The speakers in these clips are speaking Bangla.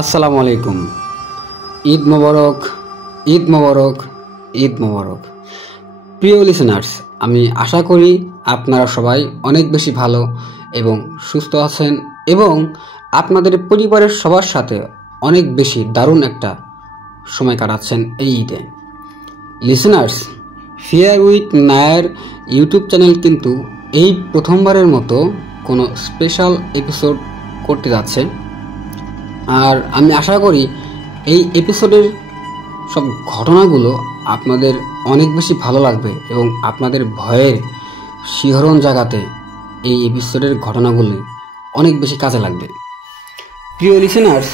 আসসালামু আলাইকুম। ঈদ মোবারক, ঈদ মোবারক, ঈদ মোবারক। প্রিয় লিসেনার্স, আমি আশা করি আপনারা সবাই অনেক বেশি ভালো এবং সুস্থ আছেন এবং আপনাদের পরিবারের সবার সাথে অনেক বেশি দারুণ একটা সময় কাটাচ্ছেন এই ঈদে। Listeners, fair with Nair YouTube channel কিন্তু এই প্রথমবারের মতো কোনো স্পেশাল এপিসোড করতে যাচ্ছে। আর আমি আশা করি এই এপিসোডের সব ঘটনাগুলো আপনাদের অনেক বেশি ভালো লাগবে এবং আপনাদের ভয়ের শিহরণ জাগাতে এই এপিসোডের ঘটনাগুলি অনেক বেশি কাজে লাগবে। প্রিয় লিসেনার্স,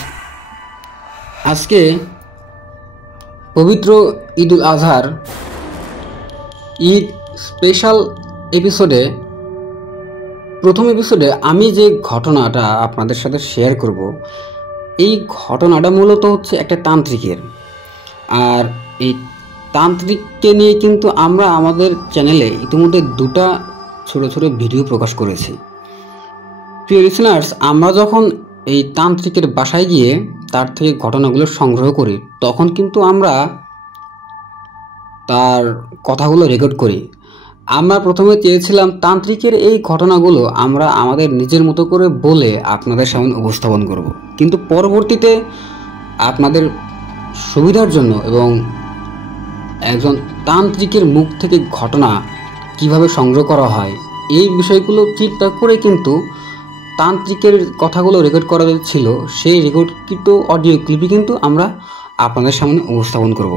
আজকে পবিত্র ঈদুল আজহার ঈদ স্পেশাল এপিসোডে প্রথম এপিসোডে আমি যে ঘটনাটা আপনাদের সাথে শেয়ার করব, এই ঘটনাটা মূলত হচ্ছে একটা তান্ত্রিকের। আর এই তান্ত্রিককে নিয়ে কিন্তু আমরা আমাদের চ্যানেলে ইতিমধ্যে দুটা ছোট ছোট ভিডিও প্রকাশ করেছি। প্রিয় লিসেনার্স, আমরা যখন এই তান্ত্রিকের বাসায় গিয়ে তার থেকে ঘটনাগুলো সংগ্রহ করি, তখন কিন্তু আমরা তার কথাগুলো রেকর্ড করি। আমরা প্রথমে চেয়েছিলাম তান্ত্রিকের এই ঘটনাগুলো আমরা আমাদের নিজের মতো করে বলে আপনাদের সামনে উপস্থাপন করব, কিন্তু পরবর্তীতে আপনাদের সুবিধার জন্য এবং একজন তান্ত্রিকের মুখ থেকে ঘটনা কিভাবে সংগ্রহ করা হয় এই বিষয়গুলো চিন্তা করে কিন্তু তান্ত্রিকের কথাগুলো রেকর্ড করা ছিল, সেই রেকর্ডকৃত অডিও ক্লিপই কিন্তু আমরা আপনাদের সামনে উপস্থাপন করব।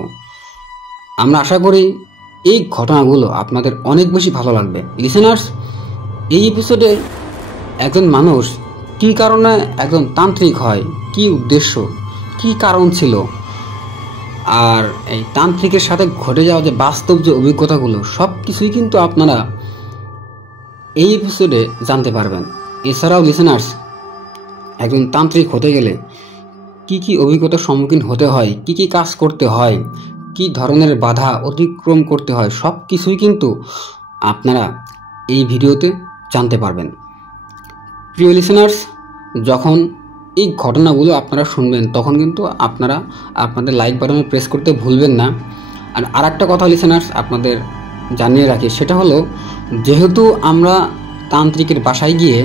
আমরা আশা করি এই ঘটনাগুলো আপনাদের অনেক বেশি ভালো লাগবে। লিসেনার্স, এই এপিসোডে একজন মানুষ কী কারণে একজন তান্ত্রিক হয়, কি উদ্দেশ্য, কি কারণ ছিল, আর এই তান্ত্রিকের সাথে ঘটে যাওয়া যে বাস্তব যে অভিজ্ঞতাগুলো সব কিছুই কিন্তু আপনারা এই এপিসোডে জানতে পারবেন। এছাড়াও লিসেনার্স, একজন তান্ত্রিক হতে গেলে কি কি অভিজ্ঞতার সম্মুখীন হতে হয়, কি কি কাজ করতে হয়, কি ধরনের বাধা অতিক্রম করতে হয়, সব কিছুই কিন্তু আপনারা এই ভিডিওতে জানতে পারবেন। প্রিয় লিসেনার্স, যখন এই ঘটনাগুলো আপনারা শুনবেন তখন কিন্তু আপনারা আপনাদের লাইক বাটনে প্রেস করতে ভুলবেন না। আর আরেকটা কথা লিসেনার্স আপনাদের জানিয়ে রাখি, সেটা হলো যেহেতু আমরা তান্ত্রিকের বাসায় গিয়ে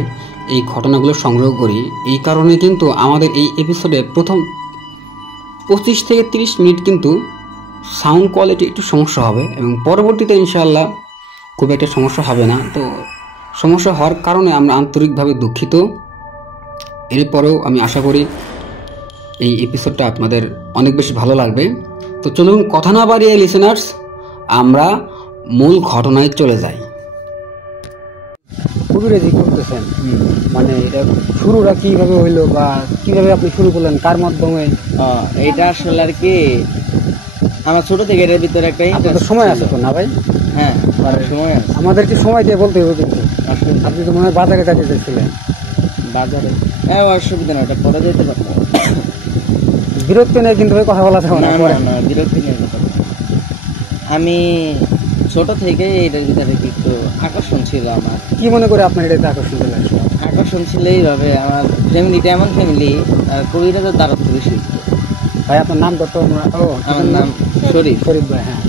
এই ঘটনাগুলো সংগ্রহ করি, এই কারণে কিন্তু আমাদের এই এপিসোডে প্রথম 25 থেকে 30 মিনিট কিন্তু সাউন্ড কোয়ালিটি একটু সমস্যা হবে এবং পরবর্তীতে ইনশাআল্লাহ খুব একটা সমস্যা হবে না। তো সমস্যা হওয়ার কারণে আমরা আন্তরিকভাবে দুঃখিত। এরপরেও আমি আশা করি এই এপিসোডটা আপনাদের অনেক বেশি ভালো লাগবে। তো চলুন কথা না বাড়িয়ে লিসেনার্স আমরা মূল ঘটনায় চলে যাই। কবিরাজি করতেছেন, মানে এটা শুরুটা কিভাবে হইলো বা কিভাবে আপনি শুরু করলেন, কার মাধ্যমে? এইটা আসলে আর কি আমার ছোট থেকে এর ভিতরে একটা আপনাদের সময় আছে তো না ভাই? হ্যাঁ, সময় আছে। আমাদেরকে সময় দিয়ে বলতে হবে কিন্তু। আপনি তো মনে হয় বাজারে কাজে যাচ্ছিলেন। বাজারে? হ্যাঁ, অসুবিধা না, ওটা পরে যেতে পারবো। বিরক্তি নেই কিন্তু ভাই, কথা বলা যাবে না। না, বিরক্তি নেই। আমি ছোট থেকে এটার ভিতরে একটু আকর্ষণ ছিল আমার। কি মনে করে আপনার এটাতে আকর্ষণ চলে আসলো? আকর্ষণ ছিল এইভাবে, আমার ফ্যামিলিটা এমন ফ্যামিলি, কবিরাজের দ্বারস্থ বেশি। ভাই আপনার নাম কত? আমার নাম শরীফ। শরীফ ভাই। হ্যাঁ,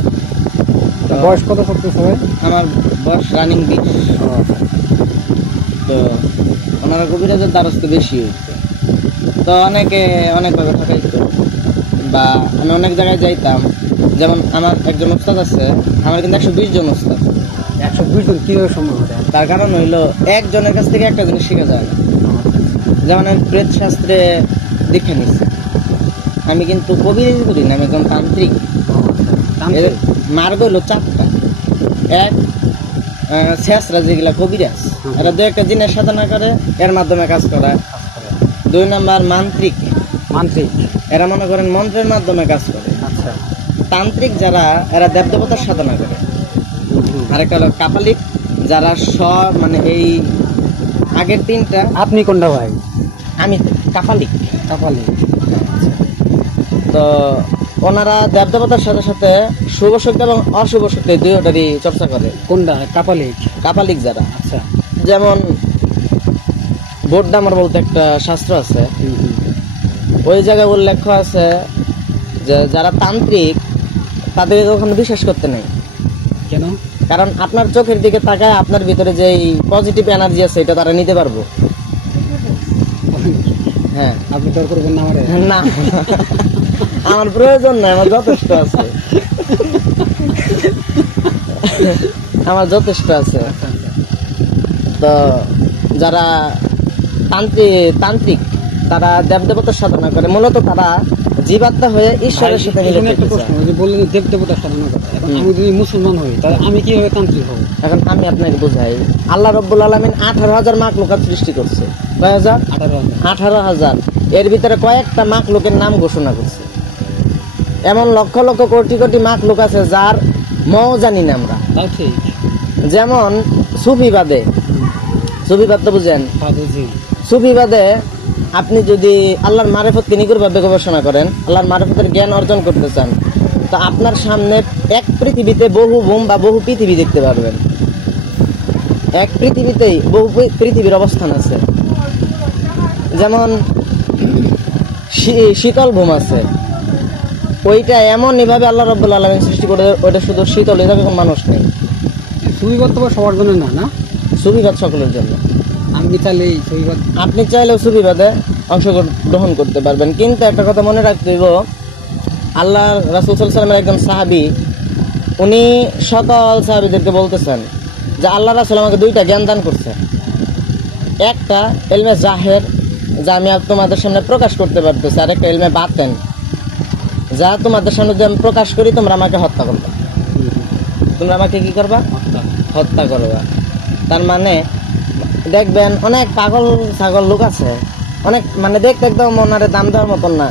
বয়স কত করতেছে ভাই? আমার বয়স রানিং 20। তো ওনারা কবিরাজের দ্বারস্থ বেশি হইতো, তো অনেকে অনেকভাবে ঠকাইতো, বা আমি অনেক জায়গায় যাইতাম। যেমন আমার একজন ওস্তাদ আছে, আমার কিন্তু 120 জন ওস্তাদ। 120 জন কীভাবে সম্ভব? তার কারণ হইলো একজনের কাছ থেকে একটা জিনিস শেখা যায় না। যেমন আমি প্রেত শাস্ত্রে দীক্ষা নিচ্ছি, আমি কিন্তু কবিরাজি করি না, আমি একজন তান্ত্রিক। মার্গ হইলো 4টা। এক, শেষরা যেগুলা কবিরাজ, এরা 2-1টা জিনিস সাধনা করে, এর মাধ্যমে কাজ করা। 2 নাম্বার মান্ত্রিক, এরা মনে করেন মন্ত্রের মাধ্যমে কাজ করে। আচ্ছা। তান্ত্রিক যারা, এরা দেবদেবতার সাধনা করে। আরেকটা হলো কাপালিক, যারা মানে এই আগের 3টা। আপনি কোনটা ভাই? আমি কাপালিক। তো ওনারা দেবদেবতার সাথে সাথে শুভ শক্তি এবং অশুভ শক্তি দুইটারই চর্চা করে। কোনটা? কাপালিক যারা। আচ্ছা। যেমন বোর্ডামার বলতে একটা শাস্ত্র আছে, ওই জায়গায় উল্লেখ আছে যে যারা তান্ত্রিক তাদেরকে কখনো বিশ্বাস করতে নেই। কেন? কারণ আপনার চোখের দিকে তাকায় আপনার ভিতরে যে পজিটিভ এনার্জি আছে এটা তারা নিতে পারবো। হ্যাঁ, আপনি তোর করবেন না আমারে? না আমার প্রয়োজন নাই, আমার যথেষ্ট আছে, আমার যথেষ্ট আছে। তো যারা তান্ত্রিক তারা দেবদেবতার সাধনা করে, মূলত তারা জীবাত্মা হয়ে ঈশ্বরের সাথে মিলে একটা যেতে প্রশ্ন, চায়। ওই যে বললেন দেব দেবতার সাধনা করে, এখন আমি যদি মুসলমান হই তাহলে আমি কিভাবে তান্ত্রিক হব? এখন আমি আপনাকে বোঝাই, আল্লাহ রাব্বুল আলামিন 18,000 মাখলুকাত সৃষ্টি করছে। কয় হাজার? 18,000। এর ভিতরে কয়েকটা মাখলুকের নাম ঘোষণা করছে। এমন লক্ষ লক্ষ কোটি কোটি মাখলুক আছে যার মও জানি না আমরা। তাও ঠিক। যেমন সুফিবাদে, সুফিবাদ তো বুঝেন? হ্যাঁ, বুঝি। সুফিবাদে আপনি যদি আল্লাহর মারিফতকে নিগুড়ভাবে গবেষণা করেন, আল্লাহর মারিফতের জ্ঞান অর্জন করতে চান, তো আপনার সামনে এক পৃথিবীতে বহু ভূম বা বহু পৃথিবী দেখতে পারবেন। এক পৃথিবীতেই বহু পৃথিবীর অবস্থান আছে। যেমন শীতল ভূম আছে, ওইটা এমন এভাবে আল্লাহ রাব্বুল আলামিন সৃষ্টি করে, ওইটা শুধু শীতল, ওই জায়গায় কোনো মানুষ নেই। সুবিবাদ তো সবার জন্য না, না? সুফিবাদ সকলের জন্য। আমি কি চাইলে এই সুবিবাদ? আপনি চাইলেও সুফিবাদে অংশগ্রহণ করতে পারবেন, কিন্তু একটা কথা মনে রাখতে হইব, আল্লাহ রাসূল সাল্লাল্লাহু আলাইহি ওয়াসাল্লামের একজন সাহাবী, উনি সকল সাহাবীদেরকে বলতেছেন যে আল্লাহ রাসূল আমাকে দুইটা জ্ঞান দান করছে। একটা ইলমে জাহের, যা আমি তোমাদের সামনে প্রকাশ করতে পারতেছি, আর একটা ইলমে বাতেন, যা তোমাদের সামনে যদি আমি প্রকাশ করি তোমরা আমাকে হত্যা করবে। তোমরা আমাকে কি করবা? হত্যা করবা। তার মানে দেখবেন অনেক পাগল ছাগল লোক আছে, অনেক মানে দেখতে একদম ওনারে দাম দেওয়ার মতন না,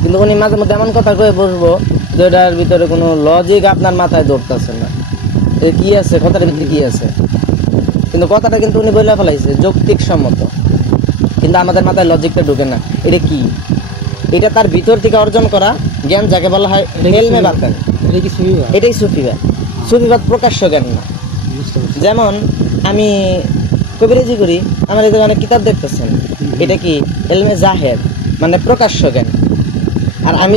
কিন্তু উনি মাঝে মধ্যে এমন কথা কয়ে বসবো যেটার ভিতরে কোনো লজিক আপনার মাথায় ধরতেছে না, কি আছে কথাটার ভিতরে কি আছে, কিন্তু কথাটা কিন্তু উনি বলে ফেলাইছে যৌক্তিক সম্মত, কিন্তু আমাদের মাথায় লজিকটা ঢুকে না। এটা কি? এটা তার ভিতর থেকে অর্জন করা জ্ঞান, যাকে বলা হয় ইলমে বাতেন। এটা কি সুবিবাদ? এটাই সুফিবাদ। সুফিবাদ প্রকাশ্য জ্ঞান না। যেমন আমি কবিরাজি করি, আমার এই অনেক কিতাব দেখতেছেন, এটা কি ইলমে জাহের, মানে প্রকাশ্য জ্ঞান। আর আমি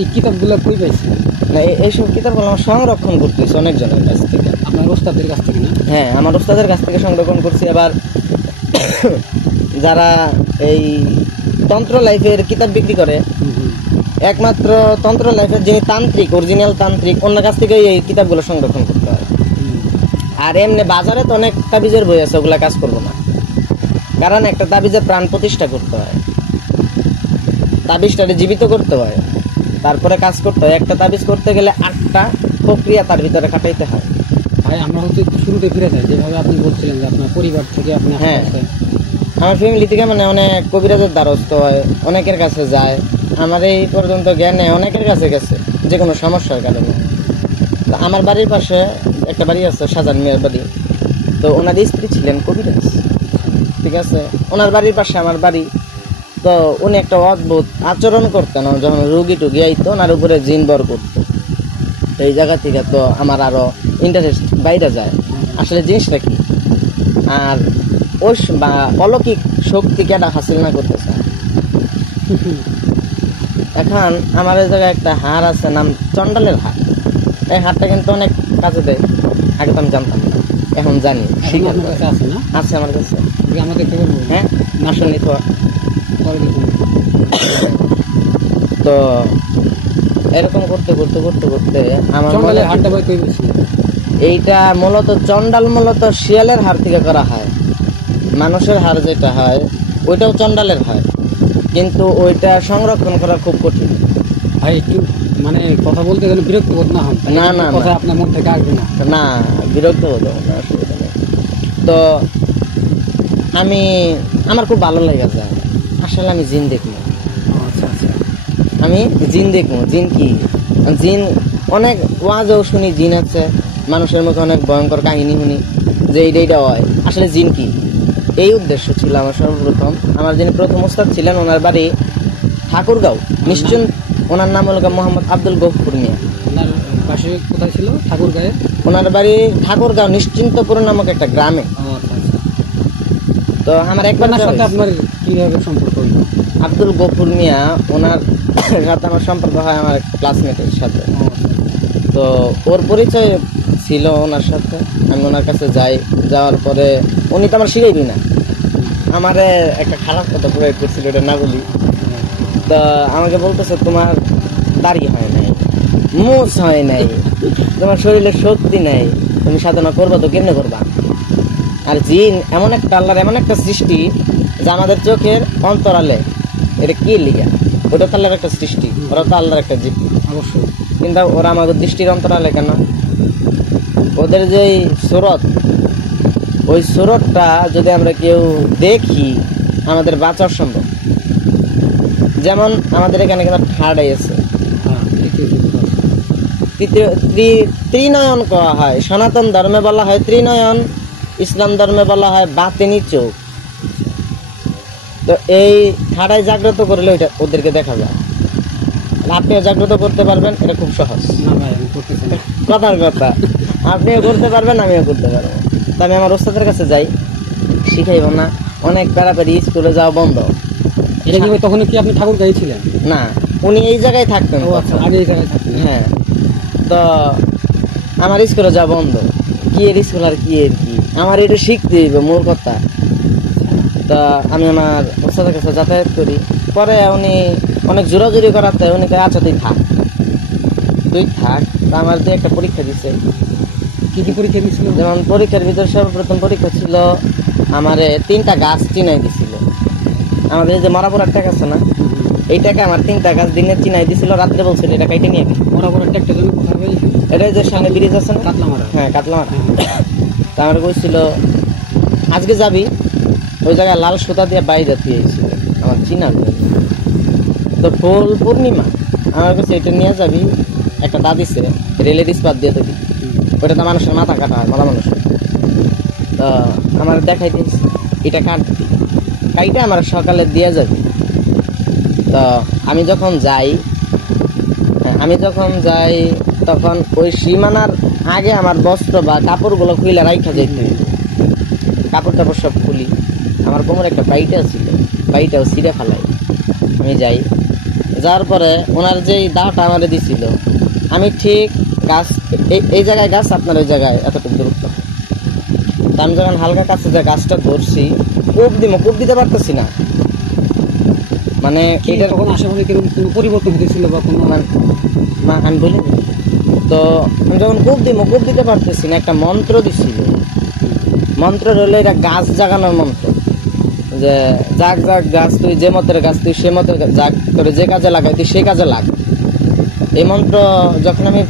এই কিতাবগুলো কই পাইছি? না, এইসব কিতাবগুলো আমার সংরক্ষণ করতেছি অনেকজনের কাছ থেকে। আপনার ওস্তাদের কাছ থেকে? না, হ্যাঁ, আমার ওস্তাদের কাছ থেকে সংরক্ষণ করছি। আবার যারা এই তন্ত্র লাইফের কিতাব বিক্রি করে, একমাত্র তন্ত্র লাইফের যিনি তান্ত্রিক, অরিজিনাল তান্ত্রিক, ওনার কাছ থেকে এই কিতাবগুলো সংরক্ষণ করতে হয়। আর এমনি বাজারে তো অনেক তাবিজের বই আছে, ওগুলা কাজ করবো না, কারণ একটা তাবিজের প্রাণ প্রতিষ্ঠা করতে হয়, তাবিজটাকে জীবিত করতে হয়, তারপরে কাজ করতে হয়। একটা তাবিজ করতে গেলে 8টা প্রক্রিয়া তার ভিতরে খাটাইতে হয়। ভাই আমরা হচ্ছে একটু শুরুতে ফিরে যাই, যেভাবে আপনি বলছিলেন যে আপনার পরিবার থেকে আপনি হ্যাঁ, আমার ফ্যামিলি থেকে মানে অনেক কবিরাজের দ্বারস্থ হয়, অনেকের কাছে যায়। আমার এই পর্যন্ত জ্ঞানে অনেকের কাছে গেছে যে কোনো সমস্যার কারণে। তো আমার বাড়ির পাশে একটা বাড়ি আছে, শাহজাহান মিয়ার বাড়ি, তো ওনার স্ত্রী ছিলেন কবিরাজ, ঠিক আছে? ওনার বাড়ির পাশে আমার বাড়ি। তো উনি একটা অদ্ভুত আচরণ করতেন, যখন রুগী টুগি আইতো ওনার উপরে জিন বর করতো। এই জায়গা থেকে তো আমার আরো ইন্টারেস্ট বাইরে যায়, আসলে জিনিসটা কি, আর ওই বা অলৌকিক শক্তি কেটা হাসিল না করতে চায়। এখন আমার এই জায়গায় একটা হাড় আছে, নাম চন্ডালের হাড়। এই হাড়টা কিন্তু অনেক কাজে দেয়, আগে তো আমি জানতাম না, এখন জানি। আছে না? আছে আমার কাছে। আমাদের থেকে বলবো। হ্যাঁ, আসলে তো এরকম করতে করতে করতে করতে আমার মনে হাড়টা ভাই কই বেশি? এইটা মূলত চন্ডাল, মূলত শিয়ালের হাড় থেকে করা হয়। মানুষের হাড় যেটা হয় ওইটাও চন্ডালের হয়, কিন্তু ওইটা সংরক্ষণ করা খুব কঠিন। ভাই একটু মানে কথা বলতে গেলে বিরক্ত বোধ না হন? না না, কথা আপনার মন থেকে আসবে না? না, বিরক্ত বোধ হবে না, অসুবিধা নেই। তো আমার খুব ভালো লাগে যায়, আসলে আমি জিন দেখবো। আচ্ছা আচ্ছা, আমি জিন দেখবো। জিন কি? জিন অনেক ওয়াজও শুনি, জিন আছে, মানুষের মতো অনেক ভয়ঙ্কর কাহিনী শুনি যে এইটা হয়, আসলে জিন কি, এই উদ্দেশ্য ছিল আমার সর্বপ্রথম। আমার যিনি প্রথম ওস্তাদ ছিলেন ওনার বাড়ি ঠাকুরগাঁও, নিশ্চয় ওনার নাম হলো মোহাম্মদ আব্দুল গফুর মিয়া। ওনার পাশে কোথায় ছিল? ঠাকুরগাঁয়ে? ওনার বাড়ি ঠাকুরগাঁও নিশ্চিন্তপুর নামক একটা গ্রামে। আচ্ছা আচ্ছা। তো তো আমার একবার আপনার সাথে আপনার কিভাবে সম্পর্ক হইলো? আব্দুল গফুর মিয়া, ওনার সাথে আমার সম্পর্ক হয় আমার ক্লাসমেটের সাথে। তো ওর পরিচয় ছিল ওনার সাথে, আমি ওনার কাছে যাই। যাওয়ার পরে উনি তো আমার শিখাইবি না, আমারে একটা খারাপ কথা প্রয়োগ করছিল, এটা না বলি। তো আমাকে বলতেছে তোমার দাড়ি হয় নাই, মুছ হয় নাই, তোমার শরীরে শক্তি নাই, তুমি সাধনা করবা তো কেমনে করবা? আর জিন এমন একটা আল্লাহর এমন একটা সৃষ্টি যে আমাদের চোখের অন্তরালে, এটা কি লিগা? ওটা তো আল্লাহর একটা সৃষ্টি, ওরা তো আল্লাহর একটা জীব, অবশ্যই। কিন্তু ওরা আমাদের দৃষ্টির অন্তরালে কেন? ওদের যে সুরত, ওই সুরতটা যদি আমরা কেউ দেখি আমাদের বাঁচার সম্ভব। যেমন আমাদের এখানে কিন্তু ঠাড়াই আছে, হ্যাঁ, ত্রিনয়ন করা হয়। সনাতন ধর্মে বলা হয় ত্রিনয়ন, ইসলাম ধর্মে বলা হয় বাতেনি চোখ। তো এই ঠাড়াই জাগ্রত করলে ওইটা ওদেরকে দেখা যায়। আপনিও জাগ্রত করতে পারবেন, এটা খুব সহজ। না ভাই, আমি করতেছি না। কথার কথা, আপনিও করতে পারবেন, আমিও করতে পারবো। তা আমি আমার ওস্তাদের কাছে যাই, শিখাইব না। অনেক বেড়াবেড়ি, স্কুলে যাওয়া বন্ধ। এটা কি তখন কি আপনি ঠাকুর গাইছিলেন? না, উনি এই জায়গায় থাকতেন। ও আচ্ছা, আগে এই জায়গায় থাকতেন। হ্যাঁ, তো আমার স্কুলে যাওয়া বন্ধ। কি এর স্কুল আর কি এর কি, আমার এটা শিখতে হইব, মূল কথা। তা আমি আমার ওস্তাদের কাছে যাতায়াত করি। পরে উনি অনেক জোরাজুরি করাতে উনি কয়, আচ্ছা তুই থাক। তা আমার দিয়ে একটা পরীক্ষা দিছে। কি কি পরীক্ষা দিয়েছিল? যেমন পরীক্ষার ভিতরে সর্বপ্রথম পরীক্ষা ছিল আমারে 3টা গাছ চিনাই দিছিল। আমাদের এই যে মরাপুরার টাকা আছে না, এই টাকা আমার 3টা গাছ দিনে চিনাই দিছিল। রাত্রে বলছিল এটা কাইটে নিয়ে গেছে। বরাবর একটা জমি কোথায় ভাই? এটা যে সামনে ব্রিজ আছে না, কাতলামারা। হ্যাঁ কাতলামারা। তা আমার বলছিল আজকে যাবি, ওই জায়গায় লাল সুতা দিয়ে বাইরে দিয়েছিল আমার চিনার জন্য। তো ফুল পূর্ণিমা আমার কাছে এটা নিয়ে যাবি, একটা দা দিছে রেলের ইস্পাত দিয়ে দেবি, ওটা তো মানুষের মাথা কাটা হয়, মাথা মানুষের। তো আমার দেখাই দিস, এটা কাটবি, কাইটা আমার সকালে দিয়ে যাবি। তো আমি যখন যাই তখন ওই সীমানার আগে আমার বস্ত্র বা কাপড়গুলো খুলে রাইখা যাইতে হইল। কাপড় টাপড় সব খুলি, আমার কোমরে একটা বাইটা ছিল, বাইটাও ছিঁড়ে ফেলাই। আমি যাই, যাওয়ার পরে ওনার যেই দাওটা আমারে দিছিল, আমি ঠিক গাছ এই জায়গায় গাছ, আপনার ওই জায়গায় এতটুকু দূরত্ব। তা আমি যখন হালকা কাছে যে গাছটা ধরছি, কোপ দিতে পারতেছি না। মানে এটা তখন আশেপাশে কিরকম কোনো পরিবর্তন হতেছিল বা কোনো আমি বলি তো, আমি যখন কোপ দিতে পারতেছি না, একটা মন্ত্র দিছিল। মন্ত্র হলো এটা গাছ জাগানোর মন্ত্র, যে জাগ গাছ, তুই যে মতের গাছ, তুই সে মতের জাগ, তোরে যে কাজে লাগাই তুই সে কাজে লাগ। এই মন্ত্র যখন আমি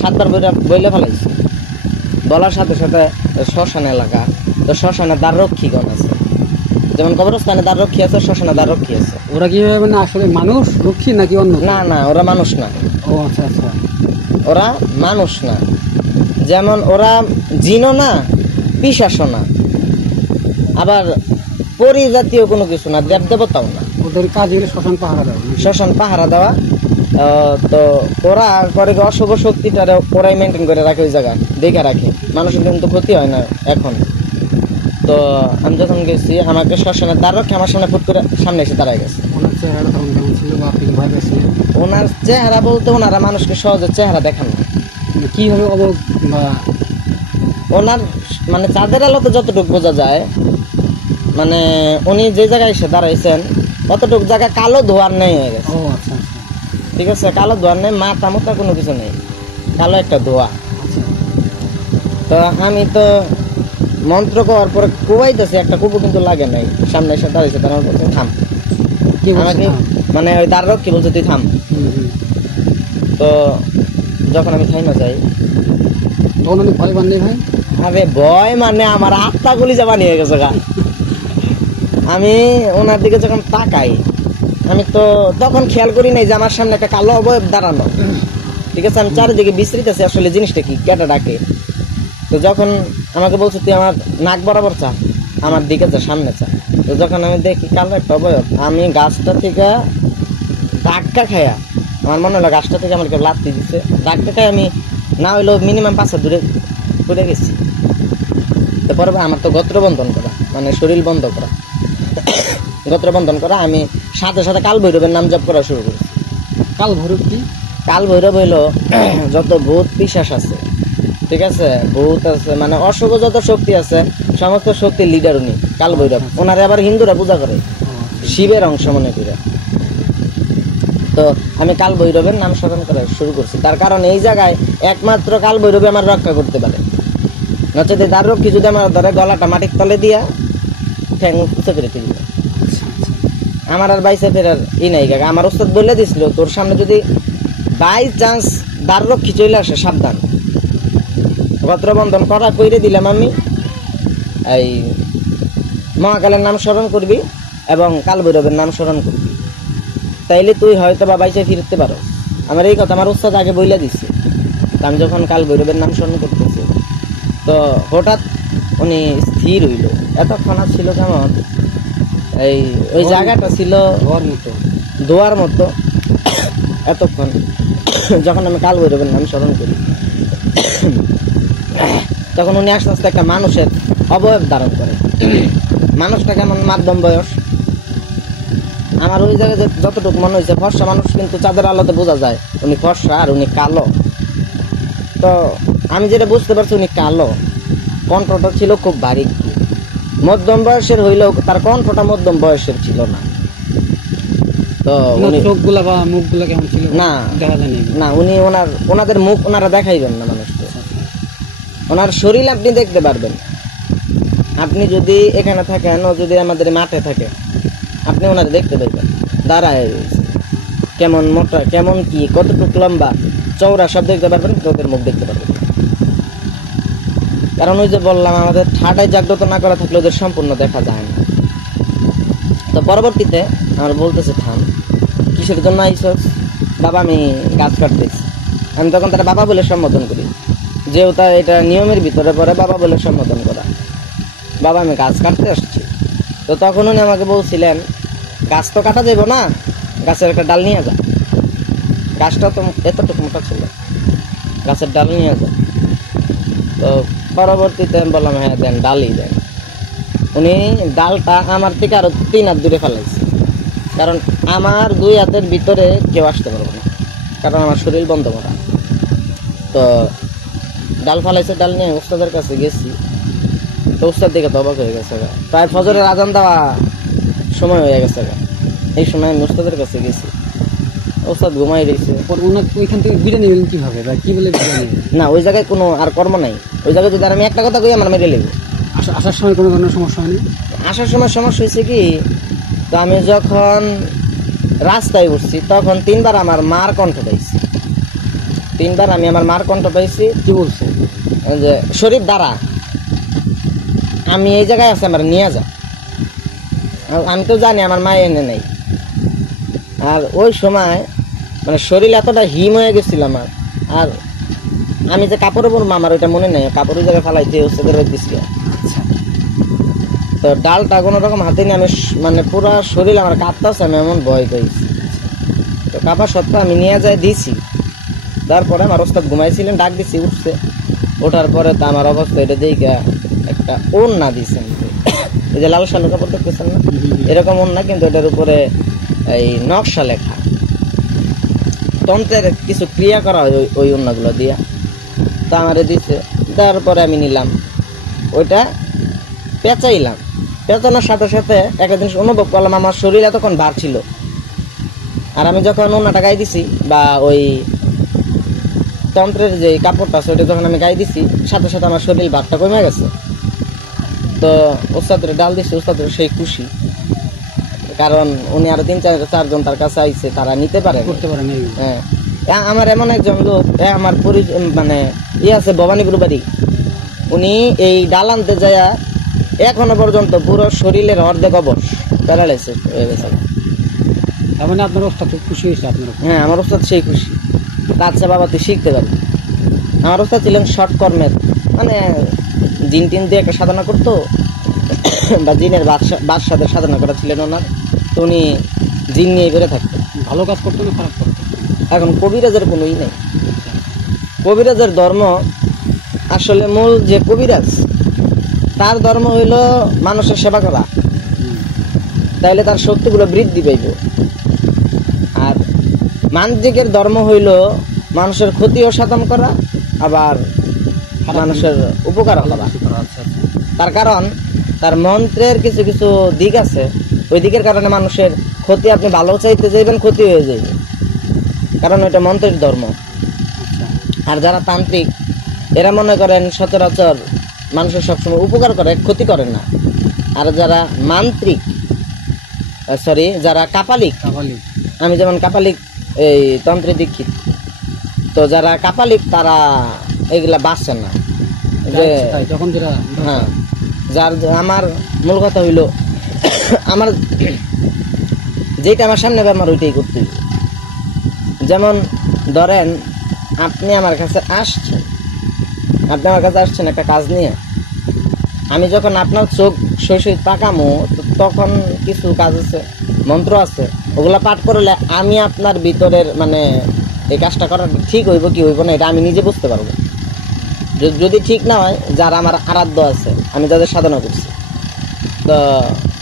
7বার বইলে ফেলাইছি, বলার সাথে সাথে শ্মশান এলাকা, তো শ্মশানে দ্বার রক্ষীগণ আছে। যেমন কবরস্থানে দ্বার রক্ষী আছে, শ্মশানে দ্বার রক্ষী আছে। ওরা কি মানে আসলে মানুষ রক্ষী নাকি অন্য? না, ওরা মানুষ না। ও আচ্ছা আচ্ছা, ওরা মানুষ না। যেমন ওরা জিনও না, পিশাচও না, আবার পরিজাতীয় কোনো কিছু না, দেবতাও না। ওদের কাজ হলো শ্মশান পাহারা দেওয়া। শ্মশান পাহারা দেওয়া। তো ওরা করে কি অশুভ শক্তিটা ওরাই মেনটেন করে রাখে, ওই জায়গা দেখে রাখে, মানুষের কিন্তু ক্ষতি হয় না এখন। তো আমি যখন গেছি, আমাকে শ্মশানের দ্বার রক্ষে আমার সামনে ফুট করে সামনে এসে দাঁড়ায় গেছে। ওনার চেহারাটা তখন কেমন ছিল বা আপনি ভয় পেয়েছিলেন? ওনার চেহারা বলতে, ওনারা মানুষকে সহজে চেহারা দেখান না। কিভাবে অবক বা ওনার মানে চাঁদের আলোতে যতটুকু বোঝা যায়, মানে উনি যে জায়গায় এসে দাঁড়াইছেন অতটুকু জায়গা কালো ধোয়ার নেই হয়ে গেছে। ও আচ্ছা আচ্ছা, ঠিক আছে, কালো ধোয়ার নেই, মাথা মোটা কোনো কিছু নেই, কালো একটা ধোয়া। আচ্ছা। তো আমি তো মন্ত্র করার পরে কুবাইতেছি, একটা কুবু কিন্তু লাগে নাই। সামনে এসে দাঁড়াইছে, তার বলছে থাম। কি বলছে? আমাকে মানে ওই দ্বার রক্ষী বলছে তুই থাম। তো যখন আমি থাইমা যাই, তখন আমি ভয় পান নাই ভাই? আরে ভয় মানে আমার আত্মা গুলি যা বানিয়ে গেছে গা। আমি ওনার দিকে যখন তাকাই, আমি তো তখন খেয়াল করি নাই যে আমার সামনে একটা কালো অবয়ব দাঁড়ানো। ঠিক আছে, আমি চারিদিকে বিস্তৃত আছি, আসলে জিনিসটা কি, কেটে ডাকে। তো যখন আমাকে বলছে তুই আমার নাক বরাবর চা, আমার দিকে যা, সামনে চা। তো যখন আমি দেখি কালো একটা অবয়ব, আমি গাছটা থেকে ধাক্কা খায়া, আমার মনে হলো গাছটা থেকে আমার কেউ লাথি দিচ্ছে, ধাক্কা খাই আমি না হইলেও মিনিমাম 5 হাত দূরে পড়ে গেছি। তো পরে আমার তো গোত্র বন্ধন করা, মানে শরীর বন্ধ করা, গোত্র বন্ধন করা। আমি সাথে সাথে কাল ভৈরবের নাম জপ করা শুরু করি। কাল ভৈরব কি? কাল ভৈরব হইলো যত ভূত পিশাচ আছে, ঠিক আছে, ভূত আছে, মানে অশুভ যত শক্তি আছে সমস্ত শক্তির লিডার উনি কাল ভৈরব। ওনারে আবার হিন্দুরা পূজা করে, শিবের অংশ মনে করে। তো আমি কাল ভৈরবের নাম স্মরণ করা শুরু করছি, তার কারণ এই জায়গায় একমাত্র কাল ভৈরবে আমার রক্ষা করতে পারে। নচেত তার রক্ষী যদি আমার ধরে গলাটা মাটির তলে দিয়া ঠ্যাং উঁচু করে তুলবে, আমার আর বাইসে ফেরার নাই কাকা। আমার ওস্তাদ বলে দিছিল, তোর সামনে যদি বাই চান্স দ্বার রক্ষী চলে আসে সাবধান। গোত্রবন্ধন করা কইরে দিলাম আমি, এই মহাকালের নাম স্মরণ করবি এবং কাল ভৈরবের নাম স্মরণ করবি, তাইলে তুই হয়তো বা বাইসে ফিরতে পারো। আমার এই কথা আমার ওস্তাদ আগে বইলা দিচ্ছে। আমি যখন কাল ভৈরবের নাম স্মরণ করতেছি, তো হঠাৎ উনি স্থির হইল। এতক্ষণ ছিল কেমন, এই ওই জায়গাটা ছিল দোয়ার মতো। এতক্ষণ যখন আমি কাল ভৈরবের নাম স্মরণ করি, তখন উনি আস্তে আস্তে একটা মানুষের অবয়ব ধারণ করে। মানুষটা কেমন, মাধ্যম বয়স। আমার ওই জায়গায় যতটুকু মনে হয়েছে, ফর্সা মানুষ কিন্তু চাঁদের আলোতে বোঝা যায় উনি ফর্সা আর উনি কালো। তো আমি যেটা বুঝতে পারছি উনি কালো, কণ্ঠটা ছিল খুব ভারী। মধ্যম বয়সের হইলেও তার কণ্ঠটা মধ্যম বয়সের ছিল না। তো চোখগুলা বা মুখগুলা কেমন ছিল না দেখা যায়নি না, উনি ওনাদের মুখ ওনারা দেখাইবেন না মানুষকে। ওনার শরীর আপনি দেখতে পারবেন। আপনি যদি এখানে থাকেন, ও যদি আমাদের মাঠে থাকে, আপনি ওনারা দেখতে পাইবেন দাঁড়ায় কেমন মোটা, কেমন কি, কতটুকু লম্বা চওড়া সব দেখতে পারবেন, ওদের মুখ দেখতে পারবেন। কারণ ওই যে বললাম, আমাদের ঠাটাই জাগ্রত না করা থাকলে ওদের সম্পূর্ণ দেখা যায় না। তো পরবর্তীতে আমার বলতেছে, থাম, কিসের জন্য আইসস? বাবা আমি গাছ কাটতেছি। আমি তখন তারা বাবা বলে সম্বোধন করি, যেও তার এটা নিয়মের ভিতরে পড়ে বাবা বলে সম্বোধন করা। বাবা আমি গাছ কাটতে আসছি। তো তখন উনি আমাকে বলছিলেন, গাছ তো কাটা যাইব না, গাছের একটা ডাল নিয়ে যা। গাছটা তো এতটুকু মোটা ছিল, গাছের ডাল নিয়ে যা। তো পরবর্তীতে আমি বললাম, হ্যাঁ দেন, ডালই দেন। উনি ডালটা আমার থেকে আরো 3 হাত দূরে ফেলাইছে, কারণ আমার 2 হাতের ভিতরে কেউ আসতে পারবে না, কারণ আমার শরীর বন্ধ করা। তো ডাল ফেলাইছে, ডাল নিয়ে উস্তাদের কাছে গেছি। তো উস্তাদ দিকে তো অবাক হয়ে গেছে, প্রায় ফজরের আজান দেওয়া সময় হয়ে গেছে। এই সময় আমি উস্তাদের কাছে গেছি, উস্তাদ ঘুমাই রয়েছে। ওইখান থেকে বিরিয়ানি নিলেন কিভাবে বা কি বলে বিরিয়ানি? না, ওই জায়গায় কোনো আর কর্ম নাই। ওই জায়গায় যদি আমি একটা কথা কই, আমার মেরে লেগে। আসার সময় কোনো ধরনের সমস্যা হয়নি? আসার সময় সমস্যা হয়েছে কি, তো আমি যখন রাস্তায় উঠছি তখন 3 বার আমার মার কণ্ঠ পাইছি। 3 বার আমি আমার মার কণ্ঠ পাইছি। কি বলছে? যে শরীফ দাঁড়া, আমি এই জায়গায় আছে, আমার নিয়ে যা। আমি তো জানি আমার মা এনে নেই। আর ওই সময় মানে শরীর এতটা হিম হয়ে গেছিল আমার। আর আমি যে কাপড়ে পরবো আমার ওইটা মনে নেই, কাপড়ের জায়গায় ফালাইতে ওষুধের দিচ্ছিল। তো ডালটা কোনো রকম হাতে নিয়ে আমি মানে পুরো শরীর আমার কাঁপতেছে, আমি এমন ভয় পেয়েছি। তো কাপা সত্ত্বেও আমি নিয়ে যাই দিছি। তারপরে আমার ওস্তাদ ঘুমাইছিলেন, ডাক দিছি, উঠছে। ওঠার পরে তো আমার অবস্থা এটা দেখে একটা ওড়না দিয়েছেন, এই যে লাল শালু কাপড় দেখতেছেন না, এরকম ওড়না, কিন্তু এটার উপরে এই নকশা লেখা, তন্ত্রের কিছু ক্রিয়া করা হয় ওই ওড়নাগুলো দিয়া। তা আমারে দিছে। তারপরে আমি নিলাম, ওইটা পেঁচাইলাম। পেঁচানোর সাথে সাথে একটা জিনিস অনুভব করলাম, আমার শরীর এতক্ষণ ভার ছিল। আর আমি যখন ওড়নাটা গায়ে দিছি বা ওই তন্ত্রের যে কাপড়টা আছে ওইটা যখন আমি গায়ে দিছি, সাথে সাথে আমার শরীর ভারটা কমে গেছে। তো ওস্তাদের ডাল দিছি, ওস্তাদের সেই খুশি, কারণ উনি আরো 3-4 জন তার কাছে আইছে, তারা নিতে পারে করতে পারে। হ্যাঁ, আমার এমন একজন লোক, আমার মানে আছে ভবানীপুর বাড়ি, উনি এই ডাল আনতে যায় এখনো পর্যন্ত পুরো শরীরের অর্ধেক অবশ প্যারালাইসিস হয়ে গেছে। তার মানে আপনার ওস্তাদ খুব খুশি হয়েছে আপনার? হ্যাঁ, আমার ওস্তাদ সেই খুশি। আচ্ছা বাবা তুই শিখতে পারবি। আমার ওস্তাদ ছিলেন শর্ট কর্মের, মানে জিন টিন দিয়ে একটা সাধনা করতো, বা জিনের বাদশাদের সাধনা করা ছিলেন ওনার। তো উনি জিন নিয়ে বেড়ে থাকতেন। ভালো কাজ করতো না খারাপ করতো? এখন কবিরাজের কোনোই নেই। কবিরাজের ধর্ম আসলে মূল যে কবিরাজ, তার ধর্ম হইল মানুষের সেবা করা, তাইলে তার শক্তিগুলো বৃদ্ধি পাইব। আর মান্ত্রিকের ধর্ম হইল মানুষের ক্ষতিও সাধন করা, আবার মানুষের উপকার করা। তার কারণ তার মন্ত্রের কিছু কিছু দিক আছে, ওই দিকের কারণে মানুষের ক্ষতি, আপনি ভালো চাইতে যাইবেন ক্ষতি হয়ে যাইবে, কারণ ওইটা মন্ত্রের ধর্ম। আর যারা তান্ত্রিক এরা মনে করেন সচরাচর মানুষের সবসময় উপকার করে, ক্ষতি করে না। আর যারা মান্ত্রিক যারা কাপালিক, আমি যেমন কাপালিক এই তন্ত্রে দীক্ষিত, তো যারা কাপালিক তারা এগুলা বাঁচছে না। হ্যাঁ, যার আমার মূল কথা হইল আমার যেটা আমার সামনে আমার ওইটাই করতে হইল। যেমন ধরেন আপনি আমার কাছে আসছেন একটা কাজ নিয়ে, আমি যখন আপনার চোখ সই তাকামো তখন কিছু কাজ আছে, মন্ত্র আছে, ওগুলা পাঠ করলে আমি আপনার ভিতরের মানে এই কাজটা করা ঠিক হইব কি হইব না এটা আমি নিজে বুঝতে পারবো। যদি ঠিক না হয়, যারা আমার আরাধ্য আছে, আমি যাদের সাধনা করছি, তো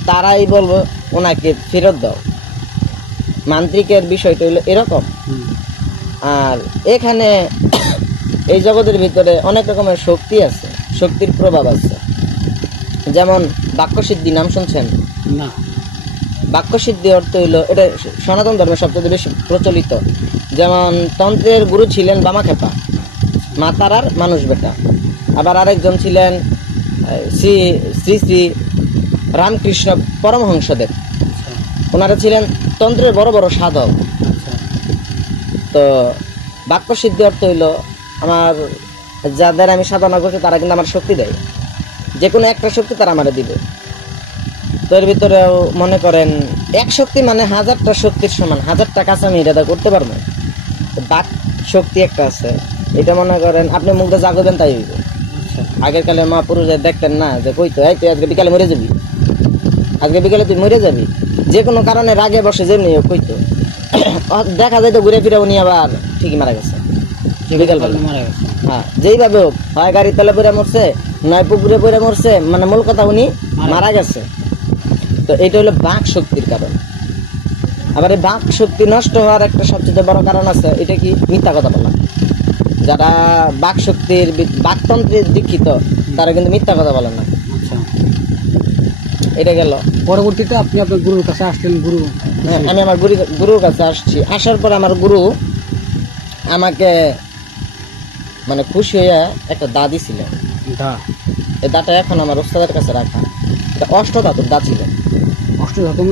তারাই বলবো ওনাকে ফেরত দাও। মান্ত্রিকের বিষয়টা হলো এরকম। আর এখানে এই জগতের ভিতরে অনেক রকমের শক্তি আছে, শক্তির প্রভাব আছে। যেমন বাক্যসিদ্ধি নাম শুনছেন না? বাক্যসিদ্ধি অর্থ হইল, এটা সনাতন ধর্মের সবচেয়ে বেশি প্রচলিত। যেমন তন্ত্রের গুরু ছিলেন বামাখ্যাপা, মাতারার মানুষ বেটা। আবার আরেকজন ছিলেন শ্রী শ্রী শ্রী রামকৃষ্ণ পরমহংসদেব, ওনারা ছিলেন তন্ত্রের বড় বড় সাধক। তো বাক্যসিদ্ধি অর্থ হইল আমার যাদের আমি সাধনা করছি তারা কিন্তু আমার শক্তি দেয়, যে কোনো একটা শক্তি তারা আমারে দিবে। তো এর ভিতরেও মনে করেন এক শক্তি মানে 1000টা শক্তির সমান, 1000টা কাজ আমি এটা করতে পারবো। বাক শক্তি একটা আছে, এটা মনে করেন আপনি মুখটা জাগবেন তাই হইব। আগের কালের মহাপুরুষের দেখতেন না যে কইতো এই তুই আজকে বিকালে মরে যাবি, আজকে বিকালে তুই মরে যাবি, যে কোনো কারণে রাগে বসে যেমনি কইতো, দেখা যায় তো ঘুরে ফিরে উনি আবার ঠিকই মারা গেছে বিকালবেলা। হ্যাঁ, যেইভাবে হোক, হয় গাড়ির তলে পড়ে মরছে, নয় পুকুরে পড়ে মরছে, মানে মূল কথা উনি মারা গেছে। তো এটা হলো বাক শক্তির কারণ। আবার এই বাক শক্তি নষ্ট হওয়ার একটা সবচেয়ে বড় কারণ আছে, এটা কি? মিথ্যা কথা বলা। যারা বাক শক্তির বাকতন্ত্রে দীক্ষিত তারা কিন্তু মিথ্যা কথা বলেন না। এটা গেল। পরবর্তীতে আপনি আপনার গুরুর কাছে আসলেন। হ্যাঁ, আমি আমার গুরুর কাছে আসছি। আসার পর আমার গুরু আমাকে মানে খুশি হয়ে একটা দা দিছিলেন। এই দাটা এখন আমার ওস্তাদের কাছে রাখা। এটা অষ্টধাতুর দা ছিল। অষ্টধাতু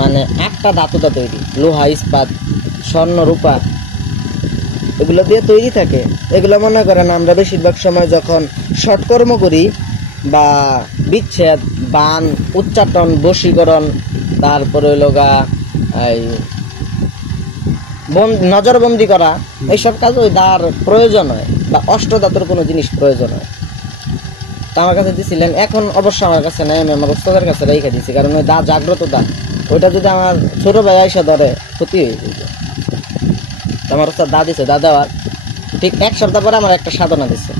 মানে 8টা ধাতু দা তৈরি, লোহা, ইস্পাত, স্বর্ণ, রূপা, এগুলো দিয়ে তৈরি থাকে। এগুলো মনে করেন আমরা বেশিরভাগ সময় যখন সৎকর্ম করি বা বিচ্ছেদ, বান, উচ্চাটন, বশীকরণ, তারপরে হইল গা এই নজরবন্দি করা, এইসব কাজ ওই দার প্রয়োজন হয় বা অষ্টধাতুর কোনো জিনিস প্রয়োজন হয়। তা আমার কাছে দিছিলেন। এখন অবশ্য আমার কাছে নাই, আমি আমার ওস্তাদের কাছে রেখে দিছি, কারণ ওই দা জাগ্রত দা, ওইটা যদি আমার ছোট ভাই আইসা ধরে ক্ষতি হয়ে যাবে। আমার ওস্তাদ দা দিছে, দা দেওয়ার ঠিক 1 সপ্তাহ পরে আমার একটা সাধনা দিচ্ছে।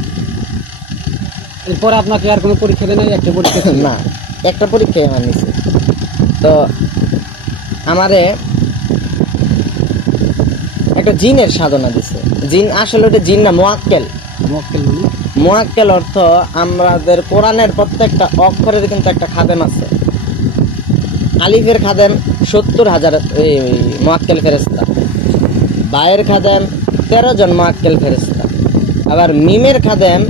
এরপরে আপনাকে আর কোনো পরীক্ষা দেয় নাই? একটা পরীক্ষা না, একটা পরীক্ষায় আমার নিছে। তো আমারে একটা জিনের সাধনা দিছে। জিন আসলে ওটা জিন না, মোয়াক্কেল। মোয়াক্কেল অর্থ আমাদের কোরআনের প্রত্যেকটা অক্ষরের কিন্তু একটা খাদেম আছে। আলিফের খাদেম 70,000 মোয়াক্কেল ফেরেশতা, বায়ের খাদেম 13 জন মোয়াক্কেল ফেরেশতা, আবার মিমের খাদেম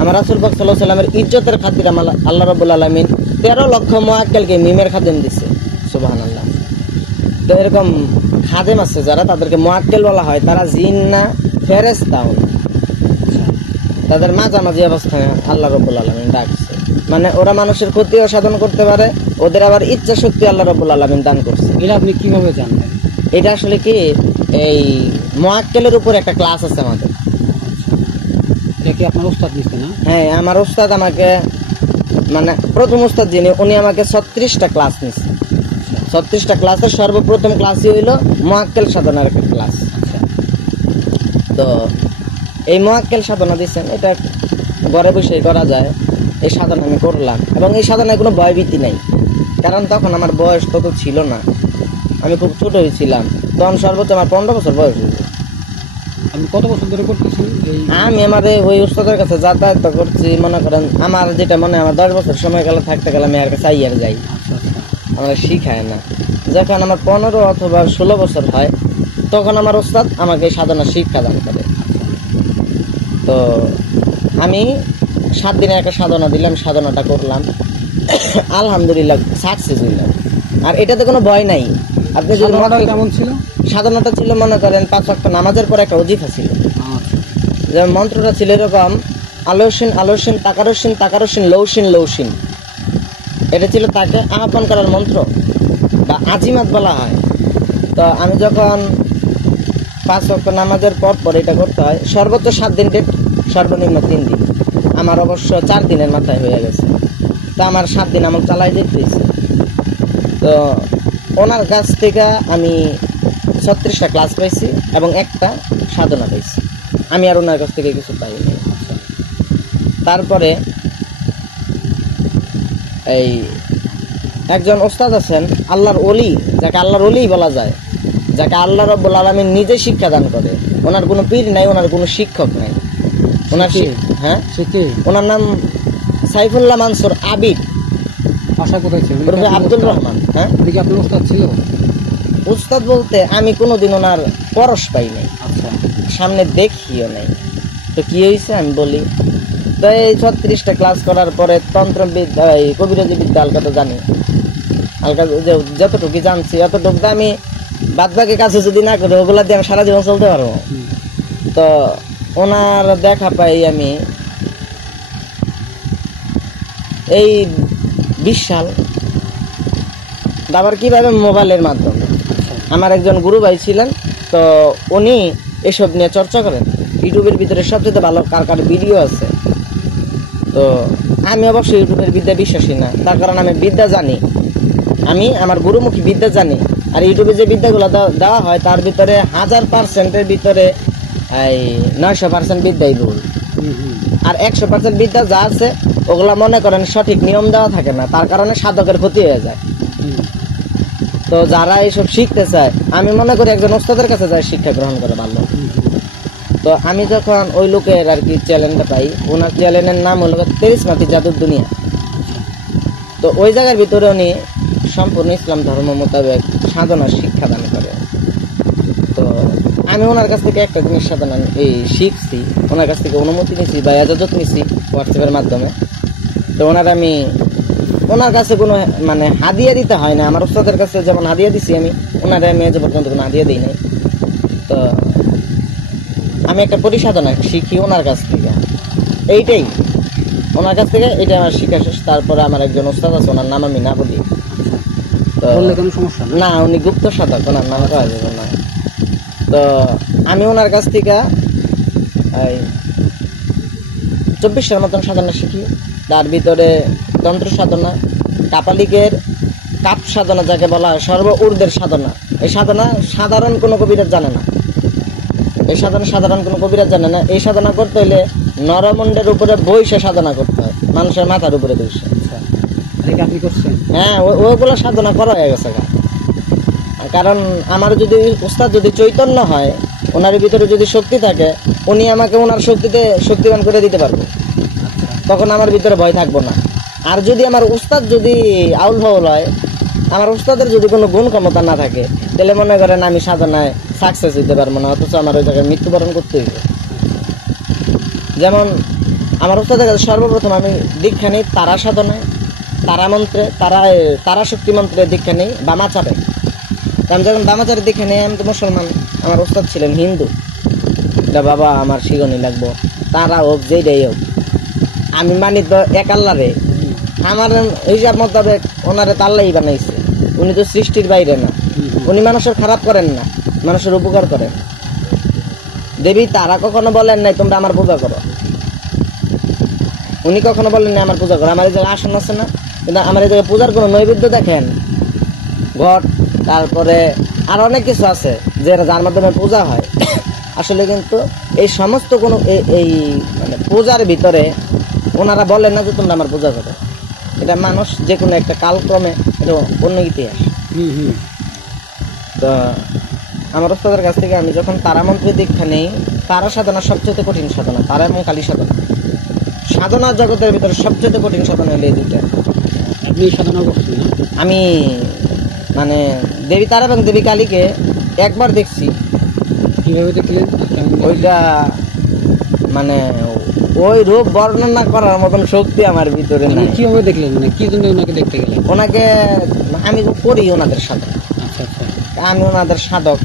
আমার রাসূল পাক সাল্লাল্লাহু আলাইহি ওয়াসাল্লামের ইজ্জতের খাতিরে আল্লাহ রাব্বুল আলামিন 13 লক্ষ মোয়াক্কেলকে মিমের খাদেম দিছে। সুবহানাল্লাহ। তো এরকম খাদেম আছে যারা, তাদেরকে মোয়াক্কেল বলা হয়। তারা জিন না, ফেরেশতাও না, তাদের মাঝামাঝি অবস্থায় আল্লাহ রাব্বুল আলামিন ডাকছে। মানে ওরা মানুষের ক্ষতিও সাধন করতে পারে, ওদের আবার ইচ্ছা শক্তি আল্লাহ রাব্বুল আলামিন দান করছে। এটা আপনি কিভাবে জানলেন? এটা আসলে কি এই মোয়াক্কেলের উপর একটা ক্লাস আছে আমাদের। এটা কি আপনার ওস্তাদ দিছে না? হ্যাঁ, আমার ওস্তাদ আমাকে, মানে প্রথম ওস্তাদ যিনি, উনি আমাকে 36টা ক্লাস নিছে। 36টা ক্লাসের সর্বপ্রথম ক্লাসই হইল মোয়াক্কেল সাধনার একটা ক্লাস। তো এই মোয়াক্কেল সাধনা দিচ্ছেন, এটা ঘরে বসেই করা যায়। এই সাধনা আমি করলাম, এবং এই সাধনায় কোনো ভয়ভীতি নাই, কারণ তখন আমার বয়স তত ছিল না, আমি খুব ছোট হয়েছিলাম, তখন সর্বোচ্চ আমার 15 বছর বয়স হয়েছে। আপনি কত বছর ধরে করতেছেন এই? আমি আমাদের ওই উস্তাদের কাছে যাতায়াত করছি, মনে করেন আমার যেটা মনে হয় আমার 10 বছর সময়কাল থাকতে গেলে আমি আর কাছে আইয়ার যাই, আচ্ছা আচ্ছা। আমরা শিখায় না। যখন আমার 15 অথবা 16 বছর হয় তখন আমার ওস্তাদ আমাকে এই সাধনা শিক্ষা দান করে। তো আমি 7 দিনের একটা সাধনা দিলাম, সাধনাটা করলাম, আলহামদুলিল্লাহ সাকসেস হইলাম। আর এটাতে কোনো ভয় নাই। আপনি যদি সাধনাটা কেমন ছিল? সাধনাটা ছিল মনে করেন 5 ওয়াক্ত নামাজের পর একটা ওজিফা ছিল, আচ্ছা যেমন মন্ত্রটা ছিল এরকম, আলোসিন আলোসিন তাকারসিন তাকারসিন লৌসিন লৌসিন। এটা ছিল তাকে আহ্বান করার মন্ত্র বা আজিমাত বলা হয়। তো আমি যখন 5 ওয়াক্ত নামাজের পর এটা করতে হয়, সর্বোচ্চ 7 দিন ডেট, সর্বনিম্ন 3 দিন। আমার অবশ্য 4 দিনের মাথায় হয়ে গেছে, তো আমার 7 দিন আমল চালাই যেতে হয়েছে। তো ওনার কাছ থেকে আমি 36টা ক্লাস পাইছি এবং একটা সাধনা পাইছি, আমি আর ওনার কাছ থেকে কিছু পাইনি। তারপরে এই একজন ওস্তাদ আছেন আল্লাহর ওলি, যাকে আল্লাহর ওলি বলা যায়, যাকে আল্লাহ রাব্বুল আলামিন নিজে শিক্ষা দান করে। ওনার কোনো পীর নাই, ওনার কোনো শিক্ষক নাই। ওনার হ্যাঁ শিখে ওনার নাম সাইফুল্লাহ মানসুর আবিদ, আশা কোথায় ছিল? ওরফে আব্দুল রহমান। হ্যাঁ, এটা কি আপনার ওস্তাদ ছিল? উস্তাদ বলতে আমি কোনোদিন ওনার পরশ পাই নাই, আচ্ছা সামনে দেখিও নাই। তো কি হয়েছে আমি বলি। তো এই 36টা ক্লাস করার পরে তন্ত্রবিদ্যা, এই কবিরাজি বিদ্যা হালকা তো জানি, হালকা যতটুকু জানছি এতটুকু আমি বাদ বাকি কাছে যদি না করি ওগুলা দিয়ে আমি সারা জীবন চলতে পারবো। তো ওনার দেখা পাই আমি এই 20 সাল, আবার কিভাবে মোবাইলের মাধ্যমে। আমার একজন গুরু ভাই ছিলেন, তো উনি এসব নিয়ে চর্চা করেন, ইউটিউবের ভিতরে সবচেয়ে ভালো কার কার ভিডিও আছে। তো আমি অবশ্যই ইউটিউবের বিদ্যা বিশ্বাসী না, তার কারণ আমি বিদ্যা জানি, আমি আমার গুরুমুখী বিদ্যা জানি। আর ইউটিউবে যে বিদ্যাগুলো দেওয়া হয় তার ভিতরে 1000%-এর ভিতরে এই 900% বিদ্যাই ভুল, আর 100% বিদ্যা যা আছে ওগুলা মনে করেন সঠিক নিয়ম দেওয়া থাকে না, তার কারণে সাধকের ক্ষতি হয়ে যায়। তো যারা এইসব শিখতে চায়, আমি মনে করি একজন ওস্তাদের কাছে যায় শিক্ষা গ্রহণ করে ভালো। তো আমি যখন ওই লোকের আর কি চ্যানেলটা পাই, ওনার চ্যানেলের নাম হলো 23 মাটি জাদুর দুনিয়া। তো ওই জায়গার ভিতরে উনি সম্পূর্ণ ইসলাম ধর্ম মোতাবেক সাধনার শিক্ষা দান করে। তো আমি ওনার কাছ থেকে একটা জিনিস সাধনা এই শিখছি, ওনার কাছ থেকে অনুমতি নিয়েছি বা এজাজত নিয়েছি হোয়াটসঅ্যাপের মাধ্যমে। তো ওনার কাছে কোনো মানে হাদিয়া দিতে হয় না, আমার ওস্তাদের কাছে যেমন হাদিয়া দিছি আমি আমি আজ পর্যন্ত কোনো হাদিয়া দিই নাই। তো আমি একটা পরিসাধনা শিখি ওনার কাছ থেকে, এইটাই ওনার কাছ থেকে, এটা আমার শিক্ষা শেষ। তারপরে আমার একজন ওস্তাদ আছে, ওনার নাম আমি না বলি, তো বললে কোনো সমস্যা না, উনি গুপ্ত সাধক, ওনার নাম করা যাবে না। তো আমি ওনার কাছ থেকে 24টার মতন সাধনা শিখি। তার ভিতরে তন্ত্র সাধনা, কাপালিকের কাপ সাধনা যাকে বলা হয়, সর্ব ঊর্ধ্বের সাধনা। এই সাধনা সাধারণ কোনো কবিরাজ জানে না, এই সাধনা সাধারণ কোনো কবিরাজ জানে না। এই সাধনা করতে হইলে নরমুণ্ডের উপরে বইসে সাধনা করতে হয়, মানুষের মাথার উপরে বসে। আপনি করছেন? হ্যাঁ, ওইগুলো সাধনা করা হয়ে গেছে। কারণ আমার যদি উস্তাদ যদি চৈতন্য হয়, ওনার ভিতরে যদি শক্তি থাকে, উনি আমাকে ওনার শক্তিতে শক্তিবান করে দিতে পারবে, তখন আমার ভিতরে ভয় থাকবো না। আর যদি আমার উস্তাদ যদি আউল ফাউল হয়, আমার উস্তাদের যদি কোনো গুণ ক্ষমতা না থাকে, তাহলে মনে করেন আমি সাধনায় সাকসেস হইতে পারবো না, অথচ আমার ওই জায়গায় মৃত্যুবরণ করতে হইবে। যেমন আমার উস্তাদের কাছে সর্বপ্রথম আমি দীক্ষা নিই তারা সাধনায়, তারা মন্ত্রে, তারা শক্তি মন্ত্রে দীক্ষা নিই বামাচারে। আমি যখন বামাচারে দীক্ষা নিই, আমি তো মুসলমান, আমার উস্তাদ ছিলেন হিন্দু। এটা বাবা আমার শিরোনি লাগবো, তারা হোক যেটাই হোক, আমি মানি তো এক আল্লাহরে। আমার হিসাব মোতাবেক ওনারে তো আল্লাহই বানাইছে, উনি তো সৃষ্টির বাইরে না, উনি মানুষের খারাপ করেন না, মানুষের উপকার করেন। দেবী তারা কখনো বলেন নাই তোমরা আমার পূজা করো, উনি কখনো বলেন নাই আমার পূজা করো। আমার এই জায়গায় আসন আছে না, কিন্তু আমার এই জায়গায় পূজার কোনো নৈবেদ্য দেখেন, ঘট, তারপরে আর অনেক কিছু আছে যে যার মাধ্যমে পূজা হয়। আসলে কিন্তু এই সমস্ত কোনো এই মানে পূজার ভিতরে ওনারা বলেন না যে তোমরা আমার পূজা করো, এটা মানুষ যে কোনো একটা কালক্রমে এটা অন্য ইতিহাস। তো আমার ওস্তাদের কাছ থেকে আমি যখন তারামন্ত্রী দীক্ষা নেই, তারা সাধনা সবচেয়ে কঠিন সাধনা, তারা এবং কালী সাধনা। সাধনার জগতের ভিতরে সবচেয়ে কঠিন সাধনা হলো এই দুইটা। আপনি সাধনা করছেন না? আমি মানে দেবী তারা এবং দেবী কালীকে একবার দেখছি। কিভাবে দেখলেন? ওইটা মানে ওই রূপ বর্ণনা করার মতন শক্তি আমার ভিতরে নাই। কিভাবে দেখলেন, মানে কি জন্য ওনাকে দেখতে গেলেন? ওনাকে আমি করি ওনাদের সাধক। আচ্ছা আচ্ছা। আমি ওনাদের সাধক,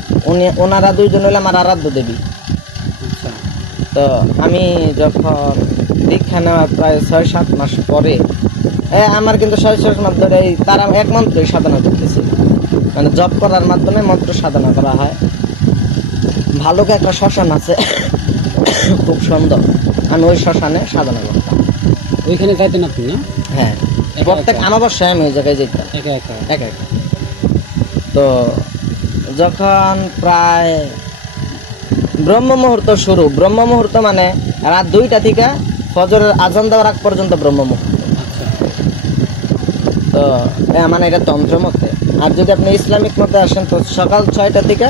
ওনারা দুইজন হইলে আমার আরাধ্য দেবী। আচ্ছা। তো আমি যখন দীক্ষা নেওয়ার প্রায় 6-7 মাস পরে আমার কিন্তু 6-7 মাস ধরে তারা এক মন্ত্রই সাধনা করতেছে, মানে জপ করার মাধ্যমে মন্ত্র সাধনা করা হয়। ভালোকে একটা শ্মশান আছে খুব সুন্দর, আমি ওই শ্মশানে সাধনা করতাম। ওইখানে যাইতেন আপনি না? হ্যাঁ, প্রত্যেক আমাবস্যায় আমি ওই জায়গায় যেতাম একা একা একা একা। তো যখন প্রায় ব্রহ্ম মুহূর্ত শুরু, ব্রহ্ম মুহূর্ত মানে রাত 2টা থেকে ফজরের আজান দেওয়ার আগ পর্যন্ত ব্রহ্ম মুহূর্ত। তো মানে এটা তন্ত্র মতে। আর যদি আপনি ইসলামিক মতে আসেন তো সকাল 6টা থেকে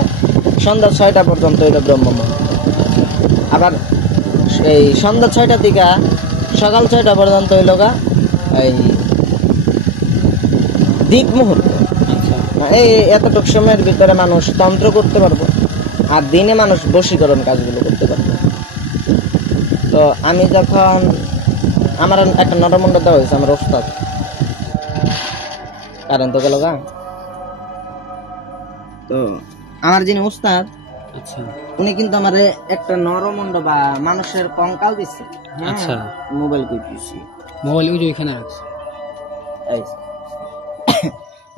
সন্ধ্যা 6টা পর্যন্ত এটা ব্রহ্ম মুহূর্ত। আবার এই সন্ধ্যা 6টা থেকে সকাল 6টা পর্যন্ত হইল গা এই দিক মুহূর্ত। এই এতটুকু সময়ের ভিতরে মানুষ তন্ত্র করতে পারবো, আর দিনে মানুষ বশীকরণ কাজগুলো করতে পারবো। তো আমি যখন আমার একটা নরমুন্ড দেওয়া হয়েছে আমার ওস্তাদ, কারণ তো গেল গা। তো আমার যিনি ওস্তাদ, আচ্ছা, উনি কিন্তু আমার একটা নরমুন্ড বা মানুষের কঙ্কাল দিচ্ছে। আচ্ছা, মোবাইল কই দিছি, মোবাইল ওই যে ওইখানে রাখছি।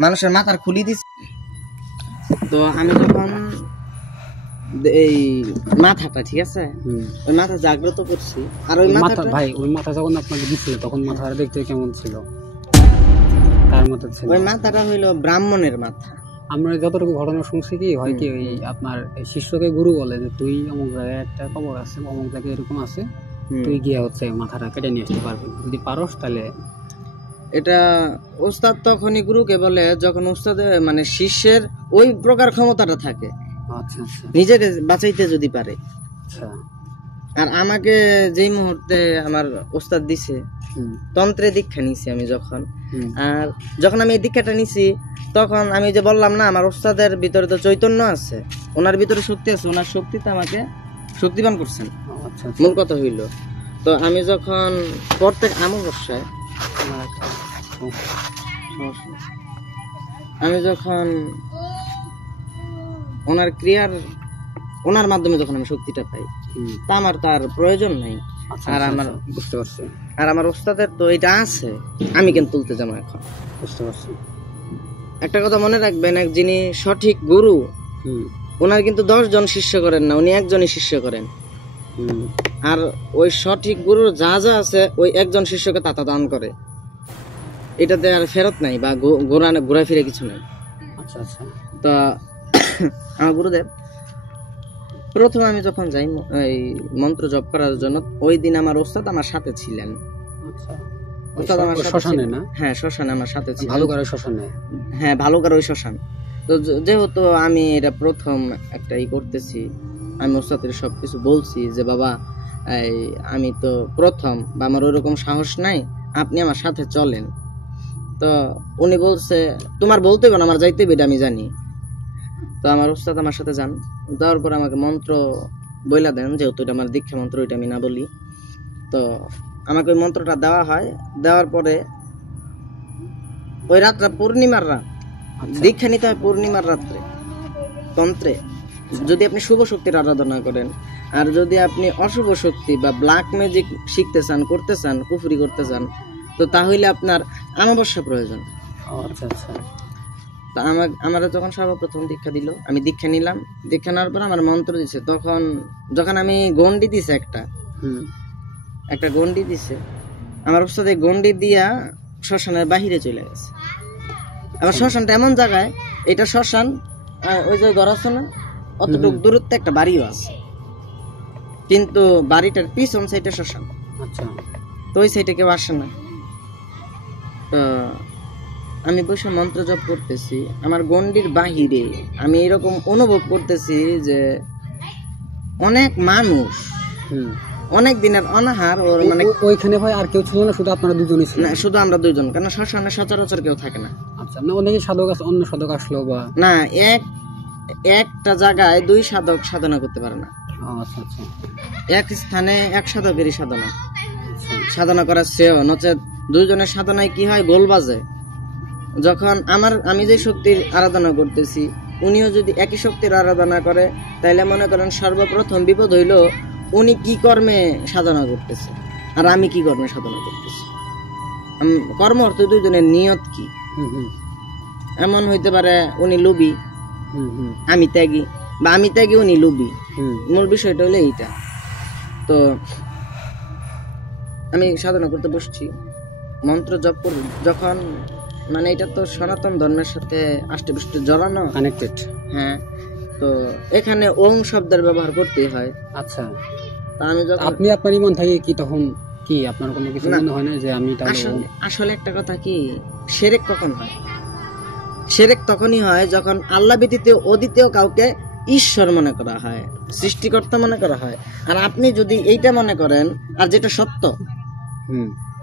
মানুষের মাথার খুলি দিচ্ছে। তো আমি যখন এই মাথাটা ঠিক আছে, ওই মাথা জাগ্রত করছি। আর ওই মাথা ভাই, ওই মাথা যখন আপনাকে দিছিল তখন মাথাটা দেখতে কেমন ছিল? তার মতো ছিল। ওই মাথাটা হইলো ব্রাহ্মণের মাথা। আমরা যতটুকু ঘটনা শুনছি কি হয় কি, ওই আপনার শিষ্যকে গুরু বলে যে তুই অমুক জায়গায় একটা কবর আছে, অমুক জায়গায় এরকম আছে, তুই গিয়ে হচ্ছে মাথাটা কেটে নিয়ে আসতে পারবি, যদি পারস তাহলে। এটা ওস্তাদ তখনই গুরুকে বলে যখন ওস্তাদের মানে শিষ্যের ওই প্রকার ক্ষমতাটা থাকে। আচ্ছা আচ্ছা। নিজেকে বাঁচাইতে যদি পারে। আচ্ছা। আর আমাকে যেই মুহূর্তে আমার ওস্তাদ দিছে, তন্ত্রে দীক্ষা নিছি আমি যখন, আর যখন আমি এই দীক্ষাটা নিছি তখন আমি যে বললাম না আমার ওস্তাদের ভিতরে তো চৈতন্য আছে, ওনার ভিতরে শক্তি আছে, ওনার শক্তিতে আমাকে শক্তিবান করছেন। আচ্ছা, মূল কথা হইল, তো আমি যখন প্রত্যেক আমাবস্যায় আমি যখন ওনার ক্রিয়ার ওনার মাধ্যমে যখন আমি শক্তিটা পাই, তা আমার তার প্রয়োজন নাই। আর আমার বুঝতে পারছি, আর আমার ওস্তাদের তো এটা আছে, আমি কেন তুলতে যাবো এখন? বুঝতে পারছি। একটা কথা মনে রাখবেন, এক যিনি সঠিক গুরু, ওনার কিন্তু 10 জন শিষ্য করেন না, উনি একজনই শিষ্য করেন। আর ওই সঠিক গুরুর যা যা আছে ওই একজন শিষ্যকে তা দান করে, এটাতে আর ফেরত নাই বা ঘোরা ফিরে কিছু নাই। আচ্ছা আচ্ছা। তো আমার গুরুদেব প্রথমে আমি যখন যাই এই মন্ত্র জপ করার জন্য, ওই দিন আমার ওস্তাদ আমার সাথে ছিলেন। ওস্তাদ আমার শ্মশানে না? হ্যাঁ, শ্মশানে আমার সাথে ছিলেন। ভালুকার শ্মশানে? হ্যাঁ, ভালুকার ওই শ্মশান। তো যেহেতু আমি এটা প্রথম একটা করতেছি, আমি ওস্তাদের সবকিছু বলছি যে বাবা আমি তো প্রথম বা আমার ওইরকম সাহস নাই, আপনি আমার সাথে চলেন। তো উনি বলছে তোমার বলতে হবে না, আমার যাইতে হবে, এটা আমি জানি। তো আমার ওস্তাদ আমার সাথে যান, যাওয়ার পর আমাকে মন্ত্র বইলা দেন, যেহেতু এটা আমার দীক্ষা মন্ত্র, এটা আমি না বলি। তো আমাকে ওই মন্ত্রটা দেওয়া হয়, দেওয়ার পরে ওই রাতটা পূর্ণিমার রাত, দীক্ষা নিতে হয় পূর্ণিমার রাত্রে তন্ত্রে। যদি আপনি শুভ শক্তির আরাধনা করেন, আর যদি আপনি অশুভ শক্তি বা ব্ল্যাক ম্যাজিক শিখতে চান, করতে চান, কুফরি করতে চান, তো তাহলে আপনার আমাবস্যা প্রয়োজন। আচ্ছা আচ্ছা। তা আমার যখন সর্বপ্রথম দীক্ষা দিল, আমি দীক্ষা নিলাম। দীক্ষা নেওয়ার পর আমার মন্ত্র দিছে, তখন যখন আমি গন্ডি দিছে একটা গন্ডি দিছে আমার ওস্তাদ, এই গন্ডি দিয়া শ্মশানের বাহিরে চলে গেছে। আবার শ্মশানটা এমন জায়গায়, এটা শ্মশান ওই যে ঘর আছে না, অতটুকু দূরত্বে একটা বাড়িও আছে, কিন্তু বাড়িটার পিছন সাইডে শ্মশান। আচ্ছা। তো ওই সাইডে কেউ আসে না। তো আমি বসে মন্ত্র জপ করতেছি, আমার গণ্ডির বাহিরে আমি এরকম অনুভব করতেছি যে অনেক মানুষ, অনেক দিনের অনাহার ওর মানে ওইখানে ভাই আর কেউ ছিল না, শুধু আপনারা দুজনই ছিলেন? না, শুধু আমরা দুইজন, কারণ শ্মশানে সচরাচর কেউ থাকে না। আচ্ছা, না অনেকে সাধক আছে, অন্য সাধক আসলো বা না, একটা জায়গায় দুই সাধক সাধনা করতে পারে না। আচ্ছা আচ্ছা, এক স্থানে এক সাধকেরই সাধনা, সাধনা করার শ্রেয়, নচেত দুইজনের সাধনায় কি হয়, গোল বাজে। যখন আমি যে শক্তির আরাধনা করতেছি, উনিও যদি একই শক্তির আরাধনা করে, তাইলে মনে করেন সর্বপ্রথম বিপদ হইল উনি কি কর্মে সাধনা করতেছে আর আমি কি কর্মে সাধনা করতেছি। কর্ম অর্থ দুইজনের নিয়ত কি। এমন হইতে পারে উনি লোভী, আমি ত্যাগী, বা আমি ত্যাগী উনি লোভী। মূল বিষয়টা হলো এইটা। তো আমি সাধনা করতে বসছি, মন্ত্র জপ করব, যখন মানে এটা তো সনাতন ধর্মের সাথে আষ্টে-পৃষ্ঠে জড়ানো, কানেক্টেড। হ্যাঁ, তো এখানে ওং শব্দের ব্যবহার করতেই হয়। আচ্ছা, তা আমি যখন আপনি আপনার ইমান থাকে কি তখন কি আপনার কোনো কিছু মনে হয় না যে আমি আসলে একটা কথা কি, শিরক কখন হয়? শিরক তখনই হয় যখন আল্লাহ ব্যতীত অদ্বিতীয় কাউকে ঈশ্বর মনে করা হয়, সৃষ্টিকর্তা মনে করা হয়। আর আপনি যদি এইটা মনে করেন, আর যেটা সত্য,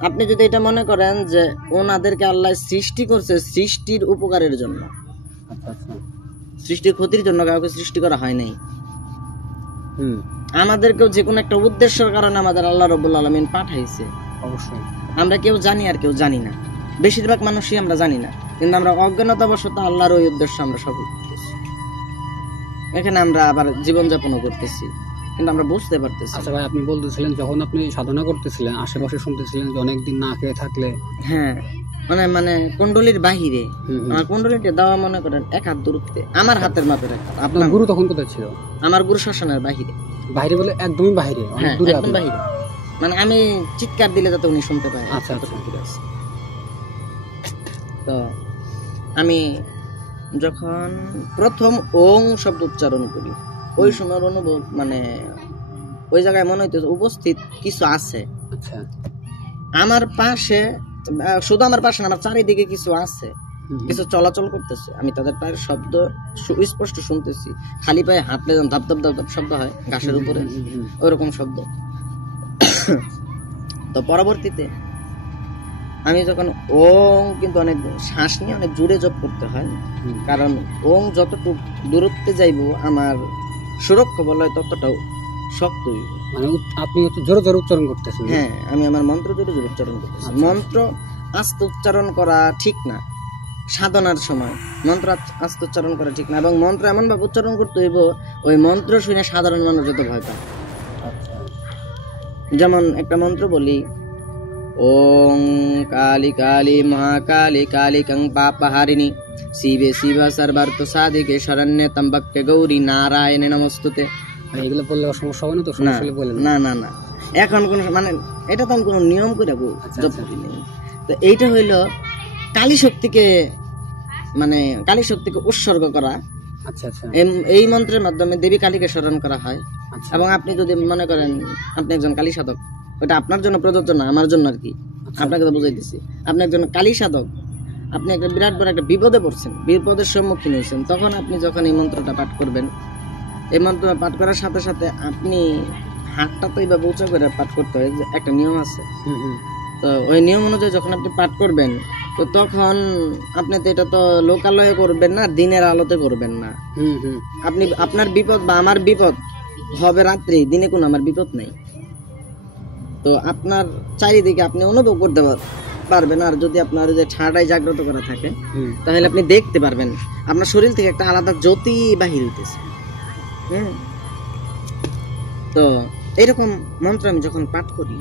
আপনি যদি এটা মনে করেন যে ওনাদেরকে আল্লাহ সৃষ্টি করছে সৃষ্টির উপকারের জন্য, সৃষ্টির ক্ষতির জন্য কাউকে সৃষ্টি করা হয় নাই। আমাদেরকেও যে কোনো একটা উদ্দেশ্যের কারণে আমাদের আল্লাহ রাব্বুল আলামিন পাঠাইছে। অবশ্যই আমরা কেউ জানি আর কেউ জানি না, বেশিরভাগ মানুষই আমরা জানি না, কিন্তু আমরা অজ্ঞানতাবশত আল্লাহর ওই উদ্দেশ্য আমরা সফল করতেছি। এখানে আমরা আবার জীবনযাপনও করতেছি, কিন্তু আমরা বুঝতে পারতেছি। আচ্ছা ভাই, আপনি বলতেছিলেন যখন আপনি সাধনা করতেছিলেন আশেপাশে শুনতেছিলেন যে অনেকদিন না খেয়ে থাকলে, হ্যাঁ, মানে কুণ্ডলীর বাহিরে, আমার কুণ্ডলীটা দেওয়া মনে করেন এক হাত দূরত্বে, আমার হাতের মাপের এক হাত। আপনার গুরু তখন কোথায় ছিল? আমার গুরু শ্মশানের বাহিরে। বাইরে বলে একদমই বাইরে, অনেক হ্যাঁ, দূরে? একদম বাহিরে, মানে আমি চিৎকার দিলে যাতে উনি শুনতে পায়। আচ্ছা, তো আমি যখন প্রথম ওং শব্দ উচ্চারণ করি, ওই সময়ের অনুভব, মানে ওই জায়গায় মনে হইতে উপস্থিত কিছু আছে। আচ্ছা, আমার পাশে, শুধু আমার পাশে না, আমার চারিদিকে কিছু আছে, কিছু চলাচল করতেছে। আমি তাদের পায়ের শব্দ স্পষ্ট শুনতেছি, খালি পায়ে হাঁটলে যেমন ধাপ ধাপ ধাপ ধাপ শব্দ হয় ঘাসের উপরে, ওইরকম শব্দ। তো পরবর্তীতে আমি যখন ওং, কিন্তু অনেক শ্বাস নিয়ে অনেক জোরে জপ করতে হয়, কারণ ওং যতটুকু দূরত্বে যাইব আমার সুরক্ষা বলয় ততটাও শক্ত হইব। মানে আপনি জোরে জোরে উচ্চারণ করতেছেন? হ্যাঁ, আমি আমার মন্ত্র জোরে জোরে উচ্চারণ করতেছি। মন্ত্র আস্তে উচ্চারণ করা ঠিক না, সাধনার সময় মন্ত্র আস্তে উচ্চারণ করা ঠিক না, এবং মন্ত্র এমন ভাবে উচ্চারণ করতে হইব ওই মন্ত্র শুনে সাধারণ মানুষ যত ভয় পায়। যেমন একটা মন্ত্র বলি, ওং কালী কালী মহাকালী কালিকং পাপহারিণী শিবে শিব সর্বার্থ সাধিকে শরণ্যে ত্র্যম্বকে গৌরী নারায়ণে নমস্তুতে। এগুলো বললে সমস্যা হবে না তো? সমস্যা বলেন না না না, এখন কোন মানে এটা তো কোনো নিয়ম করে জপ করি নেই। তো এইটা হইল কালী শক্তিকে, মানে কালী শক্তিকে উৎসর্গ করা। আচ্ছা আচ্ছা, এই মন্ত্রের মাধ্যমে দেবী কালীকে স্মরণ করা হয়। এবং আপনি যদি মনে করেন আপনি একজন কালী সাধক, ওটা আপনার জন্য প্রযোজ্য না, আমার জন্য আর কি, আপনাকে তো বুঝাই দিচ্ছি। আপনি একজন কালী সাধক, আপনি একটা বিরাট বড় একটা বিপদে পড়ছেন, বিপদের সম্মুখীন হয়েছেন, তখন আপনি যখন এই মন্ত্রটা পাঠ করবেন, এই মন্ত্রটা পাঠ করার সাথে সাথে আপনি হাতটা তো এইভাবে উঁচু করে পাঠ করতে হয়, একটা নিয়ম আছে। তো ওই নিয়ম অনুযায়ী যখন আপনি পাঠ করবেন, তো তখন আপনি তো এটা তো লোকালয়ে করবেন না, দিনের আলোতে করবেন না। আপনি আপনার বিপদ বা আমার বিপদ হবে রাত্রি, দিনে কোনো আমার বিপদ নেই। তো আপনার চারিদিকে আপনি অনুভব করতে পারবেন। আর যদি আপনার যে ছাড়াই জাগ্রত করা থাকে, তাহলে আপনি দেখতে পারবেন আপনার শরীর থেকে একটা আলাদা জ্যোতি বাহির হইতেছে। তো এইরকম মন্ত্র আমি যখন পাঠ করি,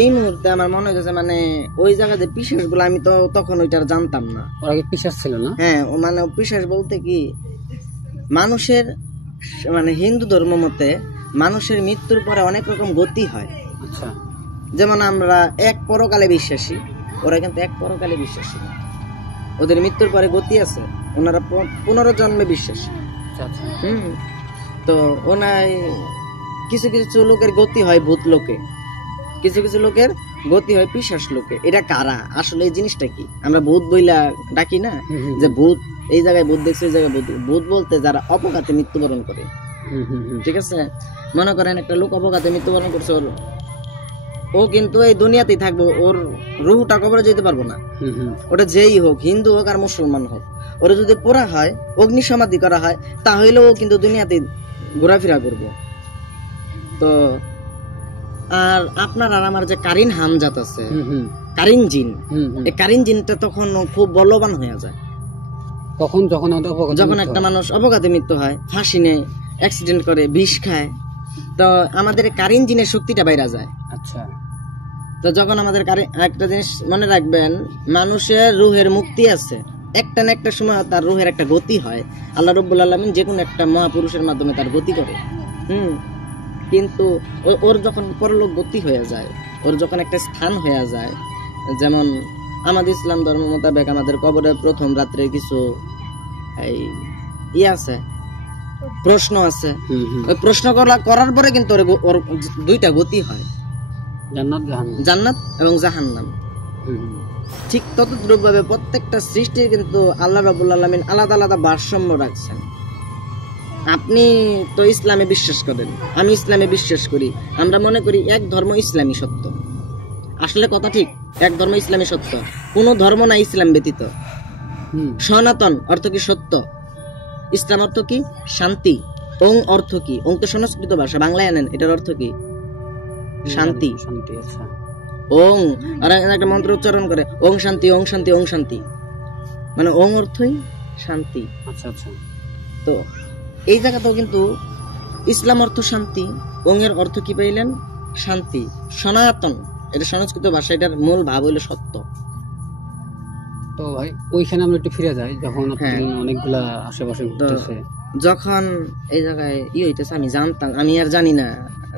এই মুহূর্তে আমার মনে হয়েছে মানে ওই জায়গায় যে পিশাচ গুলো, আমি তো তখন ওইটার জানতাম না। ওরা কি পিশাচ ছিল না? হ্যাঁ, মানে পিশাচ বলতে কি, মানুষের মানে হিন্দু ধর্ম মতে মানুষের মৃত্যুর পরে অনেক রকম গতি হয়। আচ্ছা, যেমন আমরা এক পরকালে বিশ্বাসী, ওরা কিন্তু এক পরকালে বিশ্বাসী না, ওদের মৃত্যুর পরে গতি আছে, ওনারা পুনর্জন্মে বিশ্বাসী। তো ওনার কিছু কিছু লোকের গতি হয় ভূত লোকে, কিছু কিছু লোকের গতি হয় পিশাচ লোকে। এটা কারা আসলে, এই জিনিসটা কি আমরা ভূত বইলা ডাকি না, যে ভূত এই জায়গায় ভূত দেখছে, ওই জায়গায় ভূত। ভূত বলতে যারা অপঘাতে মৃত্যুবরণ করে, ঠিক আছে? মনে করেন একটা লোক অপঘাতে মৃত্যুবরণ করছে, ও কিন্তু এই দুনিয়াতেই থাকবো, ওর রুহটা কবরে যেতে পারবো না। ওটা যেই হোক, হিন্দু হোক আর মুসলমান হোক, ওরা যদি পোড়া হয়, অগ্নি সমাধি করা হয়, তাহলে ও কিন্তু দুনিয়াতে ঘোরাফেরা করবো। তো আর আপনার আর আমার যে কারিন হামজাত আছে, কারিন জিন, এই কারিন জিনটা তখন খুব বলবান হয়ে যায়। তখন যখন একটা মানুষ অপঘাতে মৃত্যু হয়, ফাঁসি নেয়, অ্যাক্সিডেন্ট করে, বিষ খায়, তো আমাদের কারিন জিনের শক্তিটা বাইরে যায়। আচ্ছা, তো যখন আমাদের একটা জিনিস মনে রাখবেন, মানুষের রুহের মুক্তি আছে, একটা না একটা সময় তার রুহের একটা গতি হয়। আল্লাহ রাব্বুল আলামিন যে কোনো একটা মহাপুরুষের মাধ্যমে তার গতি করে। কিন্তু ওর যখন পরলোক গতি হয়ে যায়, ওর যখন একটা স্থান হয়ে যায়, যেমন আমাদের ইসলাম ধর্ম মোতাবেক আমাদের কবরের প্রথম রাত্রে কিছু আছে, প্রশ্ন আছে। ওই প্রশ্ন করার পরে কিন্তু ওর দুইটা গতি হয়, জান্নাত এবং জাহান্নাম। ঠিক ততদ্রুপভাবে প্রত্যেকটা সৃষ্টির কিন্তু আল্লাহ রাব্বুল আলামিন আলাদা আলাদা ভারসাম্য রাখছেন। আপনি তো ইসলামে বিশ্বাস করেন, আমি ইসলামে বিশ্বাস করি, আমরা মনে করি এক ধর্ম ইসলামই সত্য। আসলে কথা ঠিক, এক ধর্ম ইসলামই সত্য, কোন ধর্ম নাই ইসলাম ব্যতীত। সনাতন অর্থ কি? সত্য। ইসলাম অর্থ কি? শান্তি। ওং অর্থ কি? ওং তো সংস্কৃত ভাষা, বাংলায় আনেন, এটার অর্থ কি? শান্তি। ওং, আর একটা মন্ত্র উচ্চারণ করে, ওং শান্তি, ওং শান্তি, ওং শান্তি, মানে ওং অর্থই শান্তি। আচ্ছা আচ্ছা। তো এই জায়গাতেও কিন্তু ইসলাম অর্থ শান্তি, ওং এর অর্থ কি পাইলেন? শান্তি। সনাতন, এটা সংস্কৃত ভাষা, এটার মূল ভাব হইল সত্য। তো ভাই ওইখানে আমরা একটু ফিরে যাই, যখন অনেকগুলা আশেপাশে ঘুরতেছে, যখন এই জায়গায় হইতেছে, আমি জানতাম, আমি আর জানি না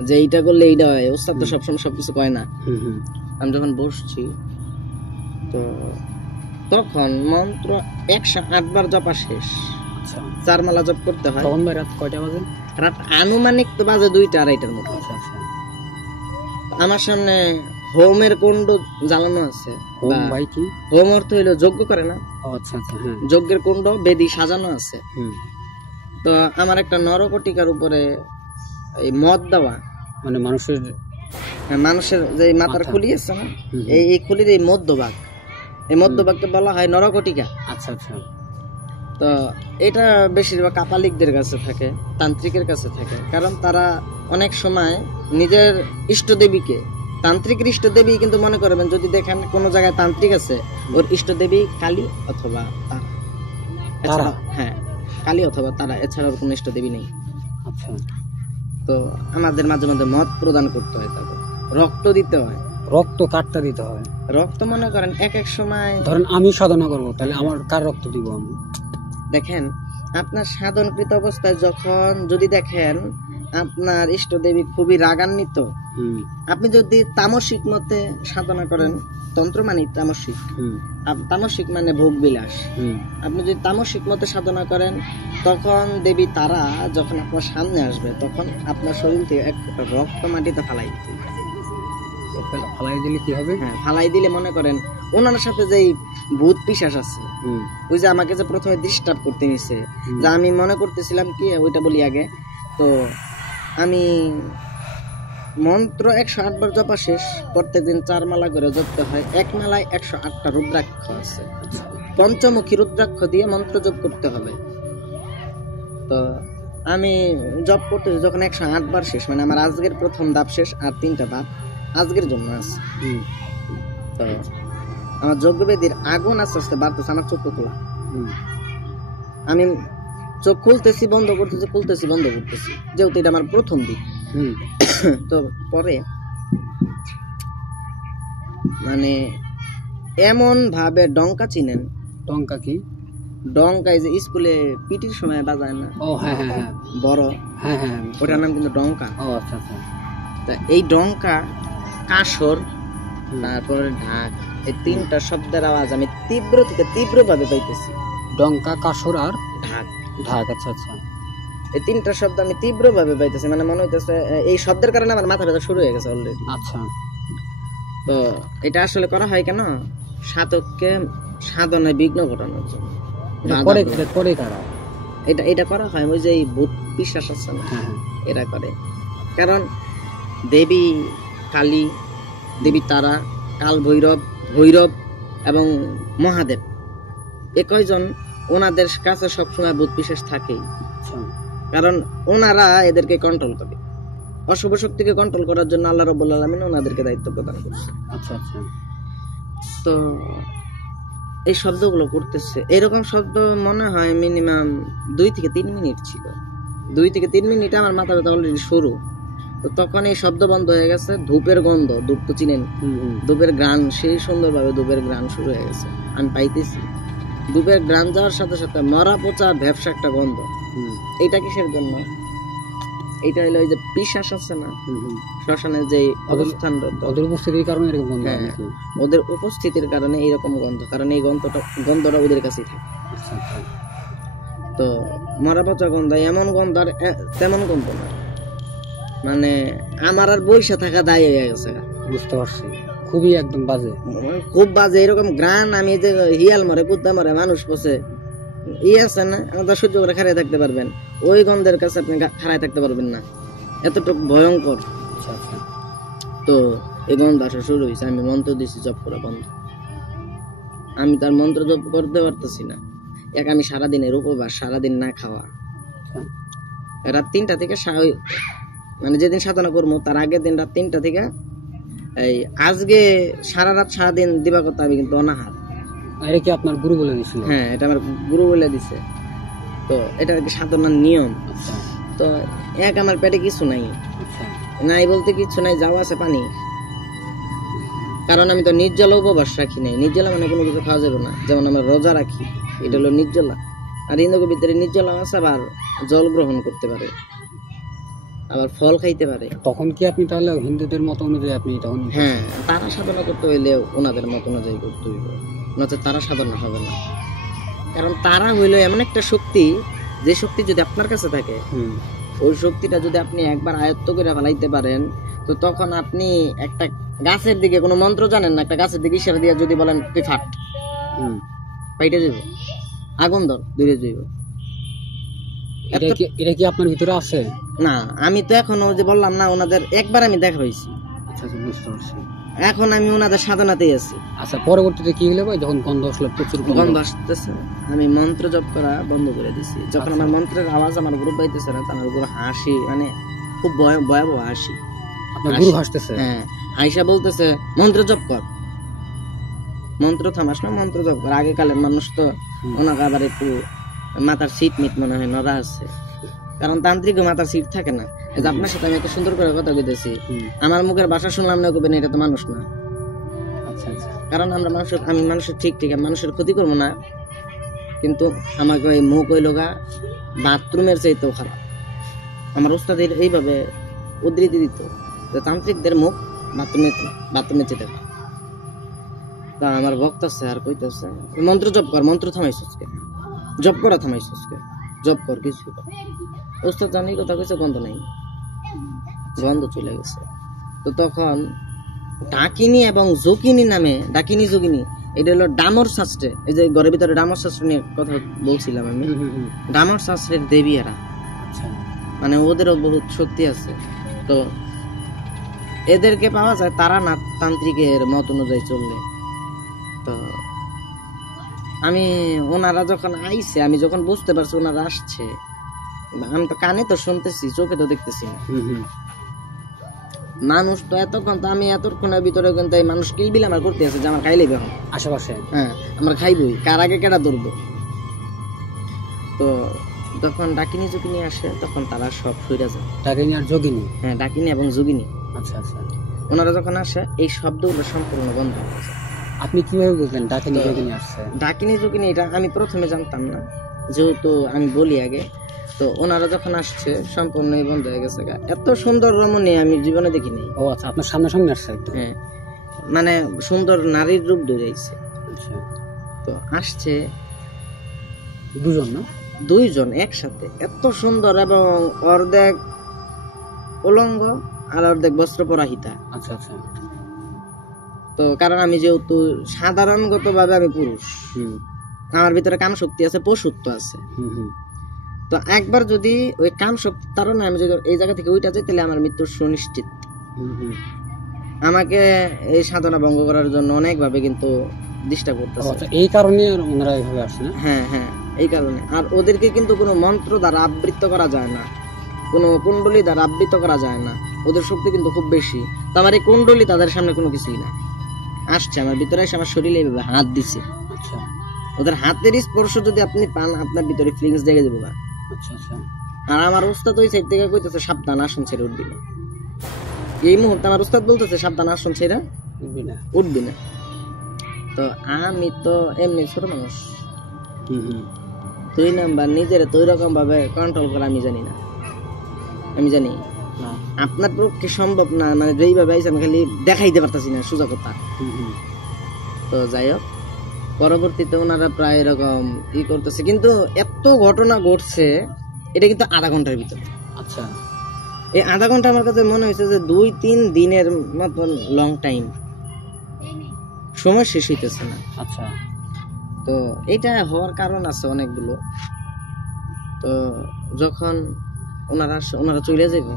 যে এইটা করলে এইটা হয়, ওস্তাদ তো সবসময় সবকিছু কয় না। আমি যখন বসছি, তো তখন মন্ত্র 108 বার জপা শেষ। 4 মালা জপ করতে হয়। তখন ভাই রাত কয়টা বাজে? রাত আনুমানিক তো বাজে 2টা 2:30টার মতো। আমার সামনে হোমের কুণ্ড জ্বালানো আছে। হোম ভাই কি? হোম অর্থ হইলো যজ্ঞ করে না? আচ্ছা আচ্ছা, হ্যাঁ। যজ্ঞের কুণ্ড, বেদি সাজানো আছে। তো আমার একটা নরকটিকার উপরে এই মদ দেওয়া, মানে মানুষের যে মাথার খুলি আছে না, এই খুলির এই মধ্যভাগ, এই মধ্যভাগকে বলা হয় নরকটিকা। আচ্ছা আচ্ছা। তো এটা বেশিরভাগ কাপালিকদের কাছে থাকে, তান্ত্রিকের কাছে থাকে, কারণ তারা অনেক সময় নিজের ইষ্টদেবীকে, তান্ত্রিকের ইষ্টদেবী কিন্তু মনে করবেন, যদি দেখেন কোনো জায়গায় তান্ত্রিক আছে, ওর ইষ্টদেবী কালী অথবা তারা। হ্যাঁ, কালী অথবা তারা, এছাড়া ওর কোনো ইষ্টদেবী নেই। আচ্ছা। তো আমাদের মাঝে মাঝে মদ প্রদান করতে হয়, তারপর রক্ত দিতে হয়। রক্ত কাটটা দিতে হয়? রক্ত মনে করেন এক এক সময়, ধরেন আমি সাধনা করবো, তাহলে আমার কার রক্ত দিব আমি? দেখেন, আপনার সাধনকৃত অবস্থায় যখন যদি দেখেন আপনার ইষ্টদেবী খুবই রাগান্বিত, আপনি যদি তামসিক মতে সাধনা করেন, তন্ত্র মানে তামসিক, তামসিক মানে ভোগ বিলাস, আপনি যদি তামসিক মতে সাধনা করেন, তখন দেবী তারা যখন আপনার সামনে আসবে, তখন আপনার শরীর থেকে এক ফোঁটা রক্ত মাটিতে ফালাই দিতে। ফালাই দিলে কি হবে? হ্যাঁ, ফালাই দিলে মনে করেন ওনার সাথে যেই ভূত পিশাচ আছে, ওই যে আমাকে যে প্রথমে ডিস্টার্ব করতে নিছে, যা আমি মনে করতেছিলাম কি, ওইটা বলি আগে। তো আমি মন্ত্র 108 বার জপা শেষ, প্রত্যেকদিন 4 মালা করে জপতে হয়। এক মালায় 108টা রুদ্রাক্ষ আছে, পঞ্চমুখী রুদ্রাক্ষ দিয়ে মন্ত্র জপ করতে হবে। তো আমি জপ করতে যখন 108 বার শেষ, মানে আমার আজকের প্রথম ধাপ শেষ, আর 3টা ধাপ আজকের জন্য আছে। তো আমার যজ্ঞবেদীর আগুন আস্তে আস্তে বাড়তেছে, আমার চোখ খোলা, আমি চোখ খুলতেছি বন্ধ করতেছি, খুলতেছি বন্ধ করতেছি, যেহেতু এটা আমার প্রথম দিক। তো পরে মানে এমন ভাবে ডঙ্কা চিনেন? ডঙ্কা কি? ডঙ্কা এই যে স্কুলে পিটির সময় বাজায় না? ও হ্যাঁ হ্যাঁ হ্যাঁ, বড়, হ্যাঁ হ্যাঁ, ওটার নাম কিন্তু ডঙ্কা। ও আচ্ছা আচ্ছা। তা এই ডঙ্কা, কাসর, তারপরে ঢাক, এই 3টা শব্দের আওয়াজ আমি তীব্রভাবে পাইতেছি। ডঙ্কা, কাসর আর ঢাক। ঢাক, আচ্ছা আচ্ছা। এই 3টা শব্দ আমি তীব্রভাবে পাইতেছি, মানে মনে হইতেছে এই শব্দের কারণে আমার মাথা ব্যথা শুরু হয়ে গেছে অলরেডি। আচ্ছা। তো এটা আসলে করা হয় কেন, সাধককে সাধনে বিঘ্ন ঘটানোর জন্য। করে কারা এটা করা হয় ওই যে এই ভূত বিশ্বাস আছে না, হ্যাঁ এরা করে। কারণ দেবী কালী, দেবী তারা, কাল ভৈরব এবং মহাদেব, এ কয়জন ওনাদের কাছে সবসময় ভূত বিশ্বাস থাকেই। আচ্ছা কারণ ওনারা এদেরকে কন্ট্রোল করে, অশুভ শক্তিকে কন্ট্রোল করার জন্য আল্লাহ রাব্বুল আলামিন ওনাদেরকে দায়িত্ব প্রদান করছে। আচ্ছা আচ্ছা তো এই শব্দগুলো করতেছে, এরকম শব্দ মনে হয় মিনিমাম 2 থেকে 3 মিনিট ছিল। 2 থেকে 3 মিনিট আমার মাথা ব্যথা অলরেডি শুরু। তো তখন এই শব্দ বন্ধ হয়ে গেছে, ধূপের গন্ধ, ধূপ তো চিনেন, ধূপের ঘ্রাণ, সেই সুন্দরভাবে ধূপের ঘ্রাণ শুরু হয়ে গেছে, আমি পাইতেছি। ধূপের ঘ্রাণ যাওয়ার সাথে সাথে মরা পচা ভ্যাপসা একটা গন্ধ। এইটা কিসের জন্য? এইটা হলো ওই যে পিশাচ আছে না, শ্মশানের যে অবস্থান, ওদের উপস্থিতির কারণে এরকম গন্ধ। হ্যাঁ, ওদের উপস্থিতির কারণে এইরকম গন্ধ, কারণ এই গন্ধটা ওদের কাছেই থাকে। তো মরা পচা গন্ধ, এমন গন্ধ আর তেমন গন্ধ না, মানে আমার আর বইসা থাকা দায় হয়ে গেছে। বুঝতে পারছি, খুবই একদম বাজে, খুব বাজে। এরকম গ্রান, আমি যে হিয়াল মরে কুত্তা মরে মানুষ পচে আছে না, আমাদের সহ্য করে খাড়াই থাকতে পারবেন, ওই গন্ধের কাছে আপনি খাড়াই থাকতে পারবেন না, এতটুকু ভয়ঙ্কর। তো এই গন্ধ আসা শুরু হয়েছে, আমি মন্ত্র দিছি জপ করা বন্ধ। আমি তার মন্ত্র জপ করতে পারতেছি না। আমি সারাদিনের উপবাস, সারাদিন না খাওয়া। রাত 3টা থেকে, মানে যেদিন সাধনা করবো তার আগের দিন রাত 3টা থেকে এই আজকে সারা রাত সারাদিন দিবাগত আমি কিন্তু অনাহার। এটা কি আপনার গুরু বলে দিয়েছিল? হ্যাঁ, এটা আমার গুরু বলে দিছে। তো এটা কি সাধনার নিয়ম। তো আমার পেটে কিছু নাই, নাই বলতে কিছু নাই, যাওয়া আছে পানি। কারণ আমি তো নির্জলা উপবাস রাখি নাই। নির্জলা মানে কোনো কিছু খাওয়া যাবে না, যেমন আমরা রোজা রাখি, এটা হলো নির্জলা। আর হিন্দুকে ভিতরে নির্জলা আছে, আবার জল গ্রহণ করতে পারে, আবার ফল খাইতে পারে। তখন কি আপনি তাহলে হিন্দুদের মত অনুযায়ী আপনি তখন? হ্যাঁ, তারা সাধনা করতে হইলে ওনাদের মত অনুযায়ী করতে হইব, নয়তো তারা সাধনা হবে না। কারণ তারা হইলো এমন একটা শক্তি, যে শক্তি যদি আপনার কাছে থাকে, ওই শক্তিটা যদি আপনি একবার আয়ত্ত করে ফেলাইতে পারেন, তো তখন আপনি একটা গাছের দিকে, কোনো মন্ত্র জানেন না, একটা গাছের দিকে ইশারা দিয়ে যদি বলেন তুই ফাট, পাইটে যাইব, আগুন ধর, দূরে যাইব। এটা কি আপনার ভিতরে আছে? না, আমি তো এখনো যে বললাম না, ওনাদের একবার আমি দেখা হয়েছি। আচ্ছা, বুঝতে পারছি। এখন আমি ওনাদের সাধনাতেই আছি। আচ্ছা, পরবর্তীতে কি হলো ভাই? যখন গন্ধ আসলো, প্রচুর গন্ধ আসতেছে, আমি মন্ত্র জপ করা বন্ধ করে দিছি। যখন আমার মন্ত্রের আওয়াজ আমার গ্রুপ পাইতেছে না, তার উপর হাসি, মানে খুব ভয়াবহ হাসি। আপনার গুরু হাসতেছে? হ্যাঁ, হাসা বলতেছে মন্ত্র জপ কর, মন্ত্র থামাস না, মন্ত্র জপ কর। আগে কালের মানুষ তো ওনাকে আবার একটু মাথার সিট মিট মনে হয় নড়া আছে, কারণ তান্ত্রিক মাথার সিট থাকে না। আপনার সাথে আমি এত সুন্দর করে কথা বলতেছি, আমার মুখের ভাষা শুনলাম না, কবেন এটা তো মানুষ না। কারণ আমরা আমি মানুষের ঠিক মানুষের ক্ষতি করবো না, কিন্তু আমাকে ওই মুখ হইল গা বাথরুমের চাইতেও খারাপ। আমার ওস্তাদ এইভাবে উদ্ধৃতি দিত যে তান্ত্রিকদের মুখ বাথরুমের চেতে। তা আমার ভক্ত আছে আর কইতেছে মন্ত্র জপ কর, মন্ত্র থামাইছকে, জপ করা থামাইছকে, জপ কর, কিছু ওস্তাদ জানি কথা কইছে, গন্ধ নাই, গন্ধ চলে গেছে। তো তখন ডাকিনী এবং যোগিনী নামে, ডাকিনী যোগিনী, এটা হলো ডামর শাস্ত্রে, এই যে ঘরের ভিতরে ডামর শাস্ত্র নিয়ে কথা বলছিলাম আমি, ডামর শাস্ত্রের দেবী এরা, মানে ওদেরও বহুত শক্তি আছে। তো এদেরকে পাওয়া যায় তারা না তান্ত্রিকের মত অনুযায়ী চললে। তো আমি ওনারা যখন আইছে, আমি যখন বুঝতে পারছি ওনারা আসছে, আমি তো কানে তো শুনতেছি, চোখে তো দেখতেছি না। মানুষ তো এতক্ষণ, তো আমি এতক্ষণের ভিতরে কিন্তু এই মানুষ কিলবিল আমার করতে আছে যে আমার খাইলেই এখন আশেপাশে, হ্যাঁ আমার খাইবই, কার আগে কেডা ধরবো। তো যখন ডাকিনী যোগিনী আসে, তখন তারা সব সইরা যায়। ডাকিনী আর যোগিনী? হ্যাঁ, ডাকিনী এবং যোগিনী। আচ্ছা আচ্ছা। ওনারা যখন আসে, এই শব্দগুলো সম্পূর্ণ বন্ধ হয়ে যায়। আপনি কিভাবে বুঝলেন ডাকিনী যোগিনী আসছে? ডাকিনী যোগিনী এটা আমি প্রথমে জানতাম না, যেহেতু আমি বলি আগে। তো ওনারা যখন আসছে, সম্পূর্ণ বন্ধ হয়ে গেছে। এত সুন্দর রমণী আমি জীবনে দেখিনি। ও আচ্ছা, আপনার সামনে আসছে একদম? হ্যাঁ, মানে সুন্দর নারীর রূপ ধরে আইছে। তো আসছে দুজন, না দুইজন একসাথে, এত সুন্দর, এবং অর্ধেক উলঙ্গ আর অর্ধেক বস্ত্র পরাহিতা। আচ্ছা আচ্ছা। তো কারণ আমি যেহেতু সাধারণগত ভাবে আমি পুরুষ, আমার ভিতরে কাম শক্তি আছে, পশুত্ব আছে। তো একবার যদি ওই কাম শক্তি কারণে আমি যদি এই জায়গা থেকে উইটা যাই, তাহলে আমার মৃত্যু সুনিশ্চিত। আমাকে এই সাধনা ভঙ্গ করার জন্য অনেক ভাবে কিন্তু ডিস্টার্ব করতেছে। এই কারণে ওনারা এইভাবে আসে না? হ্যাঁ হ্যাঁ, এই কারণে। আর ওদেরকে কিন্তু কোনো মন্ত্র দ্বারা আবৃত্ত করা যায় না, কোনো কুণ্ডলী দ্বারা আবৃত্ত করা যায় না, ওদের শক্তি কিন্তু খুব বেশি। তো আমার এই কুণ্ডলী তাদের সামনে কোনো কিছুই না। আসছে আমার ভিতরে এসে আমার শরীরে এইভাবে হাত দিছে। আচ্ছা, ওদের হাতের স্পর্শ যদি আপনি পান, আপনার ভিতরে ফিলিংস জেগে যাবো। আচ্ছা আচ্ছা। আর আমার উস্তাদ ওই সাইড থেকে কইতেছে সাবধান, আসন ছেড়ে উঠবি না। এই মুহূর্তে আমার উস্তাদ বলতেছে সাবধান, আসন ছেড়ে উঠবি না। তো আমি তো এমনি ছোট মানুষ, 2 নাম্বার নিজের তো ওই রকম ভাবে কন্ট্রোল করা আমি জানি না। আমি জানি আপনার পক্ষে সম্ভব না, মানে যেইভাবে আইসে আমি খালি দেখাইতে পারতাছি না, সোজা কথা। তো যাই হোক, পরবর্তীতে ওনারা প্রায় এরকম ই করতেছে, কিন্তু এত ঘটনা ঘটছে এটা কিন্তু আধা ঘন্টার ভিতরে। আচ্ছা, এই আধা ঘন্টা আমার কাছে মনে হয়েছে যে 2-3 দিনের মতন লং টাইম, সময় শেষ হইতেছে না। আচ্ছা, তো এটা হওয়ার কারণ আছে অনেকগুলো। তো যখন ওনারা চলে যাবে,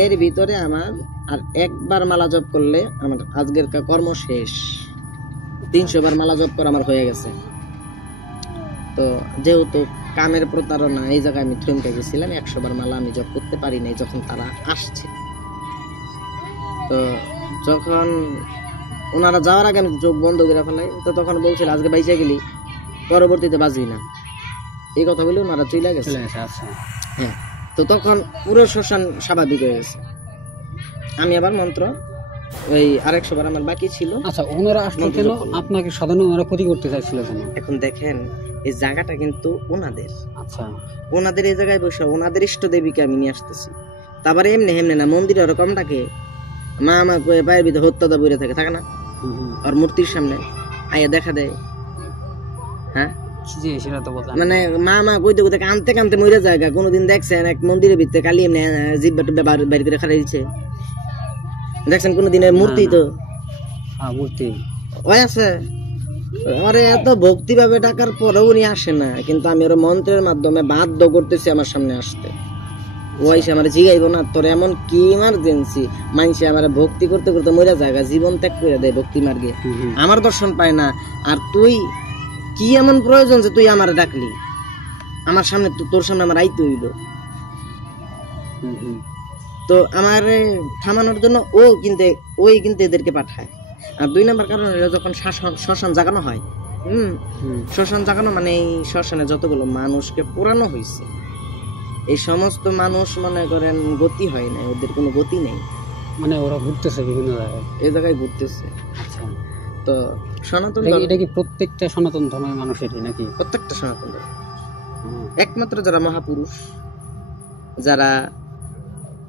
এর ভিতরে আমার আর একবার মালা জপ করলে আমার আজকের কর্ম শেষ। 300 বার মালা জপ করা আমার হয়ে গেছে। তো যেহেতু কামের প্রতারণা, এই জায়গায় আমি থমকে গেছিলাম। 100 বার মালা আমি জপ করতে পারি নাই যখন তারা আসছে। তো যখন ওনারা যাওয়ার আগে আমি চোখ বন্ধ করে ফেলাই, তো তখন বলছিল আজকে বাইচা গেলি, পরবর্তীতে বাঁচবি না, এই কথা বলে ওনারা চলে গেছে। হ্যাঁ, তো তখন পুরো শ্মশান স্বাভাবিক হয়ে গেছে। আমি আবার মন্ত্র ওই 100 বার আমার বাকি ছিল। আচ্ছা, ওনারা আসলে কেন আপনাকে সাধারণ ওনারা ক্ষতি করতে চাইছিল কেন? এখন দেখেন, এই জায়গাটা কিন্তু ওনাদের। আচ্ছা, ওনাদের এই জায়গায় বসে ওনাদের ইষ্ট দেবীকে আমি নিয়ে আসতেছি। তারপরে এমনি হেমনে না, মন্দিরে ওরকম ডাকে, মা মা পায়ের ভিতরে হত্যা বইরে থাকে না, আর মূর্তির সামনে আইয়া দেখা দেয়। হ্যাঁ, মানে মা মা কইতে কইতে কানতে কানতে মরে জায়গা। কোনোদিন দেখছেন এক মন্দিরের ভিতরে কালি এমনি জিব্বা টুব্বা বাইর করে খাড়াই দিচ্ছে? দেখছেন কোনোদিনের মূর্তি? তো মূর্তি ওই আছে। আরে এত ভক্তি ভাবে ডাকার পরেও উনি আসে না, কিন্তু আমি ওর মন্ত্রের মাধ্যমে বাধ্য করতেছি আমার সামনে আসতে। ওই সে আমার জিগাইব না, তোর এমন কি ইমার্জেন্সি? মানুষে আমার ভক্তি করতে করতে মরে জায়গা, জীবন ত্যাগ করে দেয় ভক্তি মার্গে, আমার দর্শন পায় না। আর তুই কি এমন প্রয়োজন যে তুই আমার ডাকলি আমার সামনে? তোর সামনে আমার আইতে হইল। তো আমার থামানোর জন্য ওই কিন্তু এদেরকে পাঠায়। আর 2 নাম্বার কারণ হলো, যখন শ্মশান জাগানো হয়, শ্মশান জাগানো মানে এই শ্মশানে যতগুলো মানুষকে পোড়ানো হয়েছে, এই সমস্ত মানুষ মনে করেন গতি হয় না, ওদের কোনো গতি নেই। মানে ওরা ঘুরতেছে বিভিন্ন জায়গায়, এই জায়গায় ঘুরতেছে। আচ্ছা, তো সনাতন এটা কি প্রত্যেকটা সনাতন ধর্মের মানুষেরই নাকি? প্রত্যেকটা সনাতন ধর্ম, একমাত্র যারা মহাপুরুষ, যারা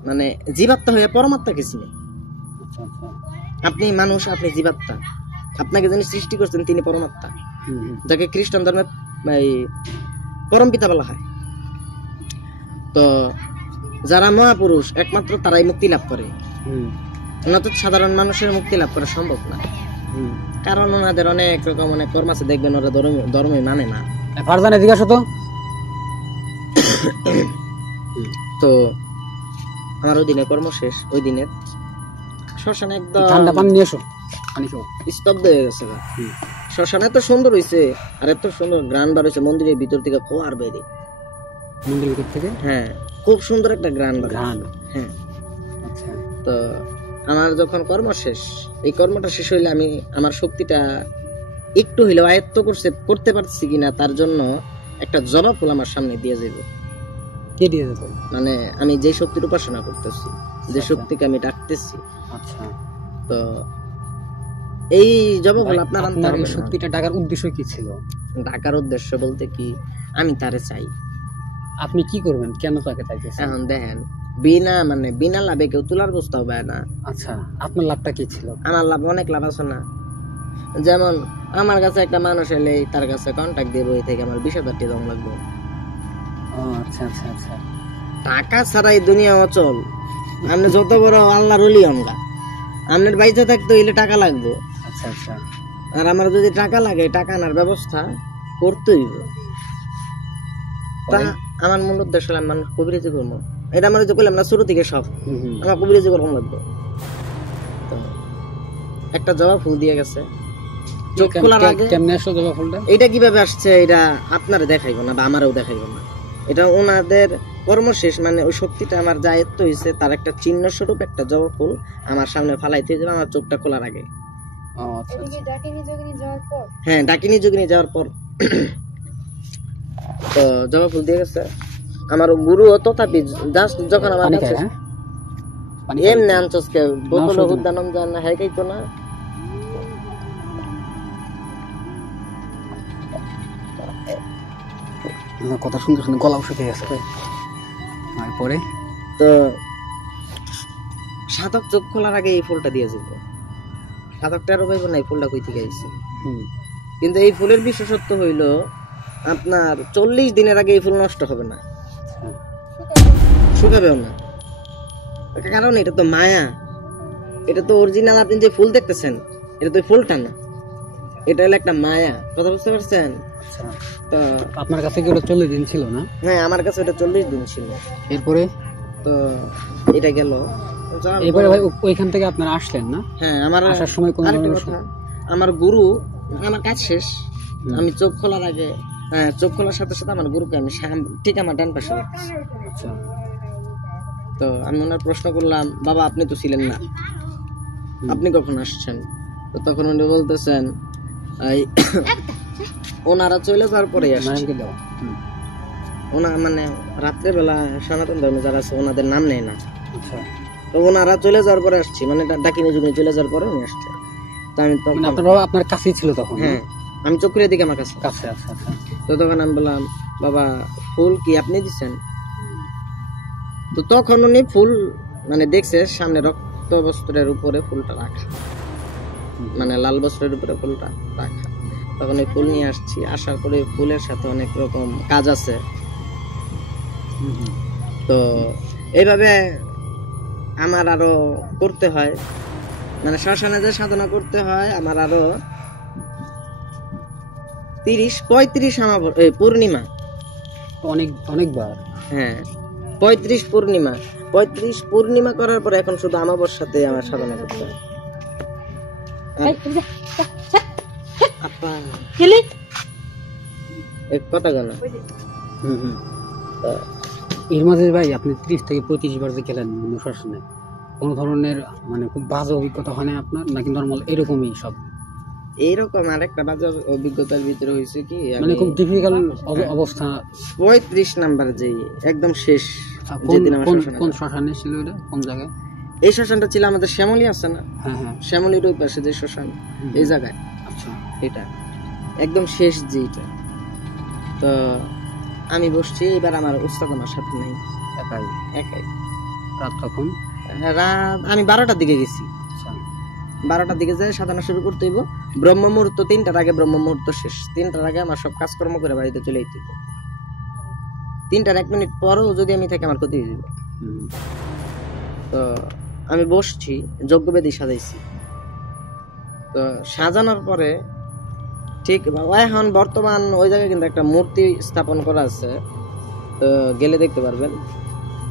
মানে জীবাত্মা হয়ে পরমাত্মাকে চিনে। আপনি মানুষ, আপনি জীবাত্মা, আপনাকে যিনি সৃষ্টি করছেন তিনি পরমাত্মা, যাকে খ্রিস্টান ধর্মে পরম পিতা বলা হয়। তো যারা মহাপুরুষ একমাত্র তারাই মুক্তি লাভ করে, নতুন সাধারণ মানুষের মুক্তি লাভ করা সম্ভব না। কারণ ওনাদের অনেক রকম অনেক কর্ম আছে, দেখবেন ওরা ধর্ম মানে না। ফারজান এদিকে আসো তো। তো আমার ওই দিনে কর্ম শেষ, ওই দিনের শ্মশানে একদম ঠান্ডা পানি নিয়ে এসো, পানি খাও। স্তব্ধ হয়ে গেছে। শ্মশান এত সুন্দর হয়েছে, আর এত সুন্দর গ্রান বার হয়েছে মন্দিরের ভিতর থেকে, খোয়ার বাইরে মন্দিরের ভিতর থেকে। হ্যাঁ, খুব সুন্দর একটা গ্রান বার। হ্যাঁ, আচ্ছা। তো আমার যখন কর্ম শেষ, এই কর্মটা শেষ হইলে আমি আমার শক্তিটা একটু হইলেও আয়ত্ত করতে পারছি কিনা তার জন্য একটা জবা ফুল আমার সামনে দিয়ে যাবে। কে দিয়ে যাবে? মানে আমি যে শক্তির উপাসনা করতেছি, যে শক্তিকে আমি ডাকতেছি। আচ্ছা, তো এই জবা ফুল আপনার এই শক্তিটা ডাকার উদ্দেশ্য কি ছিল? ডাকার উদ্দেশ্য বলতে কি, আমি তারে চাই। আপনি কি করবেন? কেন তাকে চাইতেছেন? এখন দেখেন, বিনা লাভে কেউ তুলার বস্তা হবে না। আচ্ছা, আপনার লাভটা কি ছিল? আমার লাভ অনেক লাভ আছে না। যেমন আমার কাছে একটা মানুষ এলে তার কাছে কন্ট্যাক্ট দিয়ে বই থেকে আমার 20,000 টাকা দাম লাগবে। আচ্ছা আচ্ছা আচ্ছা। টাকা ছাড়াই দুনিয়া অচল। আপনি যত বড় আল্লাহর ওলি হন গা, আপনার বাইচা থাকতে হইলে টাকা লাগবে। আচ্ছা আচ্ছা। আর আমার যদি টাকা লাগে, টাকা আনার ব্যবস্থা করতেই হবে। তা আমার মূল উদ্দেশ্য হলো মানুষ কবিরাজি করবো, এটা আমার যে করলাম না শুরু থেকে সব, আমার কবিরাজি করবো লাগবে। তো একটা জবা ফুল দিয়ে গেছে, চোখ খোলার আগে। কেমনে আসলো জবা ফুলটা? এটা কিভাবে আসছে এটা আপনারা দেখাইবো না বা আমারও দেখাইবো না, এটা ওনাদের কর্মশেষ, মানে ওই শক্তিটা আমার যা এত হয়েছে তার একটা চিহ্ন স্বরূপ একটা জবা ফুল আমার সামনে ফালাইতে যাবে আমার চোখটা খোলার আগে। হ্যাঁ, ডাকিনি যোগিনী যাওয়ার পর তো জবা ফুল দিয়ে গেছে আমার গুরু। তথাপি জাস্ট যখন আমার কাছে এমনি আনছসকে বোতল উদ্যানম জান না হ্যাঁ তো না, কথা শুনতে শুনতে গলা উঠে গেছে। তারপরে তো সাধক চোখ খোলার আগে এই ফুলটা দিয়ে যাবো। সাধকটারও ভাইব না এই ফুলটা কই থেকে আইছে। কিন্তু এই ফুলের বিশেষত্ব হইল আপনার 40 দিনের আগে এই ফুল নষ্ট হবে না, শুকাবেও না। কারণ এটা তো মায়া, এটা তো অরিজিনাল। আপনি যে ফুল দেখতেছেন এটা তো ফুলটা না, এটা হলো একটা মায়া, কথা বুঝতে পারছেন? তো আপনার কাছে কি ওটা 40 দিন ছিল না? হ্যাঁ, আমার কাছে ওটা 40 দিন ছিল। এরপরে তো এটা গেল। এরপরে ভাই ওইখান থেকে আপনারা আসলেন না? হ্যাঁ, আমার আসার সময় কোন কথা, আমার গুরু, আমার কাজ শেষ, আমি চোখ খোলার আগে, হ্যাঁ চোখ খোলার সাথে সাথে আমার গুরুকে আমি ঠিক আমার ডান পাশে রাখছি। আচ্ছা। তো আমি ওনার প্রশ্ন করলাম, বাবা আপনি তো ছিলেন না, আপনি কখন আসছেন? তো তখন উনি বলতেছেন ওনারা চলে যাওয়ার পরে আসছে। ওনার মানে রাত্রেবেলা সনাতন ধর্মে যারা আছে ওনাদের নাম নেয় না। তো ওনারা চলে যাওয়ার পরে আসছি, মানে ডাকিনি যুগিনী চলে যাওয়ার পরে উনি আসছে। তো আমি তখন আপনার কাছেই ছিল তখন? হ্যাঁ, আমি চোখ খুলে দিকে আমার কাছে। আচ্ছা আচ্ছা। তো তখন আমি বললাম, বাবা ফুল কি আপনি দিচ্ছেন? তো তখন উনি ফুল মানে দেখছে সামনে রক্ত বস্ত্রের উপরে ফুলটা রাখা, মানে লাল বস্ত্রের উপরে ফুলটা রাখা। তখন এই ফুল নিয়ে আসছি, আসার পরে ফুলের সাথে অনেক রকম কাজ আছে। তো এইভাবে আমার আরো করতে হয়, মানে শ্মশানে যে সাধনা করতে হয় আমার আরো 30-35 পূর্ণিমা, অনেকবার। হ্যাঁ 35 পূর্ণিমা করার পরে এখন শুধু আমাবস্যাতে আমার সাধনা করতে হয়। কথা জানা এর মাঝে ভাই আপনি 30 থেকে 35 বার যে গেলেন শ্মশানে, কোনো ধরনের মানে খুব বাজে অভিজ্ঞতা হয় না আপনার, নাকি নরমাল এরকমই সব? এইরকম আরেকটা বাজে অভিজ্ঞতার ভিতরে হয়েছে কি, মানে খুব ডিফিকাল্ট অবস্থা। 35 নাম্বার যেই একদম শেষ, কোন শ্মশানে ছিল এটা, কোন জায়গায়? এই শ্মশানটা ছিল আমাদের শ্যামলী আছে না? হ্যাঁ হ্যাঁ, শ্যামলীর ওই পাশে যে শ্মশান, এই জায়গায়। আচ্ছা, এটা একদম শেষ যেটা। তো আমি বসছি, এবার আমার উস্তাদ আমার সাথে নেই, একাই। রাত তখন? রাত আমি 12টার দিকে গেছি। 12টার দিকে যাই সাধনা শুরু করতে হইব। ব্রহ্ম মুহূর্ত 3টার আগে, ব্রহ্ম মুহূর্ত শেষ 3টার আগে আমার সব কাজকর্ম করে বাড়িতে চলে যেতে হইব। 3টার 1 মিনিট পরেও যদি আমি থাকি আমার ক্ষতি হয়ে যাবে। তো আমি বসছি, যজ্ঞবেদী সাজাইছি। তো সাজানোর পরে ঠিক এখন বর্তমান ওই জায়গায় কিন্তু একটা মূর্তি স্থাপন করা আছে, তো গেলে দেখতে পারবেন।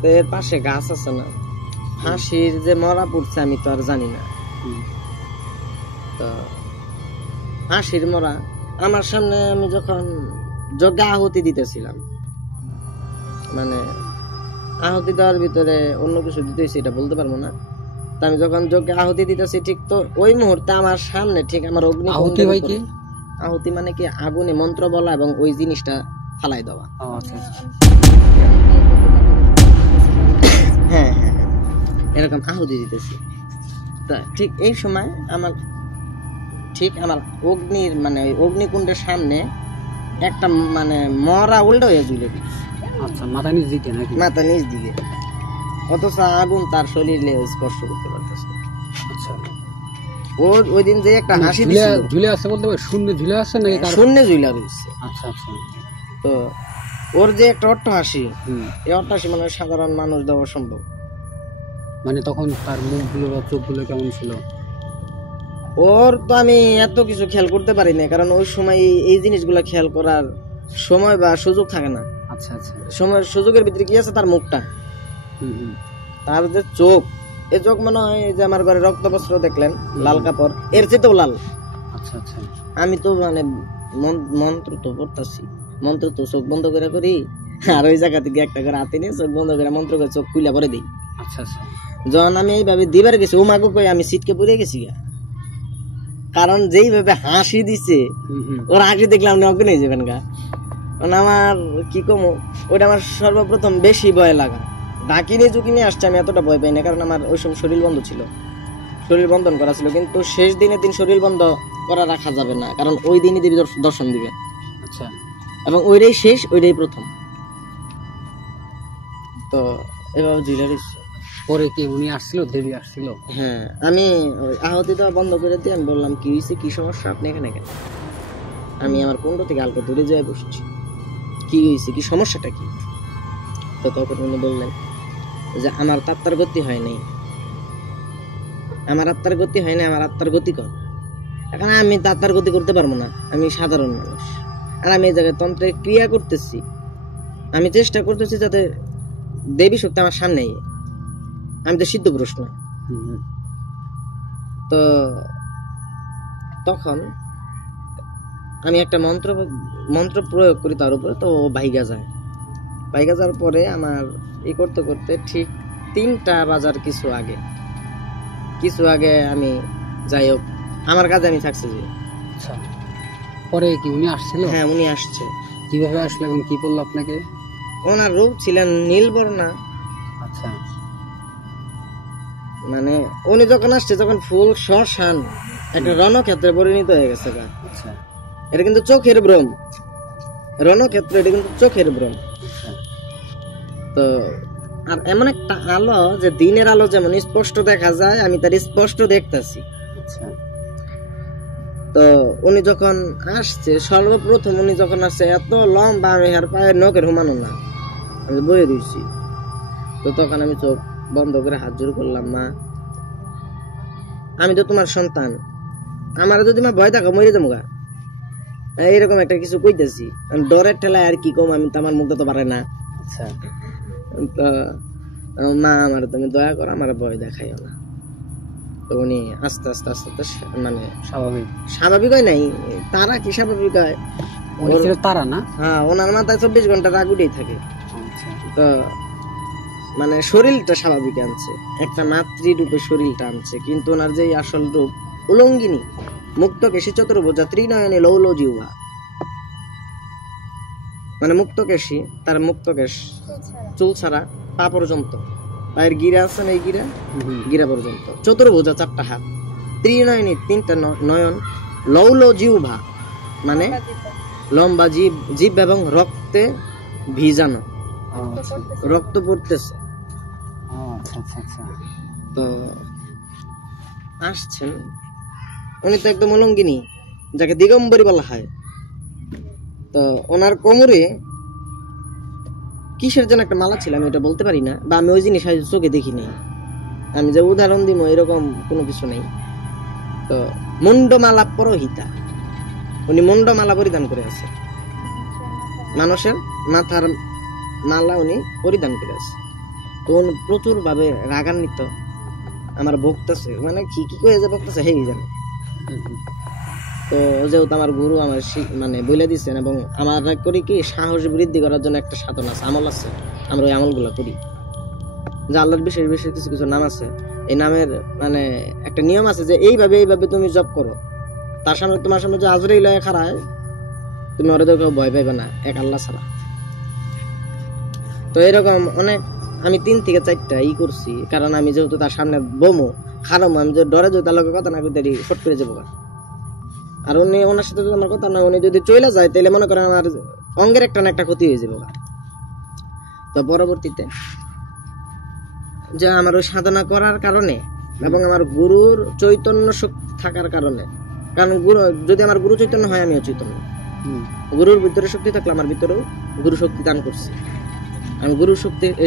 তো এর পাশে গাছ আছে না, হাসির যে মরা পড়ছে আমি তো আর জানি না। তো হাসির মরা আমার সামনে, আমি যখন যজ্ঞে আহুতি দিতেছিলাম, মানে আহুতি দেওয়ার ভিতরে অন্য কিছু দিতেছি এটা বলতে পারবো না। তো আমি যখন যজ্ঞে আহুতি দিতেছি ঠিক তো ওই মুহূর্তে আমার সামনে ঠিক আমার আহুতি হয় কি? আহুতি মানে কি আগুনে মন্ত্র বলা এবং ওই জিনিসটা ফালাই দেওয়া। হ্যাঁ হ্যাঁ, এরকম আহুতি দিতেছি। তা ঠিক এই সময় আমার অগ্নির মানে ওই অগ্নিকুণ্ডের সামনে একটা মানে মরা উল্টো হয়ে ঝুলে দিচ্ছে। আচ্ছা, মাথা নিচ দিকে নাকি? মাথা নিচ দিকে, অথচ আগুন তার শরীরে স্পর্শ করতে পারতেছে। আচ্ছা, ওই দিন যে একটা হাসি ঝুলে আছে বলতে পারে, শূন্যে ঝুলে আছে নাকি? শূন্যে ঝুলে রয়েছে। আচ্ছা আচ্ছা। তো ওর যে একটা অট্ট হাসি, এই অট্ট হাসি মানে সাধারণ মানুষ দেওয়া সম্ভব। মানে তখন তার মুখগুলো বা চোখগুলো কেমন ছিল? ওর তো আমি এত কিছু খেয়াল করতে পারি না, কারণ ওই সময় এই জিনিসগুলো খেয়াল করার সময় বা সুযোগ থাকে না। আচ্ছা আচ্ছা। সময় সুযোগের ভিতরে কি আছে, তার মুখটা, হুম হুম। তার যে চোখ, এই চোখ মনে হয় যে আমার ঘরে রক্ত বস্ত্র দেখলেন, লাল কাপড়, এর চেয়েও লাল। আচ্ছা আচ্ছা। আমি তো মানে মন্ত্র তো পড়তাছি, মন্ত্র তো চোখ বন্ধ করে করি, আর ওই জায়গা থেকে একটা করে হাতে নিয়ে চোখ বন্ধ করে মন্ত্র করে চোখ খুলে পরে দিই। আচ্ছা আচ্ছা। যখন আমি এইভাবে দিবার গেছি, ও মাগো কই আমি সিটকে পড়ে গেছি গা, কারণ যেইভাবে হাসি দিছে, হুম হুম। ওর হাসি দেখলাম আপনি অজ্ঞান হয়ে যাবেন গা। কারণ আমার কি কমো, ওটা আমার সর্বপ্রথম বেশি ভয় লাগা। ঢাকিনি ঝুঁকিনি আসছে, আমি এতটা ভয় পাই না, কারণ আমার ওই সময় শরীর বন্ধ ছিল, শরীর বন্ধন করা ছিল। কিন্তু শেষ দিনের দিন শরীর বন্ধ করা রাখা যাবে না, কারণ ওই দিনই দেবী দর্শন দিবে। আচ্ছা। এবং ওইটাই শেষ, ওইটাই প্রথম। তো এভাবে জুয়েলারি। পরে কি উনি আসছিল, দেবী আসছিল? হ্যাঁ, আমি ওই আহতি দেওয়া বন্ধ করে দিয়ে আমি বললাম, কি হয়েছে, কি সমস্যা, আপনি এখানে কেন? আমি আমার কুণ্ড থেকে হালকা দূরে যেয়ে বসছি, কি হয়েছে, কি সমস্যাটা কি? তো তখন উনি বললেন যে আমার তো আত্মার গতি হয় নাই, আমার আত্মার গতি হয় না, আমার আত্মার গতি কর। এখন আমি তো আত্মার গতি করতে পারবো না, আমি সাধারণ মানুষ, আর আমি এই জায়গায় তন্ত্রে ক্রিয়া করতেছি, আমি চেষ্টা করতেছি যাতে দেবী শক্তি আমার সামনে, আমি তো সিদ্ধ পুরুষ না। তো তখন আমি একটা মন্ত্র প্রয়োগ করি তার উপরে, তো ভাইগা যায়। ভাইগা যাওয়ার পরে আমার ই করতে করতে ঠিক 3টা বাজার কিছু আগে আমি, যাই হোক, আমার কাজে আমি সাকসেস হই। আচ্ছা। পরে কি উনি আসছিল? হ্যাঁ, উনি আসছে। কিভাবে আসলো এবং কি বললো আপনাকে? ওনার রূপ ছিলেন নীলবর্ণা। আচ্ছা। মানে উনি যখন আসছে, যখন ফুল শ্মশান একটা রণক্ষেত্রে পরিণত হয়ে গেছে। আচ্ছা। এটা কিন্তু চোখের ভ্রম, রণক্ষেত্র এটা কিন্তু চোখের ভ্রম। তো আর এমন একটা আলো, যে দিনের আলো যেমন স্পষ্ট দেখা যায়, আমি তার স্পষ্ট দেখতেছি। আচ্ছা। তো উনি যখন আসছে, সর্বপ্রথম উনি যখন আসছে, এত লম্বা, আমি আর পায়ের নখের হুমানো না, আমি বয়ে দিয়েছি। তো তখন আমি চোখ বন্ধ করে হাত জোর করলাম, মা আমি তো তোমার সন্তান, আমার যদি মা ভয় থাকো মরে যাবো গা, এইরকম একটা কিছু কইতেছি। ডরের ঠেলায় আর কি কম, আমি তো আমার মুখ তো পারে না। আচ্ছা। তো মা আমার তুমি দয়া করো, আমার ভয় দেখাইও না। তো উনি আস্তে আস্তে আস্তে আস্তে মানে স্বাভাবিক হয় নাই, তারা কি স্বাভাবিক হয়? তারা না, হ্যাঁ, ওনার মাথায় 24 ঘন্টা রাগ উঠেই থাকে। তো মানে শরীরটা স্বাভাবিক আনছে, একটা মাতৃরূপে শরীরটা আনছে, কিন্তু ওনার যে আসল রূপ উলঙ্গিনী, মুক্ত কেশী, চতুর্ভুজা, ত্রিনয়নী, লৌল জিহ্বা। মানে মুক্ত কেশী, তার মুক্ত কেশ, চুল ছাড়া, পা পর্যন্ত, পায়ের গিরা আছে না, এই গিরা পর্যন্ত, চতুর্ভুজা, 4টা হাত, ত্রিনয়নী, 3টা নয়ন, লৌল জিহ্বা মানে লম্বা জিভ এবং রক্তে ভিজানো, রক্ত পড়তেছে। তো আসছেন উনি তো একদম অলঙ্গিনী, যাকে দিগম্বরী বলা হয়। তো ওনার কোমরে কিসের যেন একটা মালা ছিল, আমি এটা বলতে পারি না, বা আমি ওই জিনিস চোখে দেখি নাই, আমি যে উদাহরণ দিব এরকম কোনো কিছু নেই। তো মুন্ডমালা পরহিতা, উনি মুন্ডমালা পরিধান করে আছে, মানুষের মাথার মালা উনি পরিধান করে আছে। তো উনি প্রচুর ভাবে রাগান্বিত, আমার ভক্তাছে, মানে কি কি করে যে ভক্তাছে হেই জানে। তো যেহেতু আমার গুরু আমার মানে বলে দিচ্ছেন, এবং আমার করি কি সাহস বৃদ্ধি করার জন্য একটা সাধনা আছে, আমল আছে, আমরা ওই আমলগুলো করি। যে আল্লাহর বিশেষ বিশেষ কিছু কিছু নাম আছে, এই নামের মানে একটা নিয়ম আছে যে এইভাবে তুমি জপ করো, তার সামনে তোমার সামনে যে আজরাইল খাড়ায়, তুমি ওরা দেখে ভয় পাইবে না, এক আল্লাহ ছাড়া। তো এরকম অনেক আমি 3 থেকে 4টা করছি, কারণ আমি যেহেতু তার সামনে বমো খারাপ, আমি যে ডরে যদি তার লোকের কথা না করতে ফট করে যাবো। আর উনি ওনার সাথে যদি আমার কথা না, উনি যদি চলে যায়, তাহলে মনে করেন আমার অঙ্গের একটা না একটা ক্ষতি হয়ে যাবে। তো পরবর্তীতে যে আমার ওই সাধনা করার কারণে এবং আমার গুরুর চৈতন্য শক্তি থাকার কারণে, কারণ গুরু যদি আমার গুরু চৈতন্য হয়, আমিও চৈতন্য, গুরুর ভিতরে শক্তি থাকলে আমার ভিতরেও গুরু শক্তি দান করছে, আমি গুরু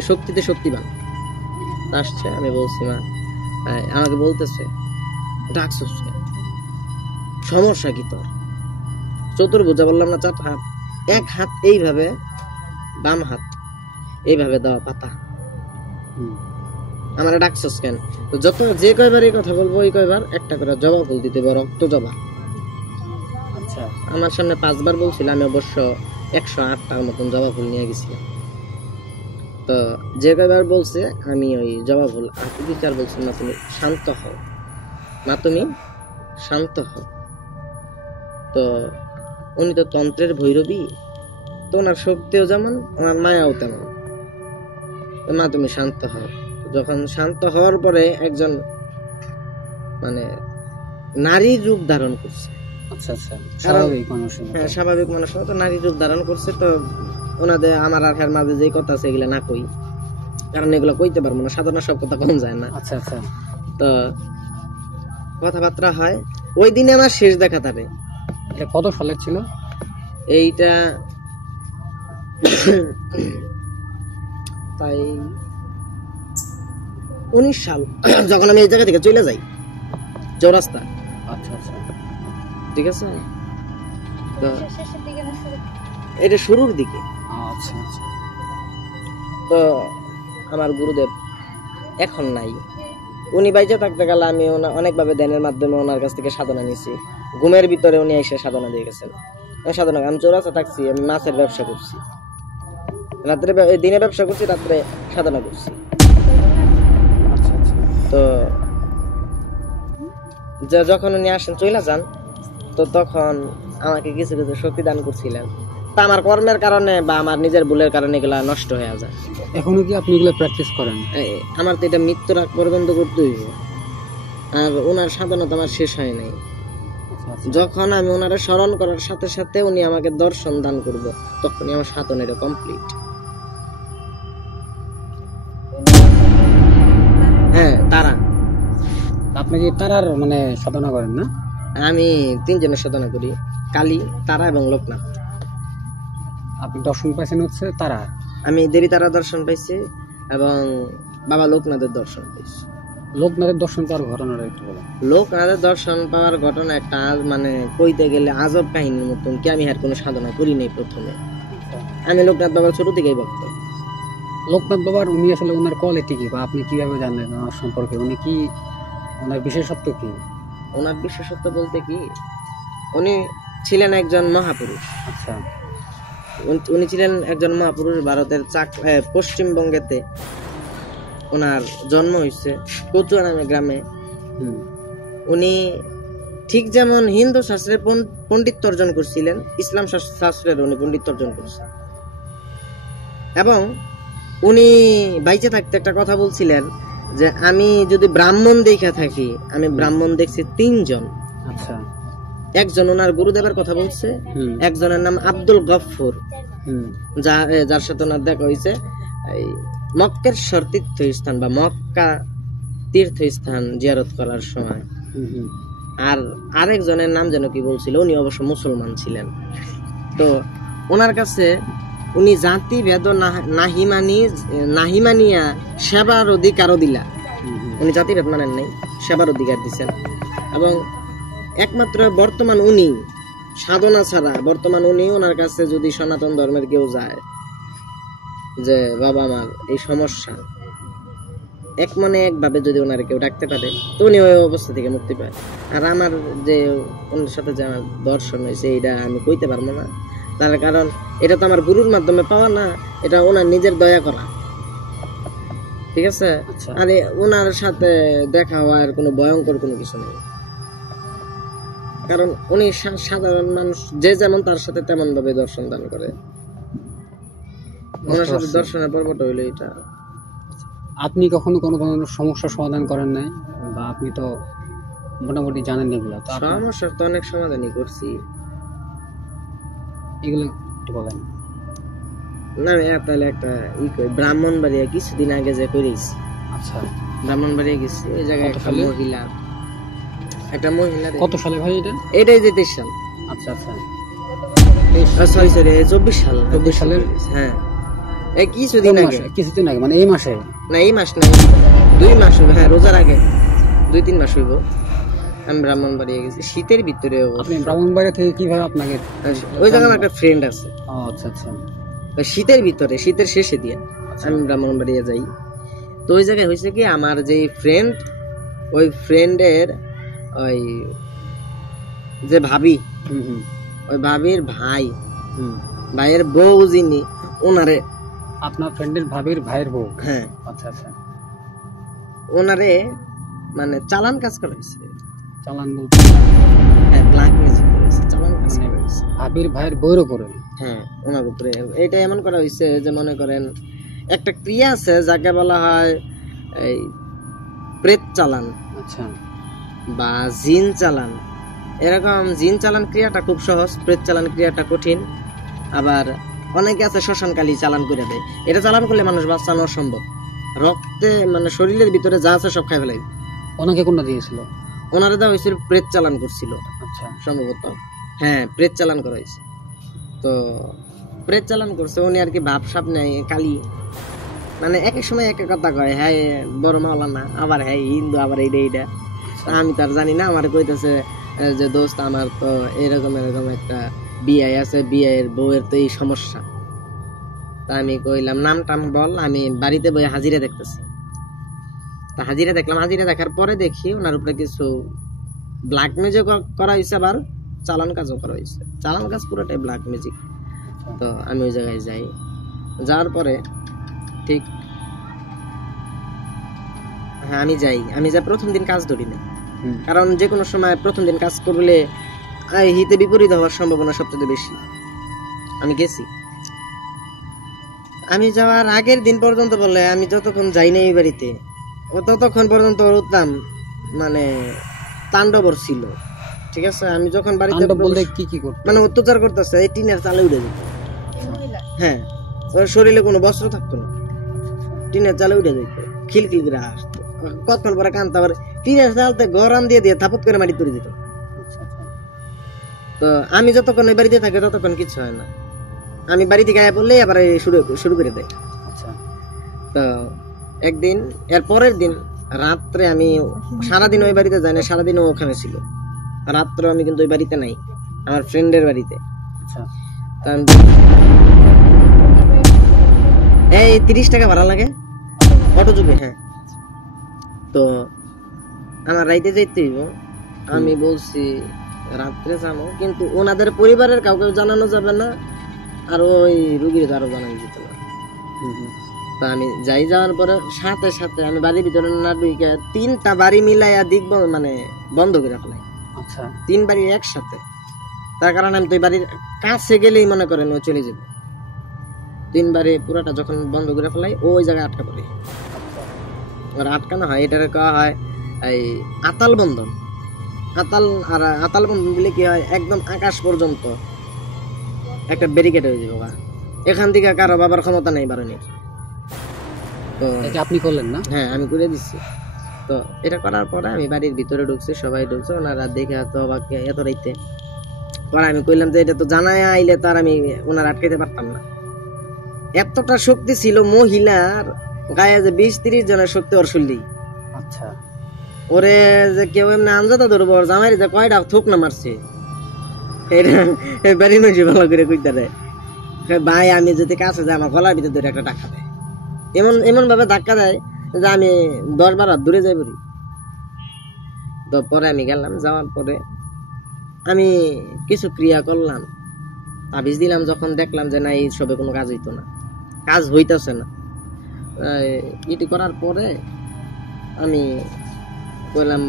শক্তিতে শক্তিবান। আসছে, আমি বলছি মা, আমাকে বলতেছে ডাকছিস, সমস্যা কি তোর? চতুর্ভুজা বললাম না, 4 হাত, এক হাত এইভাবে, বাম হাত এইভাবে দেওয়া পাতা। আমার ডাকছস কেন? তো যত যে কয়বার এই কথা বলবো ওই কয়বার একটা করে জবা ফুল দিতে হবে, রক্ত জবা। আচ্ছা, আমার সামনে 5 বার বলছিল, আমি অবশ্য 108টার মতন জবা ফুল নিয়ে গেছিলাম। তো যে কয়বার বলছে আমি ওই জবা ফুল, আর 2-4 বলছি না তুমি শান্ত হও, না তুমি শান্ত হও। তো উনি তো তন্ত্রের ভৈরবী, তো ওনার শক্তিও যেমন ওনার মায়াও তেমন। মা তুমি শান্ত হও। যখন শান্ত হওয়ার পরে একজন মানে নারীর রূপ ধারণ করছে। আচ্ছা আচ্ছা, স্বাভাবিক মানুষের মতো। হ্যাঁ, স্বাভাবিক মানুষের মতো নারীর রূপ ধারণ করছে। তো ওনাদের আমার আর হের মাঝে যে কথা আছে এগুলা না কই, কারণ এগুলো কইতে পারবো না, সাধারণ সব কথা কম যায় না। আচ্ছা আচ্ছা, তো কথাবার্তা হয়। ওই দিনে আমার শেষ দেখা তারে। এটা কত সালের ছিল? এইটা তাই 19 সাল, যখন আমি এই জায়গা থেকে চলে যাই চৌরাস্তা। আচ্ছা আচ্ছা, ঠিক আছে, তো এটা শুরুর দিকে। আচ্ছা আচ্ছা। তো আমার গুরুদেব এখন নাই। উনি বাইচে থাকতে গেলে আমি অনেকভাবে ধ্যানের মাধ্যমে ওনার কাছ থেকে সাধনা নিয়েছি। ঘুমের ভিতরে উনি এসে সাধনা দিয়ে গেছেন। সাধনা আমি চৌরাস্তা থাকছি, আমি মাছের ব্যবসা করছি, রাত্রে দিনে ব্যবসা করছি, রাত্রে সাধনা করছি। তো যখন উনি আসেন চলে যান, তো তখন আমাকে কিছু কিছু শক্তি দান করছিলেন। তা আমার কর্মের কারণে বা আমার নিজের ভুলের কারণে এগুলা নষ্ট হয়ে যায়। এখনো কি আপনি এগুলো প্র্যাকটিস করেন? আমার তো এটা মৃত্যুর আগ পর্যন্ত করতে হইব। আর ওনার সাধনা তো আমার শেষ হয় নাই। যখন আমি ওনারে স্মরণ করার সাথে সাথে উনি আমাকে দর্শন দান করবো, তখনই আমার সাধনা এটা কমপ্লিট। হ্যাঁ, তারা। আপনি কি তারার মানে সাধনা করেন না? আমি 3 জনের সাধনা করি, কালী, তারা এবং লোকনাথ। আপনি দর্শন পাইছেন হচ্ছে তারা? আমি দেবী তারা দর্শন পাইছি এবং বাবা লোকনাথের দর্শন পাইছি। লোকনাথের দর্শন পাওয়ার ঘটনাটা একটু বলেন। লোকনাথের দর্শন পাওয়ার ঘটনা একটা মানে কইতে গেলে আজব কাহিনীর মতন, কি আমি আর কোনো সাধনা করি নাই প্রথমে। আমি লোকনাথ বাবার ছোট থেকেই ভক্ত। লোকনাথ বাবার উনি আসলে ওনার কোয়ালিটি কি, বা আপনি কিভাবে জানলেন ওনার সম্পর্কে? উনি কি, ওনার বিশেষত্ব কি? ওনার বিশেষত্ব বলতে কি, উনি ছিলেন একজন মহাপুরুষ। আচ্ছা, উনি ছিলেন একজন মহাপুরুষ। ভারতের পশ্চিমবঙ্গেতে ওনার জন্ম হয়েছে, কচুয়া নামে গ্রামে। উনি ঠিক যেমন হিন্দু শাস্ত্রে পণ্ডিত্য অর্জন করছিলেন, ইসলাম শাস্ত্রের উনি পণ্ডিত্য অর্জন করছেন। এবং উনি বাইচে থাকতে একটা কথা বলছিলেন যে আমি যদি ব্রাহ্মণ দেখা থাকি, আমি ব্রাহ্মণ দেখছি 3 জন। আচ্ছা, একজন ওনার গুরুদেবের কথা বলছে, একজনের নাম আব্দুল গফফর, যার সাথে ওনার দেখা হয়েছে এই মক্কেশ্বর তীর্থস্থান বা মক্কা তীর্থস্থান জিয়ারত করার সময়। আর আরেকজনের নাম যেন কি বলছিল, উনি অবশ্য মুসলমান ছিলেন। তো ওনার কাছে উনি জাতি ভেদ নাহিমানিয়া সেবার অধিকারও দিলা। উনি জাতি ভেদ মানেন নাই, সেবার অধিকার দিচ্ছেন। এবং একমাত্র বর্তমান উনি সাধনা ছাড়া, বর্তমান উনি ওনার কাছে যদি সনাতন ধর্মের কেউ যায় যে বাবা আমার এই সমস্যা, এক মনে একভাবে যদি ওনার কেউ ডাকতে পারে, তো উনি ওই অবস্থা থেকে মুক্তি পায়। আর আমার যে ওনার সাথে যে আমার দর্শন হয়েছে, এটা আমি কইতে পারবো না, তার কারণ এটা তো আমার গুরুর মাধ্যমে পাওয়া না, এটা ওনার নিজের দয়া করা। ঠিক আছে, আর ওনার সাথে দেখা হওয়ার কোনো ভয়ঙ্কর কোনো কিছু নেই, কারণ উনি সাধারণ মানুষ, যে যেমন তার সাথে তেমন ভাবে দর্শন দান করে। ওনার সাথে দর্শনের পর্বটা হইলো এটা। আপনি কখনো কোনো সমস্যার সমাধান করেন নাই, বা আপনি তো মোটামুটি জানেন এগুলো? সমস্যার তো অনেক সমাধানই করছি, এগুলো একটু বলেন না। তাহলে একটা ব্রাহ্মণবাড়িয়া কিছুদিন আগে যে করেছি। আচ্ছা, ব্রাহ্মণবাড়িয়া গেছি, ওই জায়গায় একটা মহিলা। কত সালে ভাই এটা? এটাই যে 23 সাল। আচ্ছা আচ্ছা, সরি 24 সাল। 24 সালের, হ্যাঁ, এই কিছুদিন আগে মানে এই মাসে? না, এই মাস না, 2 মাস হইব। হ্যাঁ, রোজার আগে 2-3 মাস হইব। আমি ব্রাহ্মণবাড়িয়া গেছি শীতের ভিতরে। আপনি ব্রাহ্মণবাড়িয়া থেকে কিভাবে আপনাকে? ওই জায়গায় আমার একটা ফ্রেন্ড আছে। ও আচ্ছা আচ্ছা। শীতের ভিতরে, শীতের শেষে দিয়ে আমি ব্রাহ্মণবাড়িয়া যাই। তো ওই জায়গায় হয়েছে কি, আমার যে ফ্রেন্ড, ওই ফ্রেন্ডের ওই যে ভাবি, ওই ভাবির ভাই, ভাইয়ের বউ যিনি, ওনারে, আপনার ফ্রেন্ডের ভাবির ভাইয়ের বউ? হ্যাঁ। আচ্ছা আচ্ছা। ওনারে মানে চালান কাজ করা হয়েছে। চালান বলতে? হ্যাঁ, ব্ল্যাক মিউজিক করেছে, চালান কাজ করা হয়েছে ভাবির ভাইয়ের বউর উপরে? হ্যাঁ, ওনার উপরে। এটা এমন করা হয়েছে যে মনে করেন একটা ক্রিয়া আছে যাকে বলা হয় এই প্রেত চালান। আচ্ছা। বা জিন চালান। এরকম জিন চালান ক্রিয়াটা খুব সহজ, প্রেত চালান ক্রিয়াটা কঠিন। আবার অনেকে আছে শ্মশানকালী চালান করে দেয়। এটা চালান করলে মানুষ বাঁচানো অসম্ভব। রক্তে মানে শরীরের ভিতরে যা আছে সব খাই ফেলাই। ওনাকে কোনটা দিয়েছিল? ওনারা দেওয়া হয়েছিল, প্রেত চালান করছিল। আচ্ছা। সম্ভবত হ্যাঁ, প্রেত চালান করা হয়েছে। তো প্রেত চালান করছে উনি আর কি, ভাবসাব নেই কালী, মানে এক এক সময় এক এক কথা কয়। হ্যাঁ বড় মাওলানা, আবার হ্যাঁ হিন্দু, আবার এইটা এইটা। আমি তার জানি না। আমার কইতেছে যে দোস্ত আমার তো এরকম এরকম একটা বিয়ে আছে, বিয়ের বউয়ের তো এই সমস্যা। তা আমি কইলাম নাম টাম বল, আমি বাড়িতে বই হাজিরা দেখতেছি। তা হাজিরা দেখলাম, হাজিরা দেখার পরে দেখি ওনার উপরে কিছু ব্ল্যাক মিউজিক করা হয়েছে, আবার চালান কাজও করা হয়েছে। চালান কাজ পুরোটাই ব্ল্যাক মিউজিক। তো আমি ওই জায়গায় যাই, যাওয়ার পরে ঠিক হ্যাঁ আমি যাই প্রথম দিন কাজ ধরি না, কারণ যে কোনো সময় প্রথম দিন কাজ করলে হিতে বিপরীত হওয়ার সম্ভাবনা সবচেয়ে বেশি। আমি গেছি, আমি যাওয়ার আগের দিন পর্যন্ত বললে আমি যতক্ষণ যাই না এই বাড়িতে, ও ততক্ষণ পর্যন্ত উঠতাম মানে তাণ্ডবর ছিল। ঠিক আছে, আমি যখন বাড়িতে বলতে কি কি করতে, মানে অত্যাচার করতেছে, এই টিনের চালে উঠে যেত। হ্যাঁ, ওর শরীরে কোনো বস্ত্র থাকতো না, টিনের চালে উঠে যেত, খিলখিল করে আসতো। কতক্ষণ পরে কানতে, আবার টিনের চালতে গরম দিয়ে দিয়ে থাপত করে মাটি তুলে দিত। তো আমি যতক্ষণ ওই বাড়িতে থাকি ততক্ষণ কিছু হয় না। আমি বাড়ি থেকে আয়া পড়লেই আবার শুরু করে দেয়। তো একদিন, এর পরের দিন রাত্রে, আমি সারাদিন ওই বাড়িতে যাই না, সারাদিন ও ওখানে ছিল। রাত্রে আমি কিন্তু ওই বাড়িতে নাই, আমার ফ্রেন্ডের বাড়িতে। এই 30 টাকা ভাড়া লাগে অটো যোগে। হ্যাঁ, তো আমার রাইতে যাইতে হইব। আমি বলছি রাত্রে যাবো, কিন্তু ওনাদের পরিবারের কাউকে জানানো যাবে না, আর ওই রুগীর আরো জানানো যেত না। তো আমি যাই, যাওয়ার পরে সাথে সাথে আমি বাড়ির ভিতরে না ঢুকে 3টা বাড়ি মিলাইয়া দিক মানে বন্ধ করে ফেলাই। আচ্ছা, 3 বাড়ি একসাথে। তার কারণ আমি তো বাড়ির কাছে গেলেই মনে করেন ও চলে যাবে। 3 বাড়ি পুরাটা যখন বন্ধ করে ফেলাই, ওই জায়গায় আটকা পড়ে। আর আটকানো হয়, এটার কয়া হয় এই আতাল বন্ধন। আতাল বন্ধন দিলে কি হয়, একদম আকাশ পর্যন্ত একটা ব্যারিকেড হয়ে যাবে। এখান থেকে কারো বাবার ক্ষমতা নেই বারণের। তো আপনি করলেন না? হ্যাঁ, আমি করে দিচ্ছি। তো এটা করার পরে আমি বাড়ির ভিতরে ঢুকছি, সবাই ঢুকছে, ওনারা দেখে তো অবাক, এত রাইতে। পরে আমি কইলাম যে এটা তো জানাই আইলে তার আমি ওনারা আটকাইতে পারতাম না। এতটা শক্তি ছিল মহিলার গায়ে, যে 20-30 জনের শক্তি ওর শরীরে। আচ্ছা, ওরে যে কেউ এমনি আঞ্জাতা ধরবো, ওর জামাই যে কয়টা থুক না মারছে, বাড়ির মানুষ ভালো করে কইতে দেয় ভাই, আমি যদি কাছে যাই আমার গলার ভিতরে ধরে একটা ধাক্কা দেয়, এমন ভাবে ধাক্কা দেয় যে আমি 10-12 হাত দূরে যাই পড়ি। তো পরে আমি গেলাম, যাওয়ার পরে আমি কিছু ক্রিয়া করলাম, তাবিজ দিলাম। যখন দেখলাম যে না, এই সবে কোনো কাজ হইতো না, কাজ হইতেছে না, এটি করার পরে আমি বললাম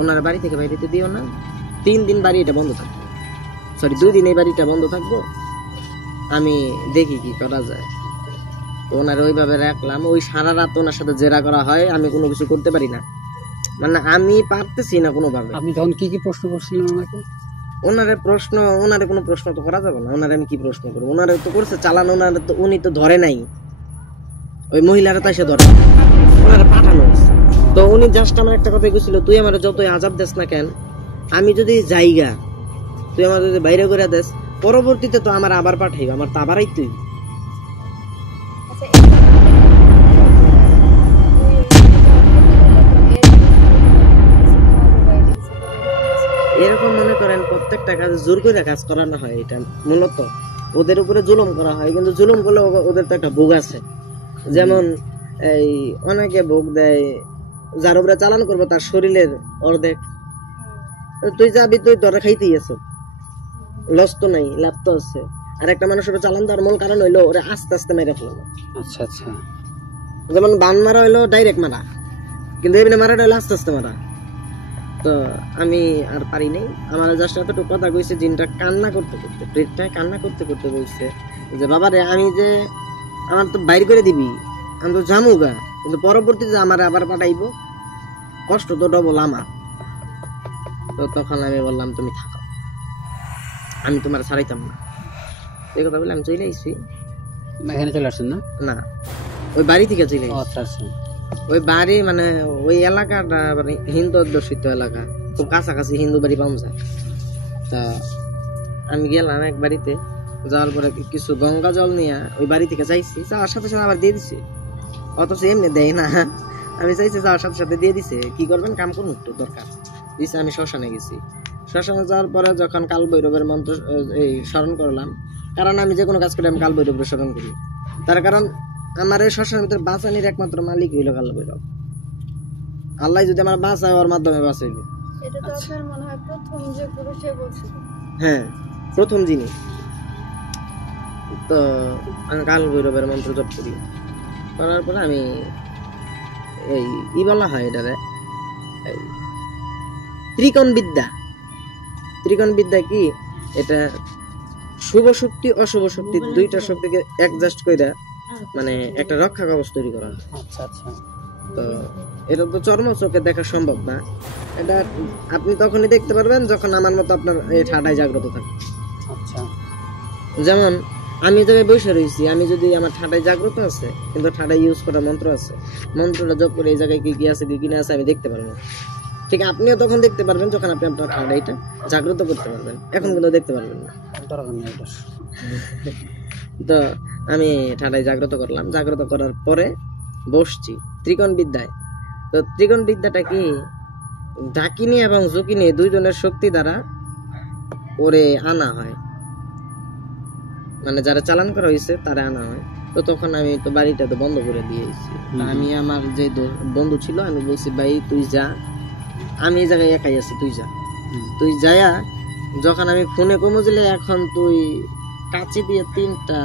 ওনার বাড়ি থেকে বাইরে দিও না, 3 দিন বাড়ি এটা বন্ধ থাকবে, 2 দিন এই বাড়িটা বন্ধ থাকবো, আমি দেখি কি করা যায়। তো ওনার ওইভাবে রাখলাম। ওই সারা রাত ওনার সাথে জেরা করা হয়, আমি কোনো কিছু করতে পারি না, মানে আমি পারতেছি না কোনোভাবে। আপনি তখন কি কি প্রশ্ন করছিলেন ওনাকে? ওনারে কোনো প্রশ্ন তো করা যাবে না, ওনারে আমি কি প্রশ্ন করবো? ওনারে তো করছে চালান, ওনারে তো উনি তো ধরে নাই, ওই মহিলারা তাই সে ধরে, ওনারে পাঠানো হয়েছে। তো উনি জাস্ট আমার একটা কথা গেছিল, তুই আমার যতই আজাব দেস না কেন, আমি যদি যাইগা, তুই আমার যদি বাইরে করে দেস, পরবর্তীতে তো আমার আবার পাঠাইব, আমার তো আবারই তুই। প্রত্যেকটা কাজ জোর করে কাজ করানো হয়, এটা মূলত ওদের উপরে জুলুম করা হয়। কিন্তু জুলুম করলে ওদের তো একটা ভোগ আছে, যেমন এই অনেকে ভোগ দেয় যার উপরে চালান করবো তার শরীরের অর্ধেক, তুই যাবি, তুই ধরে খাইতেই আছো, লস তো নাই, লাভ তো আছে। আর একটা মানুষের চালান দেওয়ার মূল কারণ হইলো ওরা আস্তে আস্তে মেরে ফেলানো। আচ্ছা আচ্ছা, যেমন বান মারা হইলো ডাইরেক্ট মারা, কিন্তু এমনি মারাটা হইলো আস্তে আস্তে মারা। তো আমি আর পারি নাই, আমার জাস্ট এতটুকু কথা কইছে, জিনটা কান্না করতে করতে, প্রেতটায় কান্না করতে করতে বলছে যে বাবা রে, আমি যে আমার তো বাইর করে দিবি, আমি তো জামু গা, কিন্তু পরবর্তীতে আমার আবার পাঠাইবো, কষ্ট তো ডবল আমার। তো তখন আমি বললাম তুমি থাকো, আমি তোমার ছাড়াইতাম না। এই কথা বলে আমি চলে আইছি। এখানে চলে আসছেন না? না, ওই বাড়ি থেকে চলে আইছি। আচ্ছা আচ্ছা, ওই বাড়ি মানে ওই এলাকাটা মানে হিন্দু অধ্যুষিত এলাকা, খুব কাছাকাছি হিন্দু বাড়ি পাওয়া যায়। তা আমি গেলাম এক বাড়িতে, যাওয়ার পরে কিছু গঙ্গা জল নিয়ে ওই বাড়ি থেকে চাইছি, যাওয়ার সাথে সাথে আবার দিয়ে দিছে। অথচ এমনি দেয় না, আমি চাইছি যাওয়ার সাথে সাথে দিয়ে দিছে। কি করবেন, কাম করুন একটু দরকার দিছে। আমি শ্মশানে গেছি। শ্মশানে যাওয়ার পরে যখন কাল ভৈরবের মন্ত্র এই স্মরণ করলাম, কারণ আমি যে কোনো কাজ করি আমি কাল ভৈরবের স্মরণ করি, তার কারণ আমার এই শ্মশানের ভিতরে বাঁচানির একমাত্র মালিক হইল কাল ভৈরব। আল্লাহ যদি আমার বাঁচায়, ওর মাধ্যমে বাঁচাইবে। এটা তো আপনার মনে হয় প্রথম যে পুরুষে বলছিল। হ্যাঁ, প্রথম জিনিস। তো আমি কাল ভৈরবের মন্ত্র জপ করি, করার পরে আমি এই বলা হয় এটারে এই ত্রিকোণ বিদ্যা। ত্রিকোণ বিদ্যা কি? এটা শুভ শক্তি অশুভ শক্তি দুইটা শক্তিকে অ্যাডজাস্ট কইরা মানে একটা রক্ষা কবচ তৈরি করা। আচ্ছা আচ্ছা, তো এটা তো চর্ম চোখে দেখা সম্ভব না, এটা আপনি তখনই দেখতে পারবেন যখন আমার মতো আপনার এই ঠাডায় জাগ্রত থাকে। আচ্ছা, যেমন আমি তো বসে রয়েছি, আমি যদি আমার ঠাডায় জাগ্রত আছে কিন্তু ঠাডায় ইউজ করা মন্ত্র আছে, মন্ত্রটা জপ করে এই জায়গায় কি কি আছে কি না আছে আমি দেখতে পারবো। ঠিক আপনিও তখন দেখতে পারবেন যখন আপনি আপনার ঠাডাইটা জাগ্রত করতে পারবেন, এখন কিন্তু দেখতে পারবেন না। তো আমি ঠাডায় জাগ্রত করলাম, জাগ্রত করার পরে বসছি ত্রিকোণ বিদ্যায়। তো ত্রিকোণ বিদ্যাটা কি? ডাকিনী এবং জুকিনী দুইজনের শক্তি দ্বারা ওরে আনা হয়, মানে যারা চালান করা হয়েছে তারা আনা হয়। তো তখন আমি তো বাড়িটা তো বন্ধ করে দিয়েছি। আমি আমার যে বন্ধু ছিল আমি বলছি ভাই তুই যা, আমি এই জায়গায় একাই আছি, তুই যা। তুই যায়া যখন আমি ফোনে কমজলে এখন তুই কাঁচি দিয়ে 3টা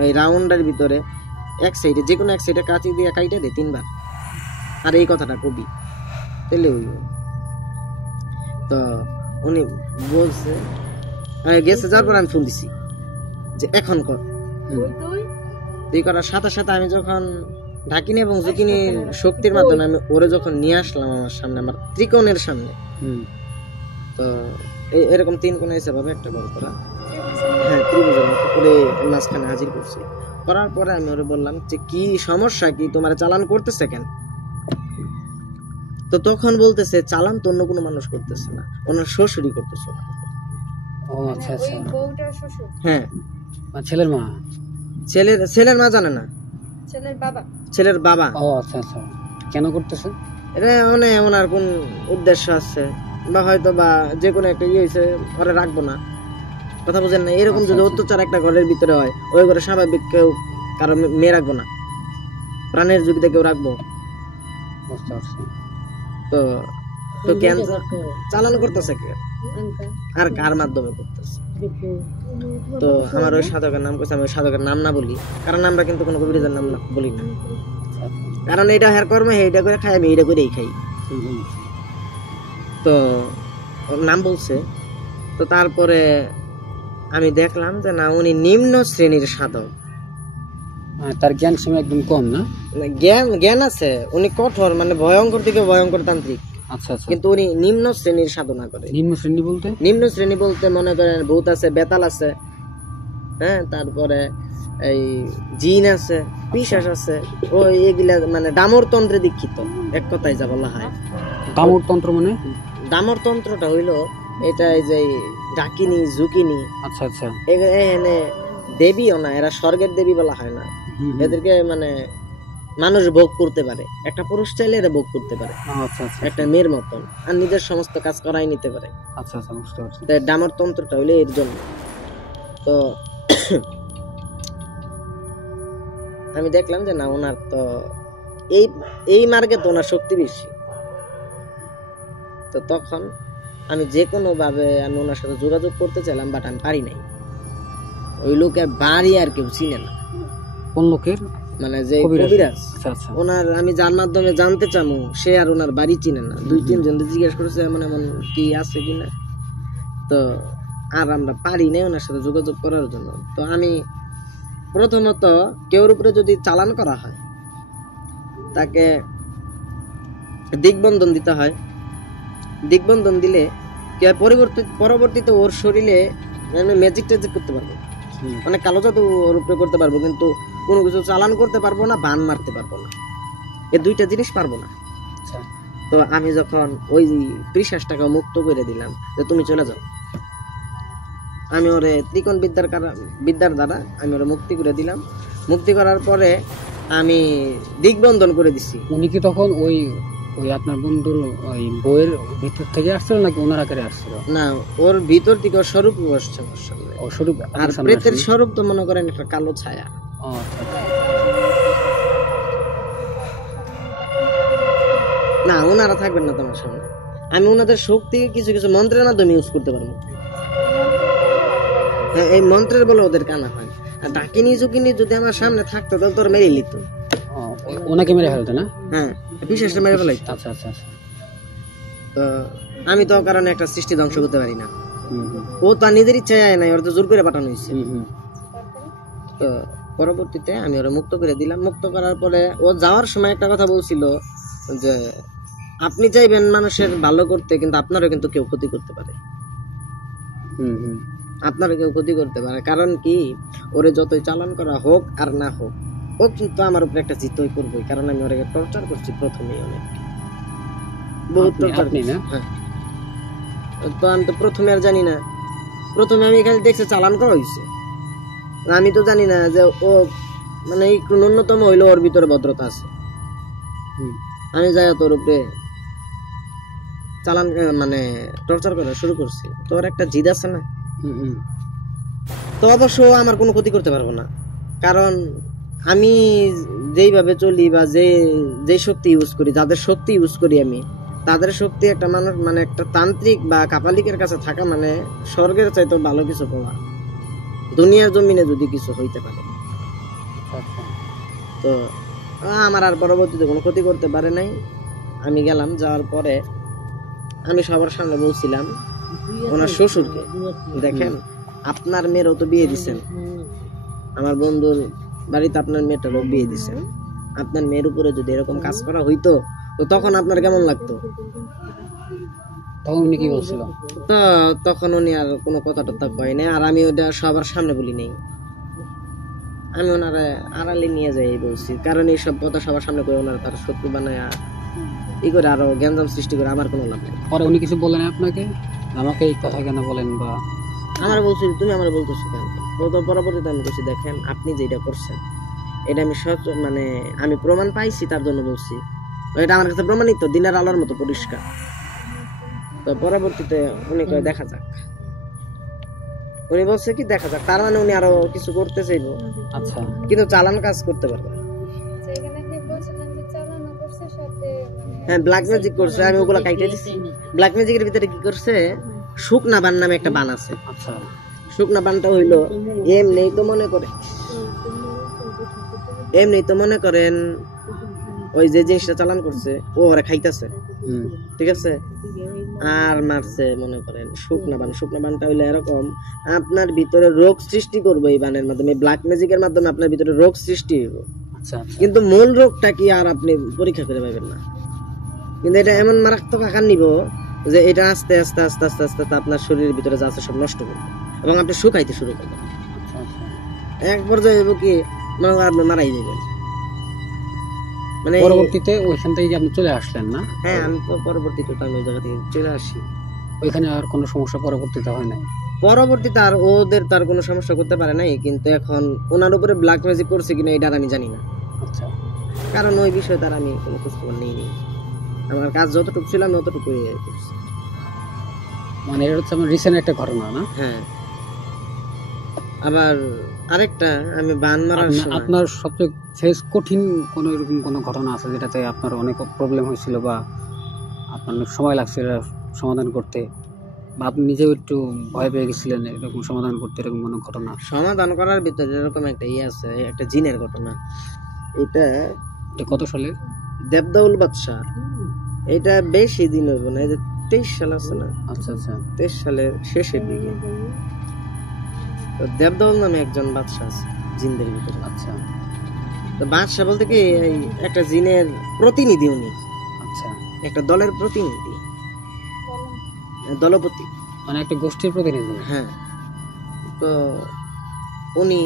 ওই রাউন্ডের ভিতরে এক সাইডে যে কোনো এক সাইডে কাঁচি দিয়ে কাইটে দে 3বার, আর এই কথাটা কবি তাহলে হইব। তো উনি বলছে গেছে, যাওয়ার পর আমি ফোন দিছি যে এখন কর। এই করার সাথে সাথে আমি যখন ঢাকিনি এবং জুকিনি শক্তির মাধ্যমে আমি ওরে যখন নিয়ে আসলাম আমার সামনে, আমার ত্রিকোণের সামনে, তো এরকম 3 কোণে হিসেবে একটা বল করা, হ্যাঁ ত্রিভুজের মতো করে মাঝখানে হাজির করছি। করার পরে আমি ওরে বললাম যে কি সমস্যা, কি তোমার চালান করতেছে কেন? তো তখন বলতেছে চালান তো অন্য কোনো মানুষ করতেছে না, ওনার শ্বশুরই করতেছে। ও আচ্ছা আচ্ছা, হ্যাঁ ছেলের মা, ছেলের মা জানে না, ছেলের বাবা। ও আচ্ছা আচ্ছা, কেন করতেছে এটা? মানে ওনার কোন উদ্দেশ্য আছে, বা হয়তো বা যে কোনো একটা ইয়ে হয়েছে, ঘরে রাখবো না, কথা বুঝেন না? এরকম যদি অত্যাচার একটা ঘরের ভিতরে হয়, ওই ঘরে স্বাভাবিক কেউ কারো মেয়ে রাখবো না, প্রাণের ঝুঁকিতে কেউ রাখবো? বুঝতে পারছি। তো তো ক্যান্সার চালান করতেছে কে আর কার মাধ্যমে করতেছে? তো আমার ওই সাধকের নাম কইছে, আমি ওই সাধকের নাম না বলি, কারণ আমরা কিন্তু কোনো কবিরাজের নাম বলি না, কারণ এটা হের কর্ম, এইটা করে খাই, আমি এইটা করেই খাই। তো ওর নাম বলছে। তো তারপরে আমি দেখলাম যে না, উনি নিম্ন শ্রেণীর সাধক, তার জ্ঞান সময় একদম কম না? জ্ঞান আছে, উনি কঠোর, মানে ভয়ঙ্কর থেকে ভয়ঙ্কর তান্ত্রিক। আচ্ছা আচ্ছা, কিন্তু উনি নিম্ন শ্রেণীর সাধনা করে। নিম্ন শ্রেণী বলতে? নিম্ন শ্রেণী বলতে মনে করেন ভূত আছে, বেতাল আছে, হ্যাঁ, তারপরে এই জিন আছে, পিশাচ আছে, ওই এগুলা মানে ডামর তন্ত্রে দীক্ষিত, এক কথায় যা বলা হয়। ডামর তন্ত্র মানে? ডামর তন্ত্রটা হইলো এটা এই যে ডাকিনী জুকিনী, আচ্ছা আচ্ছা, এখানে দেবীও না, এরা স্বর্গের দেবী বলা হয় না, এদেরকে মানে মানুষ ভোগ করতে পারে, একটা পুরুষ চাইলে এটা ভোগ করতে পারে আচ্ছা আচ্ছা একটা মেয়ের মতন, আর নিজের সমস্ত কাজ করাই নিতে পারে। আচ্ছা আচ্ছা বুঝতে পারছি। তাই ডামার তন্ত্রটা হইলে এর জন্য। তো আমি দেখলাম যে না, ওনার তো এই এই মার্গে তো ওনার শক্তি বেশি। তো তখন আমি যে কোনো ভাবে আমি ওনার সাথে যোগাযোগ করতে চাইলাম, বাট আমি পারি নাই। ওই লোকের বাড়ি আর কেউ চিনে না। কোন লোকের? মানে যে কবিরাজ, আচ্ছা আচ্ছা ওনার আমি যার মাধ্যমে জানতে চামু সে আর ওনার বাড়ি চিনে না। 2-3 জন জিজ্ঞেস করেছে এমন এমন কি আছে কিনা। তো আর আমরা পারি নাই ওনার সাথে যোগাযোগ করার জন্য। তো আমি প্রথমত কেউর উপরে যদি চালান করা হয় তাকে দিগবন্ধন দিতে হয়। দিগবন্ধন দিলে কি হয়, পরবর্তীতে ওর শরীরে ম্যাজিক ট্যাজিক করতে পারবো, অনেক কালো জাদু ওর উপরে করতে পারবো, কিন্তু কোনো কিছু চালান করতে পারবো না, বান মারতে পারবো না। এই দুইটা জিনিস পারবো না। আচ্ছা তো আমি যখন ওই পিশাচটাকে মুক্ত করে দিলাম যে তুমি চলে যাও, আমি ওরে ত্রিকোণ বিদ্যার দ্বারা আমি ওরে মুক্তি করে দিলাম। মুক্তি করার পরে আমি দিগবন্ধন করে দিছি। উনি কি তখন ওই ওই আপনার বন্ধুর ওই বইয়ের ভিতর থেকে আসছিল নাকি ওনার আকারে আসছিল? না, ওর ভিতর থেকে ওর স্বরূপ বসছে ওর সামনে। ও স্বরূপ আর প্রেতের স্বরূপ তো মনে করেন একটা কালো ছায়া। ও আচ্ছা না, ওনারা থাকবেন না তোমার সামনে। আমি ওনাদের শক্তি কিছু কিছু মন্ত্রের মাধ্যমে ইউজ করতে পারবো। হ্যাঁ, এই মন্ত্রের বলে ওদের কানা হয়। আর ডাকিনি জুকিনি যদি আমার সামনে থাকতো তাহলে তোর মেরে লিত। ওনাকে মেরে ফেলতো না? হ্যাঁ, বিশেষটা মেরে ফেলাইতো। আচ্ছা আচ্ছা আচ্ছা। তো আমি তো কারণে একটা সৃষ্টি ধ্বংস করতে পারি না। ও তার নিজের ইচ্ছায় আয় নাই, ওর তো জোর করে পাঠানো হয়েছে। তো পরবর্তীতে আমি ওরা মুক্ত করে দিলাম। মুক্ত করার পরে ও যাওয়ার সময় একটা কথা বলছিল যে আপনি চাইবেন মানুষের ভালো করতে, কিন্তু আপনারও কিন্তু কেউ ক্ষতি করতে পারে। আপনারও কেউ ক্ষতি করতে পারে। কারণ কি, ওরে যতই চালান করা হোক আর না হোক, ও কিন্তু আমার উপরে একটা জিতই করবোই। কারণ আমি ওরে টর্চার করছি প্রথমেই, অনেক বহুত টর্চার। হ্যাঁ, তো আমি তো প্রথমে আর জানি না। প্রথমে আমি এখানে দেখছি চালান করা হয়েছে, আমি তো জানি না যে ও মানে একটু ন্যূনতম হইলো ওর ভিতরে ভদ্রতা আছে। আমি যাই তোর উপরে চালান মানে টর্চার করা শুরু করছি। তোর একটা জিদ আছে না, তো অবশ্য আমার কোনো ক্ষতি করতে পারবো না। কারণ আমি যেইভাবে চলি বা যে শক্তি ইউজ করি, যাদের শক্তি ইউজ করি আমি, তাদের শক্তি একটা মানুষ মানে একটা তান্ত্রিক বা কাপালিকের কাছে থাকা মানে স্বর্গের চাইতে ভালো কিছু পাওয়া, দুনিয়ার জমিনে যদি কিছু হইতে পারে। তো আমার আর পরবর্তীতে কোনো ক্ষতি করতে পারে নাই। আমি গেলাম, যাওয়ার পরে আমি সবার সামনে বলছিলাম ওনার শ্বশুরকে, দেখেন আপনার মেয়েরও তো বিয়ে দিচ্ছেন, আমার বন্ধুর বাড়িতে আপনার মেয়েটারও বিয়ে দিচ্ছেন, আপনার মেয়ের উপরে যদি এরকম কাজ করা হইতো তো তখন আপনার কেমন লাগতো? তখন উনি কি বলছিল? তো তখন উনি আর কোনো কথা টথা কয় নাই, আর আমি ওটা সবার সামনে বলি নাই। আমি ওনারা আড়ালে নিয়ে যাই বলছি, কারণ এইসব কথা সবার সামনে করে ওনারা তার শত্রু বানায় ই করে আরো গ্যাঞ্জাম সৃষ্টি করে আমার কোনো লাভ নেই। পরে উনি কিছু বলেন আপনাকে, আমাকে এই কথা কেন বলেন বা আমার বলছি তুমি আমার বলতেছো কেন? পরবর্তীতে আমি বলছি দেখেন আপনি যেটা করছেন এটা আমি মানে আমি প্রমাণ পাইছি, তার জন্য বলছি। এটা আমার কাছে প্রমাণিত, দিনের আলোর মতো পরিষ্কার। তো পরবর্তীতে উনি কয় দেখা যাক, উনি বলছে কি দেখা যাক, তার মানে উনি আরো কিছু করতে চাইবো। আচ্ছা, কিন্তু চালান কাজ করতে পারবে। হ্যাঁ, ব্ল্যাক ম্যাজিক করছে, আমি ওগুলা কাইটে দিচ্ছি। ব্ল্যাক ম্যাজিকের ভিতরে কি করছে, শুকনা বান নামে একটা বান আছে। আচ্ছা, শুকনা বানটা হইলো এমনি তো মনে করেন ওই যে জিনিসটা চালান করছে ও ওরা খাইতেছে, ঠিক আছে, আর মারছে মনে করেন শুকনা বানটা হইলো এরকম, আপনার ভিতরে রোগ সৃষ্টি করবে এই বানের মাধ্যমে, ব্ল্যাক ম্যাজিকের মাধ্যমে আপনার ভিতরে রোগ সৃষ্টি হইব। কিন্তু মূল রোগটা কি আর আপনি পরীক্ষা করে পাবেন না। কিন্তু এটা এমন মারাত্মক আকার নিব যে এটা আস্তে আস্তে আস্তে আস্তে আস্তে আপনার শরীরের ভিতরে যা আছে সব নষ্ট করবে এবং আপনি শুকাইতে শুরু করবেন। এক পর্যায়ে কি মনে করেন আপনি মারাই যাবেন। মানে পরবর্তীতে ওইখান থেকে আপনি চলে আসলেন না? হ্যাঁ, আমি পরবর্তীতে আমি ওই জায়গা থেকে চলে আসি। ওইখানে আর কোনো সমস্যা পরবর্তীতে হয় নাই? পরবর্তীতে আর ওদের তার কোনো সমস্যা করতে পারে নাই, কিন্তু এখন ওনার উপরে ব্ল্যাক ম্যাজিক করছে কিনা এটা আমি জানি না। আচ্ছা, কারণ ওই বিষয়ে তার আমি কোনো খোঁজখবর নিইনি। আমার কাজ যতটুকু ছিল আমি অতটুকুই করছি। মানে এটা হচ্ছে আমার রিসেন্ট একটা ঘটনা না? হ্যাঁ। আবার আরেকটা, আমি বান মারার সময় আপনার সবচেয়ে ফেস কঠিন কোনো এরকম কোনো ঘটনা আছে যেটাতে আপনার অনেক প্রবলেম হয়েছিল বা আপনার অনেক সময় লাগছে এটা সমাধান করতে, বা আপনি নিজেও একটু ভয় পেয়ে গেছিলেন এরকম সমাধান করতে, এরকম কোনো ঘটনা? সমাধান করার ভিতরে এরকম একটা আছে, একটা জিনের ঘটনা। এটা কত সালে? দেবদাউল বাদশাহ। এটা বেশি দিন হইব না, এই যে 23 সাল আছে না? আচ্ছা আচ্ছা। 23 সালের শেষের দিকে। তো দেবদাউল নামে একজন বাদশাহ আছে জিনদের ভিতরে। আচ্ছা। তো বাদশাহ বলতে কি এই একটা জিনের প্রতিনিধি উনি। আচ্ছা। একটা দলের প্রতিনিধি, দলপতি, মানে একটা গোষ্ঠীর প্রতিনিধি। হ্যাঁ। তো উনি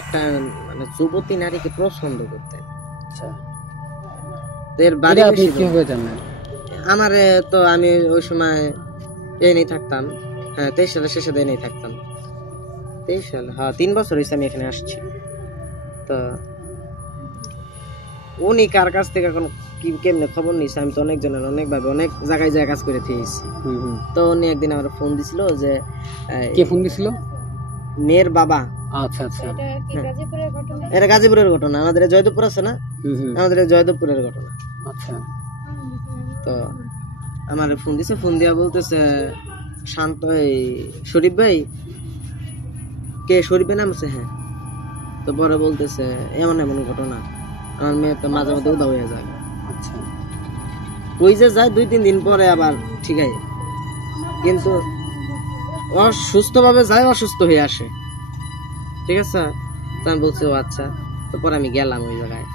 একটা মানে যুবতী নারীকে পছন্দ করতেন। আচ্ছা। এর বাড়ি আপনি কিভাবে জানেন? আমার তো আমি ওই সময় এনেই থাকতাম। হ্যাঁ, 23 সালের শেষে এনেই থাকতাম। 23 সাল, হ্যাঁ 3 বছর হয়েছে আমি এখানে আসছি। তো উনি কার কাছ থেকে এখন কি কেমনে খবর নিয়েছে আমি তো অনেক জনের অনেকভাবে অনেক জায়গায় যায় কাজ করে থেয়েছি। তো উনি একদিন আমার ফোন দিছিল যে কে ফোন দিছিল? মেয়ের বাবা। আচ্ছা আচ্ছা। এটা কি গাজীপুরের ঘটনা? এটা গাজীপুরের ঘটনা। আমাদের জয়দেবপুর আছে না, আমাদের জয়দেবপুরের ঘটনা। আচ্ছা। তো আমার ফোন দিছে, ফোন দিয়া বলতেছে শান্ত, এই শরীফ ভাই। কে? শরীফের নাম আছে? হ্যাঁ। তো পরে বলতেছে এমন এমন ঘটনা, আমার মেয়ে তো মাঝে মধ্যে উদা হয়ে যায়। আচ্ছা। ওই যে যায় 2-3 দিন পরে আবার ঠিক আছে, কিন্তু অসুস্থ ভাবে যায়, অসুস্থ হয়ে আসে। ঠিক আছে। তো আমি বলছি ও আচ্ছা। তো পরে আমি গেলাম ওই জায়গায়,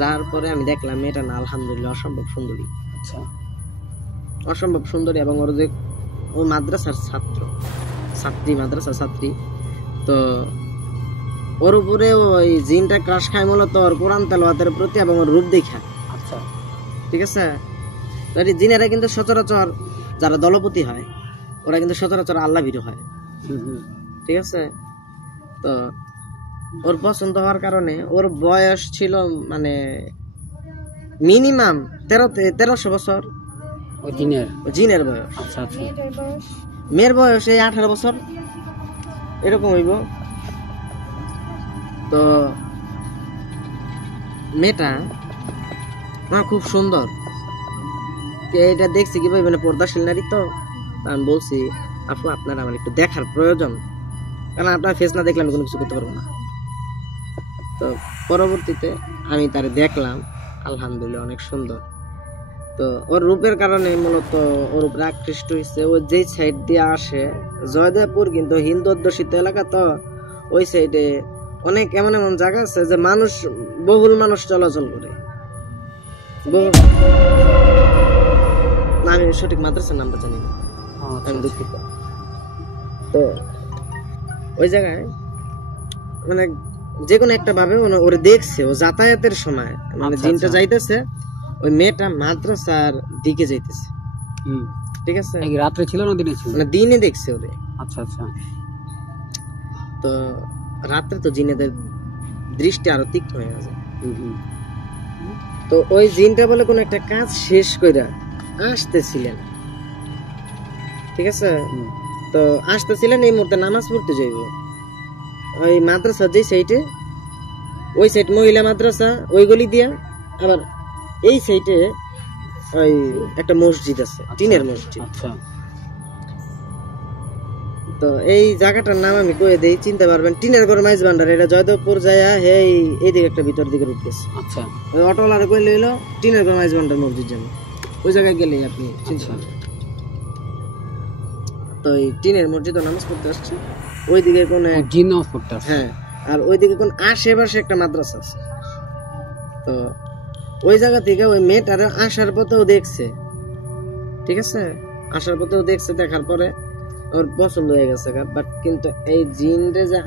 যাওয়ার পরে আমি দেখলাম মেয়েটা না আলহামদুলিল্লাহ অসম্ভব সুন্দরী। আচ্ছা। অসম্ভব সুন্দরী। এবং ওর যে ও মাদ্রাসার ছাত্রী, মাদ্রাসার ছাত্রী। তো ওর উপরে ওই জিনটা ক্রাশ খায় মূলত ওর কোরআন তেলাওয়াতের প্রতি এবং ওর রূপ দেখা। আচ্ছা। ঠিক আছে। তো এই জিনেরা কিন্তু সচরাচর যারা দলপতি হয় ওরা কিন্তু সচরাচর আল্লাহ ভীরু হয়। ঠিক আছে। তো ওর পছন্দ হওয়ার কারণে ওর বয়স ছিল মানে মিনিমাম 1300 বছর। ওই জিনের বয়স। আচ্ছা আচ্ছা। মেয়ের বয়স এই 18 বছর এরকম হইব। তো মেয়েটা আমার খুব সুন্দর, এটা দেখছি কি ভাই মানে পর্দাশীল নারী। তো আমি বলছি আপু আপনার আমার একটু দেখার প্রয়োজন, কারণ আপনার ফেস না দেখলে আমি কোনো কিছু করতে পারবো না। তো পরবর্তীতে আমি তারে দেখলাম, আলহামদুলিল্লাহ অনেক সুন্দর। তো ওর রূপের কারণে মূলত ওর উপরে আকৃষ্ট হয়েছে। ও যেই সাইড দিয়ে আসে, জয়দেবপুর কিন্তু হিন্দু অধ্যুষিত এলাকা, তো ওই সাইডে অনেক এমন এমন জায়গা আছে যে মানুষ, বহুল মানুষ চলাচল করে। আমি সঠিক মাদ্রাসার নামটা জানি না, আমি দুঃখিত। তো ওই জায়গায় মানে যে কোনো একটা ভাবে ওরে দেখছে, ও যাতায়াতের সময় মানে দিনটা যাইতেছে, ওই মেয়েটা মাদ্রাসার দিকে যাইতেছে। ঠিক আছে। রাত্রে ছিল না দিনে ছিল? মানে দিনে দেখছে ওরে। আচ্ছা আচ্ছা। তো রাত্রে তো জিনেদের দৃষ্টি আরো তীক্ষ্ণ হয়ে আছে। তো ওই জিনটা বলে কোন একটা কাজ শেষ কইরা আসতেছিলেন। ঠিক আছে। তো আসতেছিলেন, এই মুহূর্তে নামাজ পড়তে যাইব। ওই মাদ্রাসা যে সাইডে, ওই সাইড মহিলা মাদ্রাসা, ওই গলি দিয়া আবার এই সাইডে ওই একটা মসজিদ আছে, টিনের মসজিদ। আচ্ছা। তো এই জায়গাটার নাম আমি কয়ে দেই, চিনতে পারবেন, টিনের ঘর মাইজ ভান্ডার। এটা জয়দেবপুর যায় এইদিকে একটা ভিতর দিকে রুট গেছে। আচ্ছা। ওই অটোওয়ালা কই লইলো টিনের ঘর মাইজ ভান্ডার মসজিদ যাবেন, ওই জায়গায় গেলেই আপনি চিনতে পারবেন। তো এই টিনের মসজিদে নামাজ পড়তে আসছে, ওইদিকে কোন জিন নামাজ পড়তে আসছে। হ্যাঁ, আর ওইদিকে কোন আশেপাশে একটা মাদ্রাসা আছে। তো ওই জায়গা থেকে ওই মেয়েটারে আসার পথেও দেখছে। ঠিক আছে। আসার পথেও দেখছে, দেখার পরে ওর পছন্দ হয়ে গেছে। বাট কিন্তু এই জিনরে যে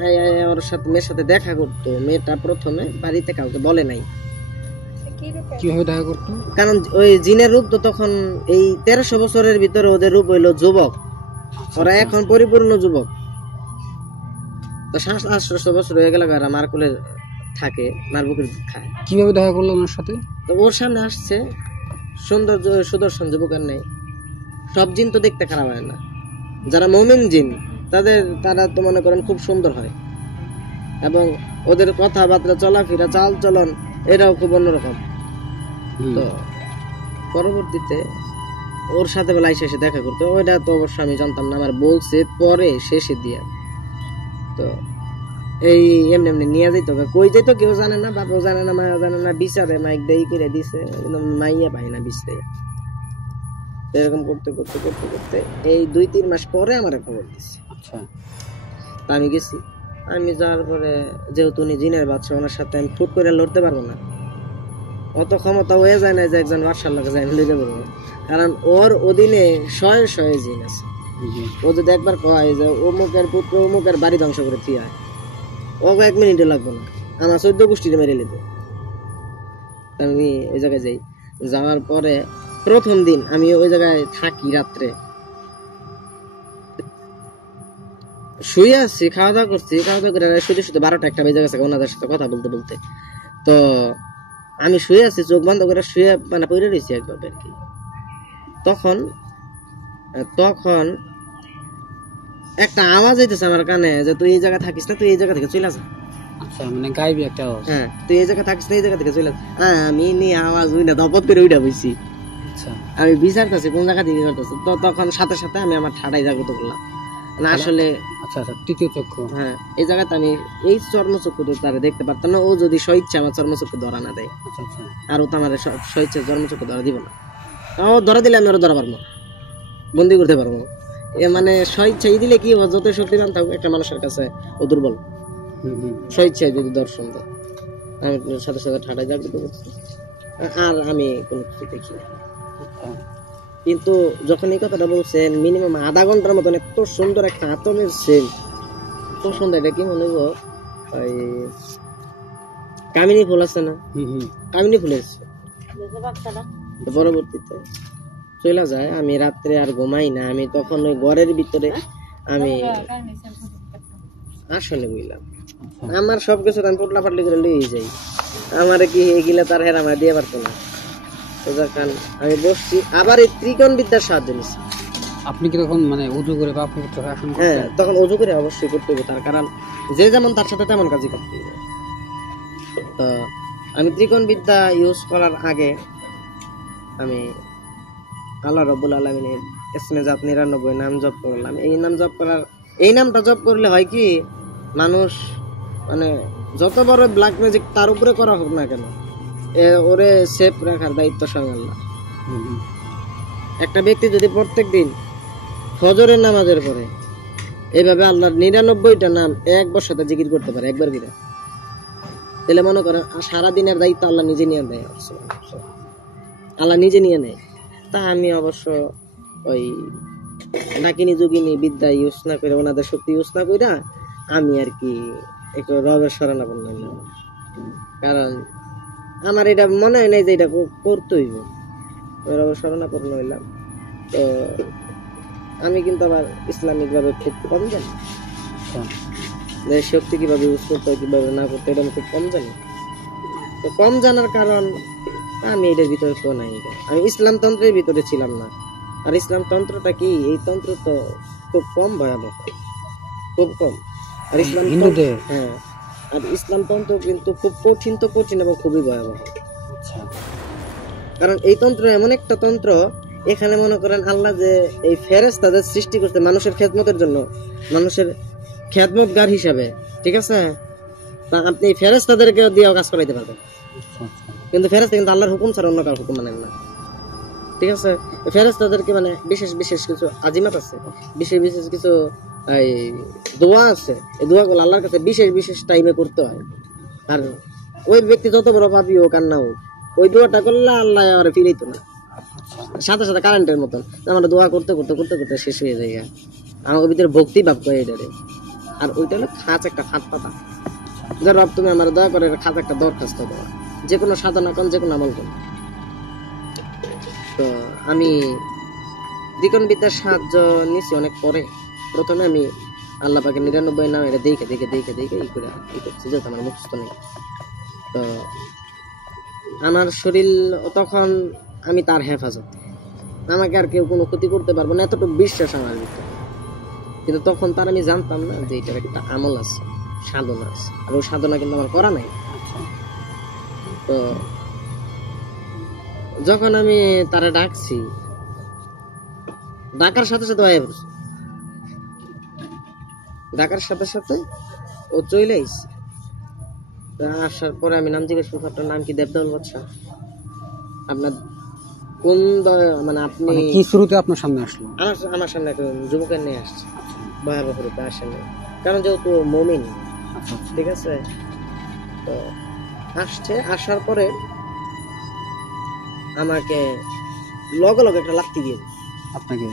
ওর সাথে মেয়ের সাথে দেখা করতো, মেয়েটা প্রথমে বাড়িতে কাউকে বলে নাই। কিভাবে দেখা করতো? কারণ ওই জিনের রূপ তো তখন এই 1300 বছরের ভিতরে ওদের রূপ হইলো যুবক, ওরা এখন পরিপূর্ণ যুবক। তো 700-800 বছর হয়ে গেল, আর আমার কোলে থাকে, মার বুকের দুধ খায়। কিভাবে দেখা করলো ওনার সাথে? তো ওর সামনে আসছে সুন্দর সুদর্শন যুবক, আর নেই। সব জিন তো দেখতে খারাপ হয় না, যারা মুমিন জিন তারা তো মনে করেন খুব সুন্দর হয়, এবং ওদের কথাবার্তা, চলাফেরা, চাল চলন এটাও খুব অন্যরকম। তো পরবর্তীতে ওর সাথে বেলা এসে দেখা করতে, ওইটা তো অবশ্য আমি জানতাম না, আমার বলছে পরে শেষে দিয়া। তো এই এমনি এমনি নিয়ে যাইত, কই যাইত কেউ জানে না, বাবাও জানে না, মাও জানে না, বিচারে মাইক দেই করে দিছে, একদম মাইয়া পাই না বিচারে। এরকম করতে করতে করতে করতে এই 2-3 মাস পরে আমার খবর দিচ্ছে। আচ্ছা, তা আমি গেছি। আমি যাওয়ার পরে, যেহেতু উনি জিনের বাদশা, ওনার সাথে আমি ফুট করে লড়তে পারবো না, অত ক্ষমতা হয়ে যায় না যে একজন বাদশার লোক যাই লড়তে পারবো, কারণ ওর অধীনে শয়ে শয়ে জিন আছে। ও যদি একবার কয় যে অমুকের পুত্র অমুকের বাড়ি ধ্বংস করে থিয়ে হয়, ও 1 মিনিটে লাগবে না, আমার 14 গোষ্ঠীতে মেরে নিত। আমি ওই জায়গায় যাই। যাওয়ার পরে প্রথম দিন আমি ওই জায়গায় থাকি, রাত্রে শুয়ে আছি, খাওয়া দাওয়া করছি, খাওয়া দাওয়া করে শুধু শুধু 12টা 1টা বেজে গেছে ওনাদের সাথে কথা বলতে বলতে। তো আমি শুয়ে আছি, চোখ বন্ধ করে শুয়ে মানে পড়ে রয়েছি একবার আর কি। তখন একটা আওয়াজ হইতেছে আমার কানে যে তুই এই জায়গায় থাকিস না, তুই এই জায়গা থেকে চলে যা। আচ্ছা, মানে গাইবি একটা আওয়াজ। হ্যাঁ, তুই এই জায়গায় থাকিস না, এই জায়গা থেকে চলে যা। আমি নিয়ে আওয়াজ উই না, দপত করে উইটা বইছি। আচ্ছা, আমি বিচারতেছি কোন জায়গা থেকে করতেছে। তো তখন সাথে সাথে আমি আমার ঠাড়াই জাগ্রত করলাম না আসলে। আচ্ছা আচ্ছা, তৃতীয় চক্ষু। হ্যাঁ, এই জায়গাতে আমি এই চর্মচক্ষু তারা দেখতে পারতাম না, ও যদি স্বইচ্ছা আমার চর্মচক্ষু ধরা না দেয়। আচ্ছা আচ্ছা, আর ও তো আমার স্বইচ্ছা চর্মচক্ষু ধরা দিব না। ও ধরা দিলে আমি ওরা ধরা পারবো, বন্দি করতে পারবো। এ মানে স্বইচ্ছাই দিলে কি ও যত শক্তিমান থাকুক একটা মানুষের কাছে ও দুর্বল। স্বইচ্ছায় যদি দর্শন দেয়, আমি সাথে সাথে ঠাডাই জাগ্রত করছি, আর আমি কোনো কিছু দেখি না। কিন্তু যখন এই কথাটা বলছেন, মিনিমাম আধা ঘন্টার মতন এত সুন্দর একটা আতমের সেন, খুব সুন্দর। এটা কি মনে হবো ওই কামিনী ফুল আছে না, কামিনী ফুলের পরবর্তীতে চলে যায়। আমি রাত্রে আর ঘুমাই না, আমি তখন ওই ঘরের ভিতরে আমি আসলে বুঝলাম আমার সবকিছু আমি পোটলা পাটলি করে লিয়ে যাই। আমার কি এগুলা তার হেরা আমার দিয়ে পারতো না। তো যখন আমি বসছি, আবার এই ত্রিকোণ বিদ্যার সাহায্য নিচ্ছি। আপনি কি তখন মানে উজু করে বা পবিত্র হয়ে আসন করতেন? হ্যাঁ, তখন উজু করে অবশ্যই করতে হবে, তার কারণ যে যেমন তার সাথে তেমন কাজই করতে হবে। তো আমি ত্রিকোণ বিদ্যা ইউজ করার আগে আমি আল্লাহ রাব্বুল আলামিনের ইসমে জাত 99 নাম জপ করলাম। এই নামটা জপ করলে হয় কি, মানুষ মানে যত বড় ব্ল্যাক ম্যাজিক তার উপরে করা হোক না কেন, ওরে সেফ রাখার দায়িত্ব স্বয়ং আল্লাহ। একটা ব্যক্তি যদি প্রত্যেকদিন ফজরের নামাজের পরে এইভাবে আল্লাহর 99টা নাম একবার সাথে জিকির করতে পারে, একবার বিরা, তাহলে মনে করেন সারাদিনের দায়িত্ব আল্লাহ নিজে নিয়ে দেয়, আল্লাহ নিজে নিয়ে নেয়। তা আমি অবশ্য ওই ডাকিনী যোগিনী বিদ্যা ইউজ না করে, ওনাদের শক্তি ইউজ না করে আমি আর কি একটু রবের শরণাপন্ন হইলাম, কারণ আমার এটা মনে হয় নাই যে এটা করতে হইব। রবের শরণাপন্ন হইলাম। তো আমি কিন্তু আবার ইসলামিক ভাবে খুব কম জানি, যে শক্তি কিভাবে ইউজ করতে হয় কিভাবে না করতে, এটা আমি খুব কম জানি। তো কম জানার কারণ আমি এটার ভিতরে তো নাই, আমি ইসলাম তন্ত্রের ভিতরে ছিলাম না। আর ইসলাম তন্ত্রটা কি, এই তন্ত্র তো খুব কম ভয়াবহ, খুব কম। আর ইসলাম হ্যাঁ, আর ইসলাম তন্ত্র কিন্তু খুব কঠিন, তো কঠিন এবং খুবই ভয়াবহ। কারণ এই তন্ত্র এমন একটা তন্ত্র, এখানে মনে করেন আল্লাহ যে এই ফেরেশতাদের সৃষ্টি করতে মানুষের খেদমতের জন্য, মানুষের খেদমতগার হিসাবে, ঠিক আছে, তা আপনি ফেরেশতাদেরকে দিয়েও কাজ করাইতে পারবেন, কিন্তু ফেরেশতা কিন্তু আল্লাহর হুকুম ছাড়া অন্য কারো হুকুম মানেন না, ঠিক আছে। ফেরেশতাদেরকে মানে বিশেষ বিশেষ কিছু আজিমাত আছে, বিশেষ বিশেষ কিছু এই দোয়া আছে, এই দোয়াগুলো আল্লাহর কাছে বিশেষ বিশেষ টাইমে করতে হয়। আর ওই ব্যক্তি যত বড় পাপী হোক আর না হোক, ওই দোয়াটা করলে আল্লাহ আর ফিরাইতো না, সাথে সাথে কারেন্টের মতন আমরা দোয়া করতে করতে করতে করতে শেষ হয়ে যায়। আমার ভিতরে ভক্তি ভাব করে এটারে। আর ওইটা হলো খাঁচ একটা হাত পাতা, যে রব তুমি আমার দয়া করে খাঁচ একটা দরখাস্ত দেওয়া, যে কোনো সাধনা কোন, যে কোনো আমল কোন। তো আমি দ্বিকোণ বিদ্যার সাহায্য নিছি অনেক পরে। প্রথমে আমি আল্লাহ পাকের 99 নাম এটা দেখে দেখে দেখে দেখে ই করে ই করছি, যেহেতু আমার মুখস্থ নেই। তো আমার শরীর তখন আমি তার হেফাজত, আমাকে আর কেউ কোনো ক্ষতি করতে পারবো না, এতটুকু বিশ্বাস আমার ভিতরে। কিন্তু তখন তার আমি জানতাম না যে এটার একটা আমল আছে, সাধনা আছে, আর ওই সাধনা কিন্তু আমার করা নাই। তো যখন আমি তারা ডাকছি, ডাকার সাথে সাথে হয়ে পড়ছে, ডাকার সাথে সাথে ও চলে আইছে। আসার পরে আমি নাম জিজ্ঞেস করছি, আপনার নাম কি? দেবদল বাদশা। আপনার কোন মানে আপনি মানে কি শুরুতে আপনার সামনে আসলো? আমার সামনে একটা যুবকের নিয়ে আসছে, ভয়াবহ রূপে আসেন, কারণ যেহেতু মমিন, ঠিক আছে। তো আসছে, আসার পরে আমাকে লগে লগে একটা লাথি দিয়ে দিচ্ছে। আপনাকে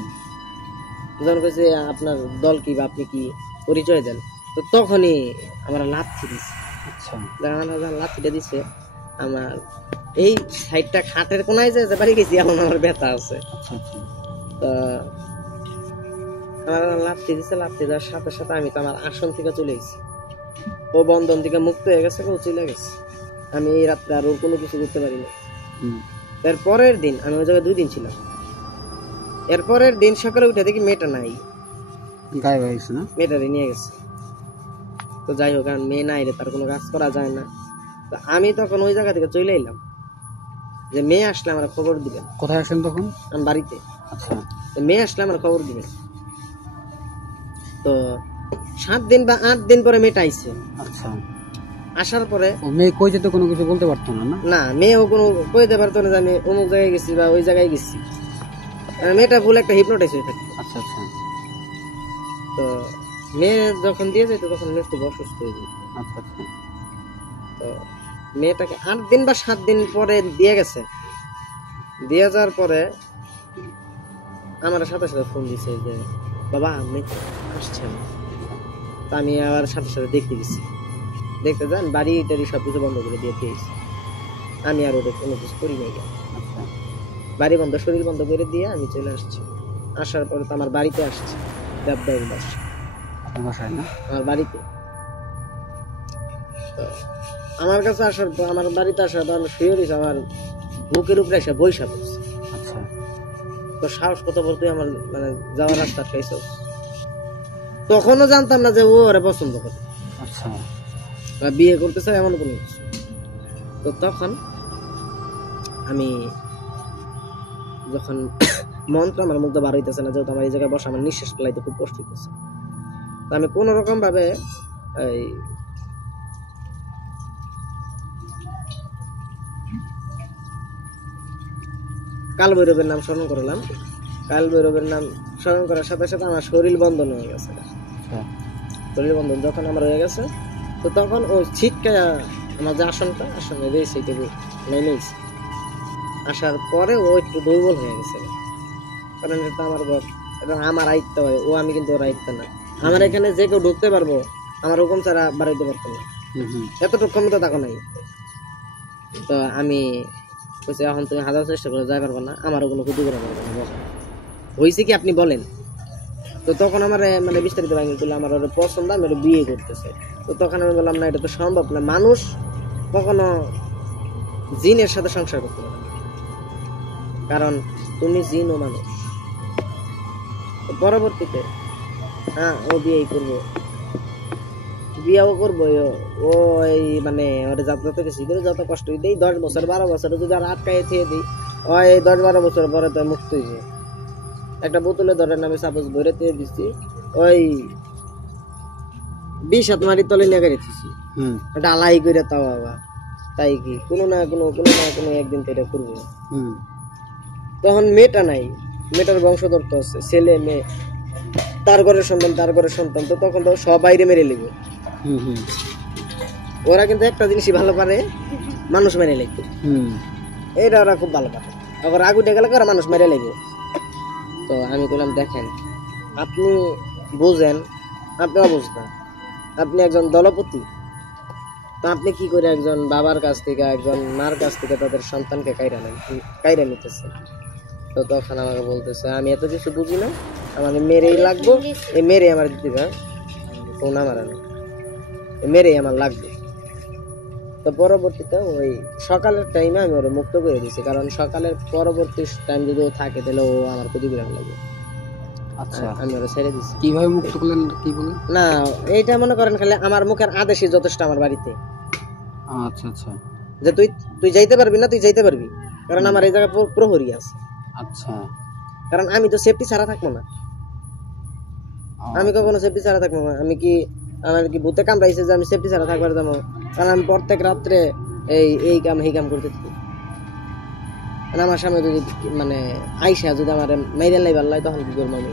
যখন কাছে আপনার দল কি বা আপনি কি পরিচয় দেন, তো তখনই আমার লাথি দিচ্ছে। আচ্ছা, লাথিটা দিচ্ছে আমার এই সাইডটা খাটের কোনায় যে বাড়ি গেছি, এখন আমার ব্যথা আছে। আচ্ছা আচ্ছা। তো আমার লাথি দিচ্ছে, লাথি দেওয়ার সাথে সাথে আমি তো আমার আসন থেকে চলে গেছি, ও বন্ধন থেকে মুক্ত হয়ে গেছে, ও চলে গেছে। আমি এই রাত্রে আর ওর কোনো কিছু করতে পারি না। এর পরের দিন আমি ওই জায়গায় 2 দিন ছিলাম। এর পরের দিন সকালে উঠে দেখি মেয়েটা নাই, গায়েব হয়ে গেছে না? মেয়েটারে নিয়ে গেছে। তো যাই হোক, কারণ মেয়ে নাই রে, তার কোনো কাজ করা যায় না। তো আমি তখন ওই জায়গা থেকে চলে এলাম, যে মেয়ে আসলে আমার খবর দিবেন। কোথায় আসেন তখন? আমি বাড়িতে। আচ্ছা, তো মেয়ে আসলে আমার খবর দিবেন। তো 7 দিন বা 8 দিন পরে মেয়েটা আইছে। আচ্ছা। আসার পরে ও মেয়ে কই যেত কোনো কিছু বলতে পারতো না? না, মেয়েও কোনো কইতে পারতো না যে আমি অমুক জায়গায় গেছি বা ওই জায়গায় গেছি। মেয়েটা ভুল একটা হিপনোটাইজ হয়ে থাকতো। আচ্ছা আচ্ছা তো মেয়ে যখন দিয়ে যেত তখন মেয়ে খুব অসুস্থ হয়ে যেত। আচ্ছা আচ্ছা। তো মেয়েটাকে 8 দিন বা 7 দিন পরে দিয়ে গেছে। দিয়ে যাওয়ার পরে আমার সাথে সাথে ফোন দিছে যে বাবা আমি আসছেন। তা আমি আবার সাথে সাথে দেখতে গেছি। দেখতে যান বাড়ি টাড়ি সব কিছু বন্ধ করে দিয়ে দিয়েছি। আমি আর ওদের কোনো কিছু করি নাই। আচ্ছা, বাড়ি বন্ধ, শরীর বন্ধ করে দিয়ে আমি চলে আসছি। আসার পরে তো আমার বাড়িতে আসছি, দেবদাস বাসা, আপনার বাসায় না? আমার বাড়িতে। তো আমার কাছে আসার পর, আমার বাড়িতে আসার পর আমি শুয়ে রয়েছি, আমার বুকের উপরে এসে বৈশা পড়ছে। আচ্ছা, তো সাহস কত বলতে আমার মানে যাওয়ার রাস্তা শেষ। তখনও জানতাম না যে ও ওরা পছন্দ করে, আচ্ছা, বা বিয়ে করতে চায় এমন কোনো কিছু। তো তখন আমি যখন মন্ত্র আমার মুগ্ধ বার হইতেছে না, যেহেতু আমার এই জায়গায় বসে আমার নিঃশ্বাস ফেলাইতে খুব কষ্ট হইতেছে। তো আমি কোন রকম ভাবে এই কাল ভৈরবের নাম স্মরণ করলাম। কাল ভৈরবের নাম স্মরণ করার সাথে সাথে আমার শরীর বন্ধন হয়ে গেছে। শরীর বন্ধন যখন আমার হয়ে গেছে, তো তখন ও ছিটকে আমার যে আসনটা আসনে রয়েছে সেটা নেমেছে। আসার পরে ও একটু দুর্বল হয়ে গেছে, কারণ এটা আমার ঘর, এটা আমার আয়ত্ত হয়। ও আমি কিন্তু ওর আয়ত্ত না। আমার এখানে যে কেউ ঢুকতে পারবো, আমার হুকুম ছাড়া বাড়াইতে পারতো না, এতটুকু ক্ষমতা থাকো নাই। তো আমি বলছি এখন তুমি হাজার চেষ্টা করে যাই পারবো না, আমারও কোনো ক্ষতি করা পারবো না, হয়েছে কি আপনি বলেন। তো তখন আমার মানে বিস্তারিত ভাঙি তুলে আমার ওর পছন্দ, আমি ওর বিয়ে করতেছে। তো তখন আমি বললাম না, এটা তো সম্ভব না, মানুষ কখনো জিনের সাথে সংসার করতে পারে, কারণ তুমি জিন ও মানুষ। পরবর্তীতে হ্যাঁ ও বিয়ে করবো, বিয়াও করবো। ও এই মানে ওর যত কিছু করে যত কষ্ট দিই, 10 বছর 12 বছর যদি আর আটকাই থেকে দিই, ওই 10-12 বছর পরে তো মুক্ত হয়েছে। একটা বোতলে ধরেন আমি সাপোজ ভরে দিয়ে দিচ্ছি, ওই 20 হাত মাটির তলে নিয়ে গেছি, এটা আলাই করে তাও আবার তাই কি কোনো না কোনো একদিন তো এটা করবো। তখন মেয়েটা নাই, মেয়েটার বংশধর তো আছে, ছেলে মেয়ে, তার ঘরের সন্তান, তো তখন তো সব বাইরে মেরে লিখবে। ওরা কিন্তু একটা জিনিসই ভালো পারে, মানুষ মেরে লিখবে, এটা ওরা খুব ভালো পারে। আবার আগুটে গেলে ওরা মানুষ মেরে লিখবে। তো আমি বললাম দেখেন, আপনি বুঝেন, আপনি অবস্থা, আপনি একজন দলপতি, তো আপনি কি করে একজন বাবার কাছ থেকে একজন মার কাছ থেকে তাদের সন্তানকে কাইরা নিতেছেন। তো তখন আমাকে বলতেছে আমি এত কিছু বুঝি না, আমাকে মেরেই লাগবো, এই মেরে আমার দিতে ফোন আমার নেই, মেরে আমার লাগবে। তো পরবর্তীতে ওই সকালের টাইমে আমি ওরা মুক্ত করে দিয়েছি, কারণ সকালের পরবর্তী টাইম যদি ও থাকে তাহলে ও আমার ক্ষতি করে লাগবে। আচ্ছা, আমি ওরা ছেড়ে দিচ্ছি। কিভাবে মুক্ত করলেন কি বলেন? না, এইটা মনে করেন খালি আমার মুখের আদেশই যথেষ্ট আমার বাড়িতে, আচ্ছা আচ্ছা যে তুই যাইতে পারবি না, তুই যাইতে পারবি, কারণ আমার এই জায়গায় প্রহরী আছে। আচ্ছা, কারণ আমি তো সেফটি ছাড়া থাকবো না, আমি কখনো সেফটি ছাড়া থাকবো না। আমার কি ভূতে কামড়াইছে যে আমি সেফটি ছাড়া থাকবার যাবো? কারণ আমি প্রত্যেক রাত্রে এই কাম এই কাম করতে থাকি। আমার সামনে যদি মানে আইসা যদি আমার মেরে লাই পারলাই, তখন কি করবো আমি?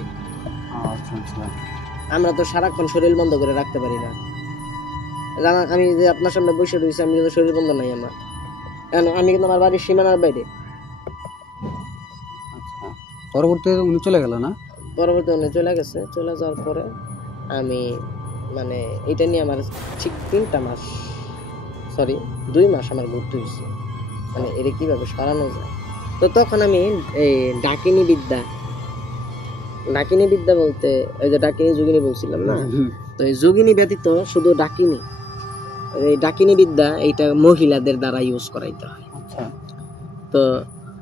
আচ্ছা আচ্ছা, আমরা তো সারাক্ষণ শরীর বন্ধ করে রাখতে পারি না। আমি যে আপনার সামনে বসে রয়েছি, আমি কিন্তু শরীর বন্ধ নাই আমার, কারণ আমি কিন্তু আমার বাড়ির সীমানার বাইরে। আচ্ছা, পরবর্তীতে উনি চলে গেল না? পরবর্তী উনি চলে গেছে। চলে যাওয়ার পরে আমি মানে এটা নিয়ে আমার ঠিক 2 মাস আমার ঘুরতে হয়েছে, মানে এটা কিভাবে সরানো যায়। তো তখন আমি এই ডাকিনী বিদ্যা বলতে ওই যে ডাকিনী যোগিনী বলছিলাম না, তো এই যোগিনী ব্যতীত শুধু ডাকিনী, এই ডাকিনী বিদ্যা এইটা মহিলাদের দ্বারা ইউজ করাইতে হয়। আচ্ছা, তো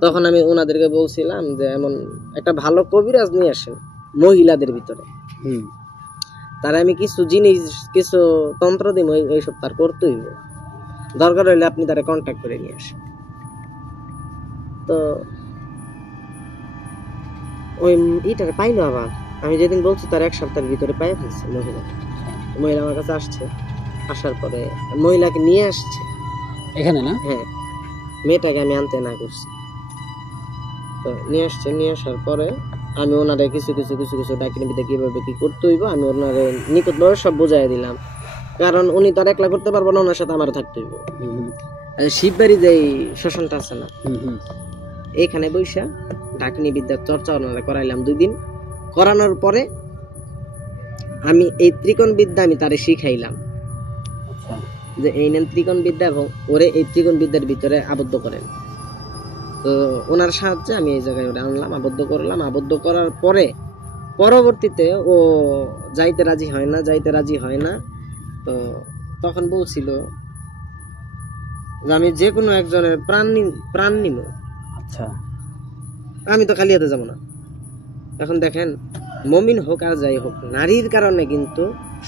তখন আমি ওনাদেরকে বলছিলাম যে এমন একটা ভালো কবিরাজ নিয়ে আসেন মহিলাদের ভিতরে, তারা আমি কিছু জিনিস কিছু তন্ত্র দিব, এইসব তার করতে হইব, দরকার হইলে আপনি তারা কন্ট্যাক্ট করে নিয়ে আসেন। তো ওই ইটারে পাইলো আবার, আমি যেদিন বলছি তার 1 সপ্তাহের ভিতরে পাই ফেলছে মহিলা আমার কাছে আসছে। আসার পরে মহিলাকে নিয়ে আসছে এখানে না? হ্যাঁ, মেয়েটাকে আমি আনতে না করছি। তো নিয়ে আসছে, নিয়ে আসার পরে আমি ওনারে কিছু ডাকিনী বিদ্যা কিভাবে কি করতে হইব আমি ওনারে নিকটভাবে সব বোঝাই দিলাম, কারণ উনি তো আর একলা করতে পারবো না, ওনার সাথে আমার থাকতে হইব। শিববাড়ি যে শ্মশানটা আছে না, এইখানে বৈশা ডাকিনী বিদ্যার চর্চা ওনারা করাইলাম 2 দিন। করানোর পরে আমি এই ত্রিকোণ বিদ্যা আমি তারে শিখাইলাম যে এই নেন ত্রিকোণ বিদ্যা, এবং ওরে এই ত্রিকোণ বিদ্যার ভিতরে আবদ্ধ করেন। তো ওনার সাহায্যে আমি এই জায়গায় ওরে আনলাম, আবদ্ধ করলাম। আবদ্ধ করার পরে পরবর্তীতে ও যাইতে রাজি হয় না। তো তখন বলছিল যে আমি যে কোনো একজনের প্রাণ নিব। আচ্ছা, আমি তো খালি হাতে যাবো না। এখন দেখেন, মমিন হোক আর যাই হোক, নারীর কারণে কিন্তু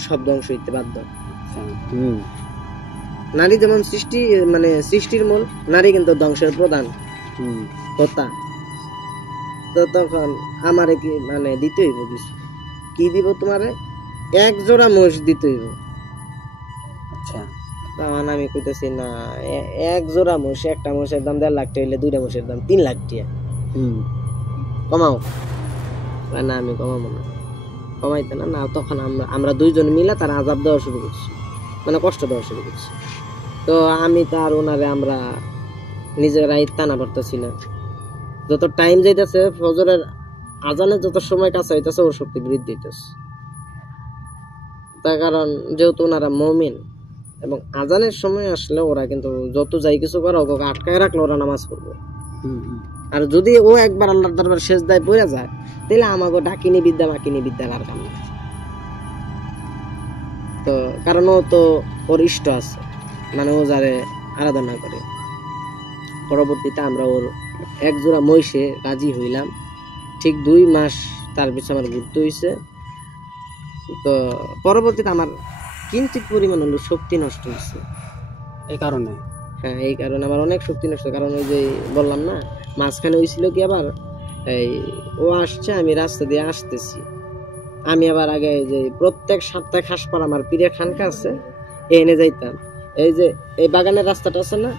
সব ধ্বংস হইতে বাধ্য। নারী যেমন সৃষ্টির মূল, নারী কিন্তু ধ্বংসের প্রধান হোতা। তো তখন আমারে কি দিতে হইব কিছু, কি দিব তোমারে? 1 জোড়া মোষ দিতে হইব। আচ্ছা, তখন আমি কইতেছি না, 1 জোড়া মোষ, একটা মোষের দাম 1.5 লাখ টাকা হইলে 2টা মোষের দাম 3 লাখ টাকা, কমাও। না, আমি কমাবো না, কমাইতে না। তখন আমরা 2 জন মিলে তার আযাব দেওয়া শুরু করছি, কষ্ট দেওয়া শুরু করছি। তো আমি তার ওনারে আমরা নিজেরাই টানা পারতেছি না। যত টাইম যাইতেছে, ফজরের আজানের যত সময় কাছে হইতেছে, ওর শক্তি বৃদ্ধি হইতেছে। তার কারণ যেহেতু ওনারা মুমিন, এবং আজানের সময় আসলে ওরা কিন্তু যত যাই কিছু করে ওকে আটকায় রাখলে ওরা নামাজ পড়বে। আর যদি ও একবার আল্লাহর দরবার সেজদায় পড়ে যায়, তাহলে আমাকে ডাকিনী বিদ্যা আর কাম নাই। তো কারণ ও তো ওর ইষ্ট আছে, ও যারে আরাধনা করে। পরবর্তীতে আমরা ওর 1 জোড়া মহিষে রাজি হইলাম। ঠিক 2 মাস তার পিছনে আমার ঘুরতে হয়েছে। তো পরবর্তীতে আমার কিঞ্চিত পরিমাণ হলো শক্তি নষ্ট হয়েছে এই কারণে। হ্যাঁ, এই কারণে আমার অনেক শক্তি নষ্ট। কারণ ওই যে বললাম না, মাঝখানে হয়েছিল কি, আবার ও আসছে, আমি রাস্তা দিয়ে আসতেছি, আমি আবার আগে যে প্রত্যেক সপ্তাহে খাসপাড়া আমার পীরের খানকা আছে, এনে যাইতাম। এই যে এই বাগানের রাস্তাটা আছে না,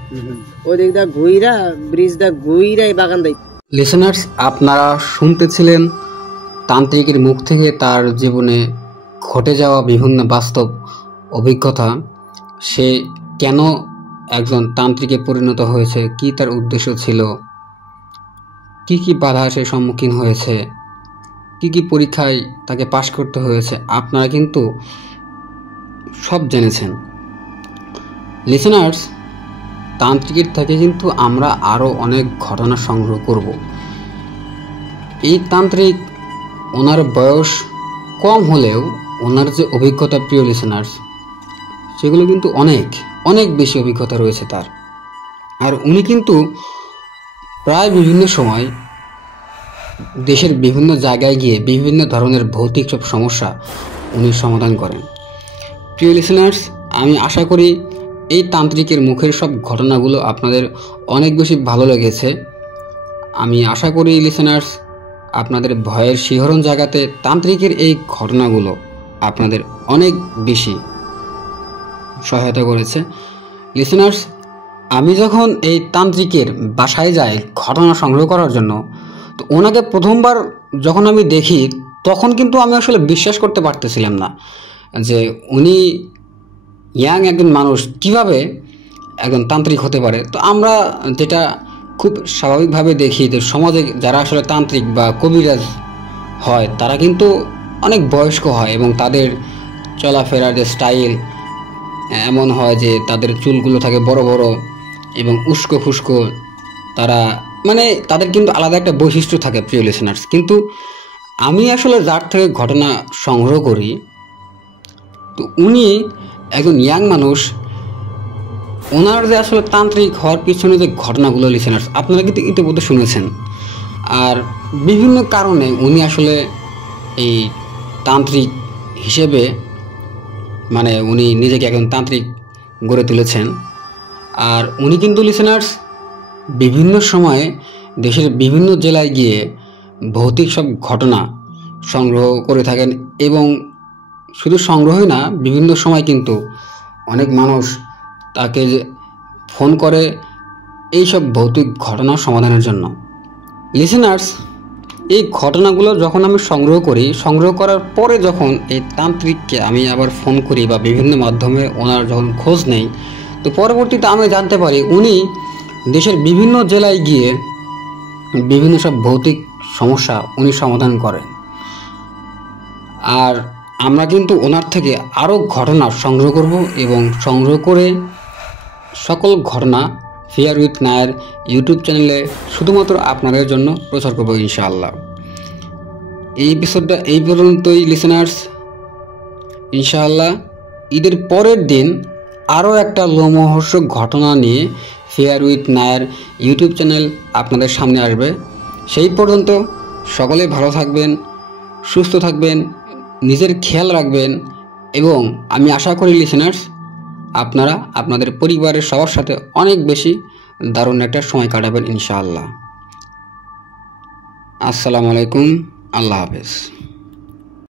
ওই দিক দিয়ে ঘুইরা, ব্রিজ দিয়ে ঘুইরা এই বাগান দেয়। লিসেনার্স, আপনারা শুনতেছিলেন তান্ত্রিকের মুখ থেকে তার জীবনে ঘটে যাওয়া বিভিন্ন বাস্তব অভিজ্ঞতা। সে কেন একজন তান্ত্রিকে পরিণত হয়েছে, কি তার উদ্দেশ্য ছিল, কি বাধা সে সম্মুখীন হয়েছে, কি পরীক্ষায় তাকে পাশ করতে হয়েছে, আপনারা কিন্তু সব জেনেছেন। লিসেনার্স, তান্ত্রিকের থেকে কিন্তু আমরা আরও অনেক ঘটনা সংগ্রহ করব। এই তান্ত্রিক, ওনার বয়স কম হলেও ওনার যে অভিজ্ঞতা প্রিয় লিসেনার্স, সেগুলো কিন্তু অনেক অনেক বেশি অভিজ্ঞতা রয়েছে তার। আর উনি কিন্তু প্রায় বিভিন্ন সময় দেশের বিভিন্ন জায়গায় গিয়ে বিভিন্ন ধরনের ভৌতিক সব সমস্যা উনি সমাধান করেন। প্রিয় লিসেনার্স, আমি আশা করি এই তান্ত্রিকের মুখের সব ঘটনাগুলো আপনাদের অনেক বেশি ভালো লেগেছে। আমি আশা করি লিসেনার্স, আপনাদের ভয়ের শিহরণ জাগাতে তান্ত্রিকের এই ঘটনাগুলো আপনাদের অনেক বেশি সহায়তা করেছে। লিসেনার্স, আমি যখন এই তান্ত্রিকের বাসায় যাই ঘটনা সংগ্রহ করার জন্য, তো ওনাকে প্রথমবার যখন আমি দেখি তখন কিন্তু আমি আসলে বিশ্বাস করতে পারতেছিলাম না যে উনি ইয়াং একজন মানুষ কিভাবে একজন তান্ত্রিক হতে পারে। তো আমরা যেটা খুব স্বাভাবিকভাবে দেখি যে সমাজে যারা আসলে তান্ত্রিক বা কবিরাজ হয় তারা কিন্তু অনেক বয়স্ক হয় এবং তাদের চলাফেরার যে স্টাইল এমন হয় যে তাদের চুলগুলো থাকে বড় বড় এবং উস্কো ফুস্কো, তারা মানে তাদের কিন্তু আলাদা একটা বৈশিষ্ট্য থাকে প্রিয় লিসেনার্স। কিন্তু আমি আসলে যার থেকে ঘটনা সংগ্রহ করি, তো উনি একজন ইয়াং মানুষ, ওনার যে আসলে তান্ত্রিক হওয়ার পিছনে যে ঘটনাগুলো লিসেনার্স আপনারা কিন্তু ইতিমধ্যে শুনেছেন। আর বিভিন্ন কারণে উনি আসলে এই তান্ত্রিক হিসেবে মানে উনি নিজেকে একজন তান্ত্রিক গড়ে তুলেছেন। আর উনি কিন্তু লিসেনার্স বিভিন্ন সময়ে দেশের বিভিন্ন জেলায় গিয়ে ভৌতিক সব ঘটনা সংগ্রহ করে থাকেন এবং শুধু সংগ্রহই না, বিভিন্ন সময় কিন্তু অনেক মানুষ তাকে ফোন করে এইসব ভৌতিক ঘটনা সমাধানের জন্য। লিসেনার্স, এই ঘটনাগুলো যখন আমি সংগ্রহ করি, সংগ্রহ করার পরে যখন এই তান্ত্রিককে আমি আবার ফোন করি বা বিভিন্ন মাধ্যমে ওনার যখন খোঁজ নেই, তো পরবর্তীতে আমি জানতে পারি উনি দেশের বিভিন্ন জেলায় গিয়ে বিভিন্ন সব ভৌতিক সমস্যা উনি সমাধান করেন। আর আমরা কিন্তু ওনার থেকে আরও ঘটনা সংগ্রহ করব এবং সংগ্রহ করে সকল ঘটনা ফেয়ার উইথ নায়ের ইউটিউব চ্যানেলে শুধুমাত্র আপনাদের জন্য প্রচার করব ইনশাআল্লাহ। এই এপিসোডটা এই পর্যন্তই লিসেনার্স। ইনশাআল্লাহ ঈদের পরের দিন আরও একটা লোমহর্ষক ঘটনা নিয়ে ফেয়ার উইথ নায়ের ইউটিউব চ্যানেল আপনাদের সামনে আসবে। সেই পর্যন্ত সকলে ভালো থাকবেন, সুস্থ থাকবেন, নিজের খেয়াল রাখবেন এবং আমি আশা করি লিসেনার্স আপনারা আপনাদের পরিবারের সবার সাথে অনেক বেশি দারুণ একটা সময় কাটাবেন ইনশাআল্লাহ। আসসালামু আলাইকুম, আল্লাহ হাফেজ।